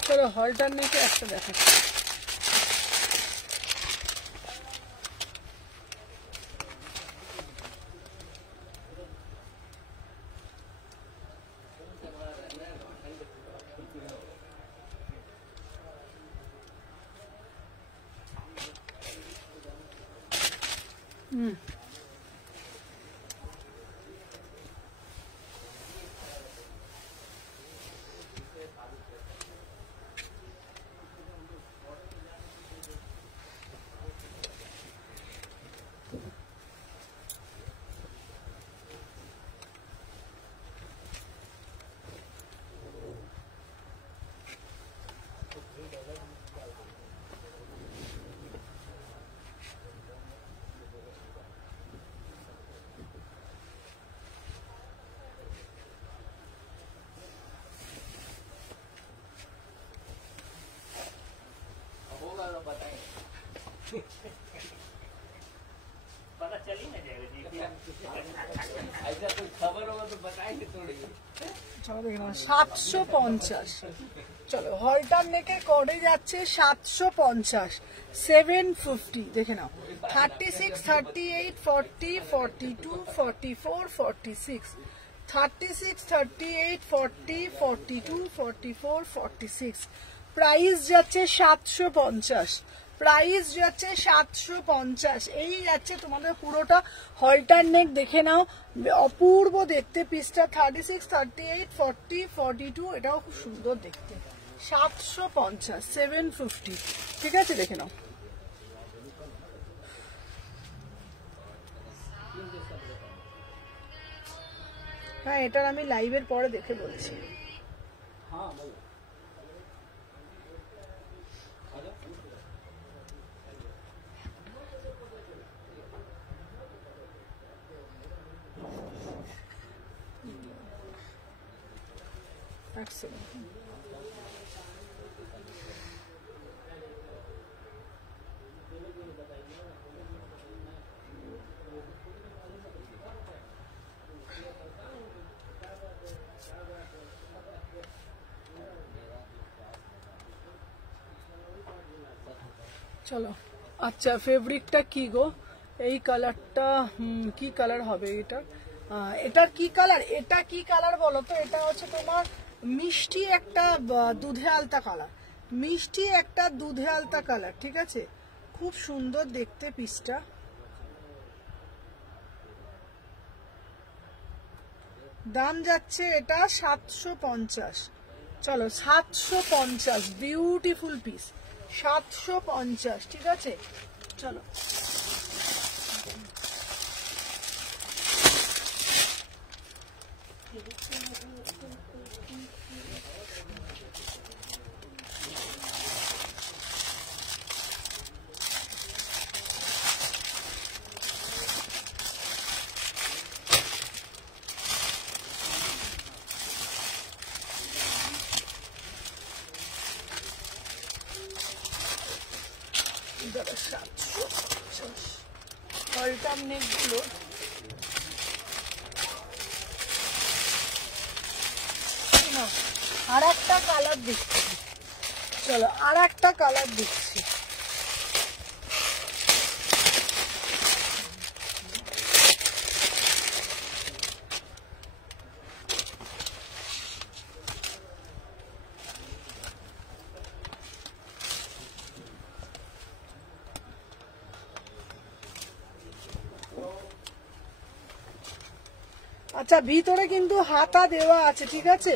চলো হলটার নেকে একটা দেখাচ্ছি। पता चल ही ना जाएगा जी ऐसा कोई खबर होगा तो बताएंगे थोड़ी। চলো দেখে নাও 750। চলো হলটার নেকে কোডে যাচ্ছে 750, 750 দেখে নাও। 36, 38, 40, 42, 44, 46 36, 38, 40, 42, 44, 46 প্রাইস যাচ্ছে 750, প্রাইস যাচ্ছে 750। এই যাচ্ছে তোমাদের পুরোটা হলটার নেক, দেখে নাও অপূর্ব দেখতে পিসটা। 36, 38, 40, 42 এটাও খুব সুন্দর দেখতে। 750, 750, ঠিক আছে, দেখে নাও। হ্যাঁ এটার আমি লাইভের পরে দেখে বলছি। এক সেকেন্ড। চলো আচ্ছা ফেব্রিকটা কি গো, এই কালারটা কি কালার হবে এটা? এটার কি কালার, এটা কি কালার বলো তো? এটা হচ্ছে তোমার মিষ্টি একটা দুধে আলতা কালার, মিষ্টি একটা দুধে আলতা কালার, ঠিক আছে? খুব সুন্দর দেখতে পিসটা। দাম যাচ্ছে এটা 750। চলো 750, বিউটিফুল পিস, 750, ঠিক আছে? চলো অল্টারনেট গুলো আর একটা কালার দিচ্ছি। চলো আর একটা কালার দিচ্ছি। আচ্ছা ভিতরে কিন্তু হাতা দেওয়া আছে, ঠিক আছে?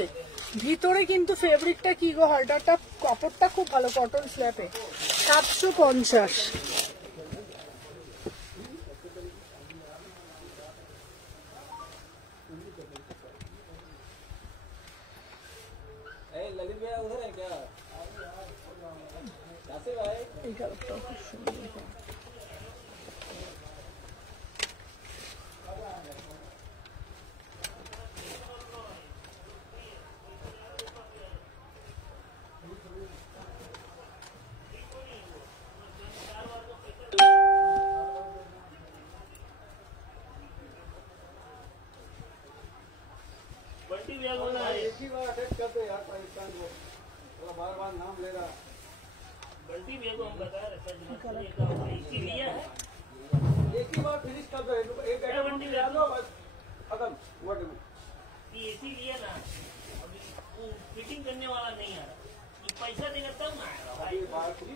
ভিতরে কিন্তু ফেব্রিকটা কি গো, হলটারটা কাপড়টা খুব ভালো, কটন স্ল্যাপে। 750। ललित भैया उधर है क्या? कैसे भाई? এই কালারটা খুব সুন্দর। एक ही बार अटैच कर दो यार पाकिस्तान को, थोड़ा बार बार नाम ले रहा। बल्टी भी को हम बता रहे हैं इसीलिए है एक ही बार फिनिश कर दो, एक आइटम ले लो बस खत्म। व्हाट कि इसीलिए ना अभी वो फिटिंग करने वाला नहीं आ रहा, ये पैसा देगा तब ना आएगा भाई। बाहर फ्री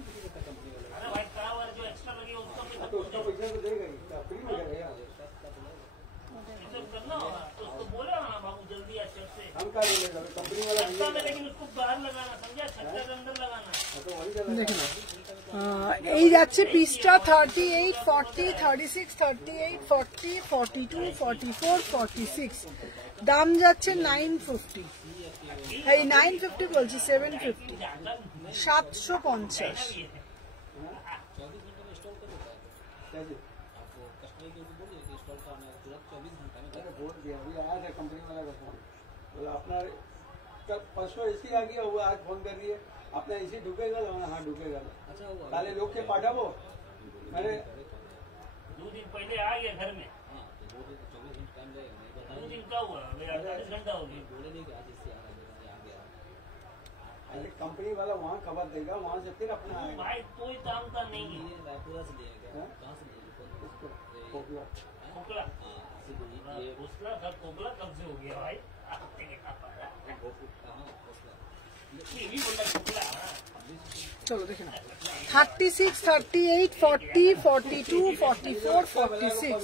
कंपनी वाले, अरे भाई कार जो एक्स्ट्रा लगे उसका पैसा तो उसका पैसा तो देगा ही, फ्री में देगा यार। ये सब करना होगा तो उसको बोले ना बाबू जल्दी आ छत से, हम का लेगा कंपनी वाला छत्ता में, लेकिन उसको बाहर लगाना, समझा? छत्ता के अंदर लगाना। तो वही चला। দেখে নাও এই যাচ্ছে পিসটা 38, 40, 36, 38, 40, 42, 44, 46। দাম যাচ্ছে 950। এই 950 বলছি, 750, 750। बोल दिया अभी आया था कंपनी वाला का फोन, बोला अपना कल परसों एसी आ गया, वो आज फोन कर रही है अपना एसी ढुकेगा। हाँ ढुकेगा। अच्छा काले लोग के पाठा वो मैंने 2 दिन पहले आ गया घर में। 2 दिन का हुआ, 48 घंटा हो गया। अरे कंपनी वाला वहाँ खबर देगा, वहाँ से फिर अपना आएगा। भाई कोई काम का नहीं है। खोखला खोखला कब से हो गया भाई? ये भी बोला खोखला। চলো দেখে নাও 36, 38, 40, 42, 44, 46।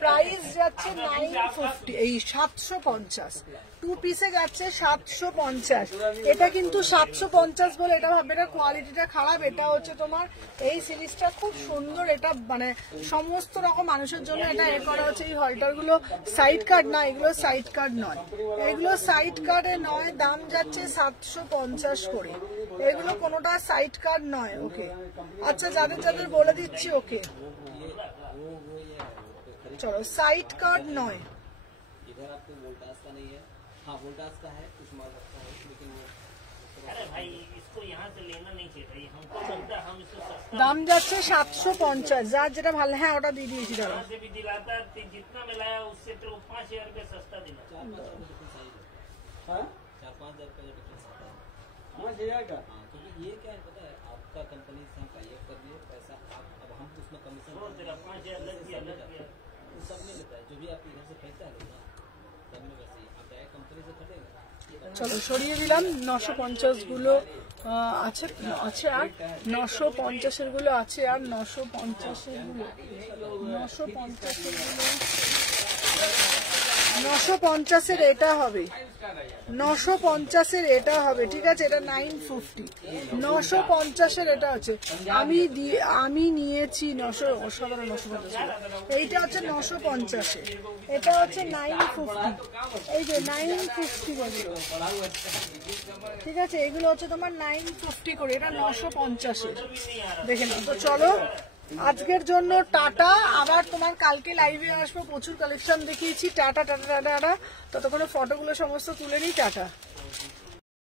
প্রাইস যাচ্ছে 950, এই 750। 2 পিসে যাচ্ছে 750। এটা কিন্তু 750 বলে এটা ভাববে না কোয়ালিটিটা খারাপ, এটা হচ্ছে তোমার এই সিরিজটা খুব সুন্দর। এটা মানে সমস্ত রকম মানুষের জন্য এটা এ করা হচ্ছে। এই হলটার গুলো সাইড কার্ড না, এগুলো সাইড কার্ড নয়, এগুলো সাইড কার্ডে নয়। দাম যাচ্ছে 750 করে। এগুলো কোনোটা সাইড কার্ড নয়। ওকে আচ্ছা, যাদের যাদের বলে দিচ্ছি। ওকে চলো, সাইড কার্ড নয়। इधर आपको वोल्टास का नहीं है, हाँ वोल्टास का है, कुछ माल रखता है, लेकिन वो अरे भाई इसको यहाँ से लेना नहीं चाहिए भाई, हमको लगता है हम इसको सस्ता দাম যাচ্ছে 750, যার যেটা ভালো। হ্যাঁ ওটা দিয়ে দিয়েছি দাদা। यहाँ से भी दिलाता है, तो जितना में लाया उससे तो 5,000 रुपये सस्ता दिलाता है। 4-5 रुपये डिफरेंस आएगा, हाँ 4-5 हज़ार रुपये का डिफरेंस आता है। 5,000 का। हाँ क्योंकि ये क्या है पता है, आपका कंपनी से हम टाई अप कर दिए पैसा, अब हम उसमें कमीशन तो तेरा 5,000 लग गया वो सब नहीं लेता है, जो भी आपके घर से खरीदता है लोग ना, सब में वैसे ही आप डायरेक्ट कंपनी से खरीदेंगे। চলো সরিয়ে দিলাম। 950 গুলো আছে আছে আর 950 এর গুলো আছে আর 950 এর গুলো 950 এর গুলো 950 এর এটা হবে, 950 এর এটা হবে, ঠিক আছে। এটা 950, 950 এর এটা হচ্ছে। আমি নিয়েছি 900, অসাধারণ 950। এইটা হচ্ছে 950 এর, এটা হচ্ছে 950, এই যে 950 বললো, ঠিক আছে। এগুলো হচ্ছে তোমার 950 করে, এটা 950 এর, দেখে নাও। তো চলো আজকের জন্য টাটা, আবার তোমার কালকে লাইভে আসবো, প্রচুর কালেকশন দেখিয়েছি। টাটা টাটা টাটা টাটা, ততক্ষণে ফটোগুলো সমস্ত তুলে নিই, টাটা।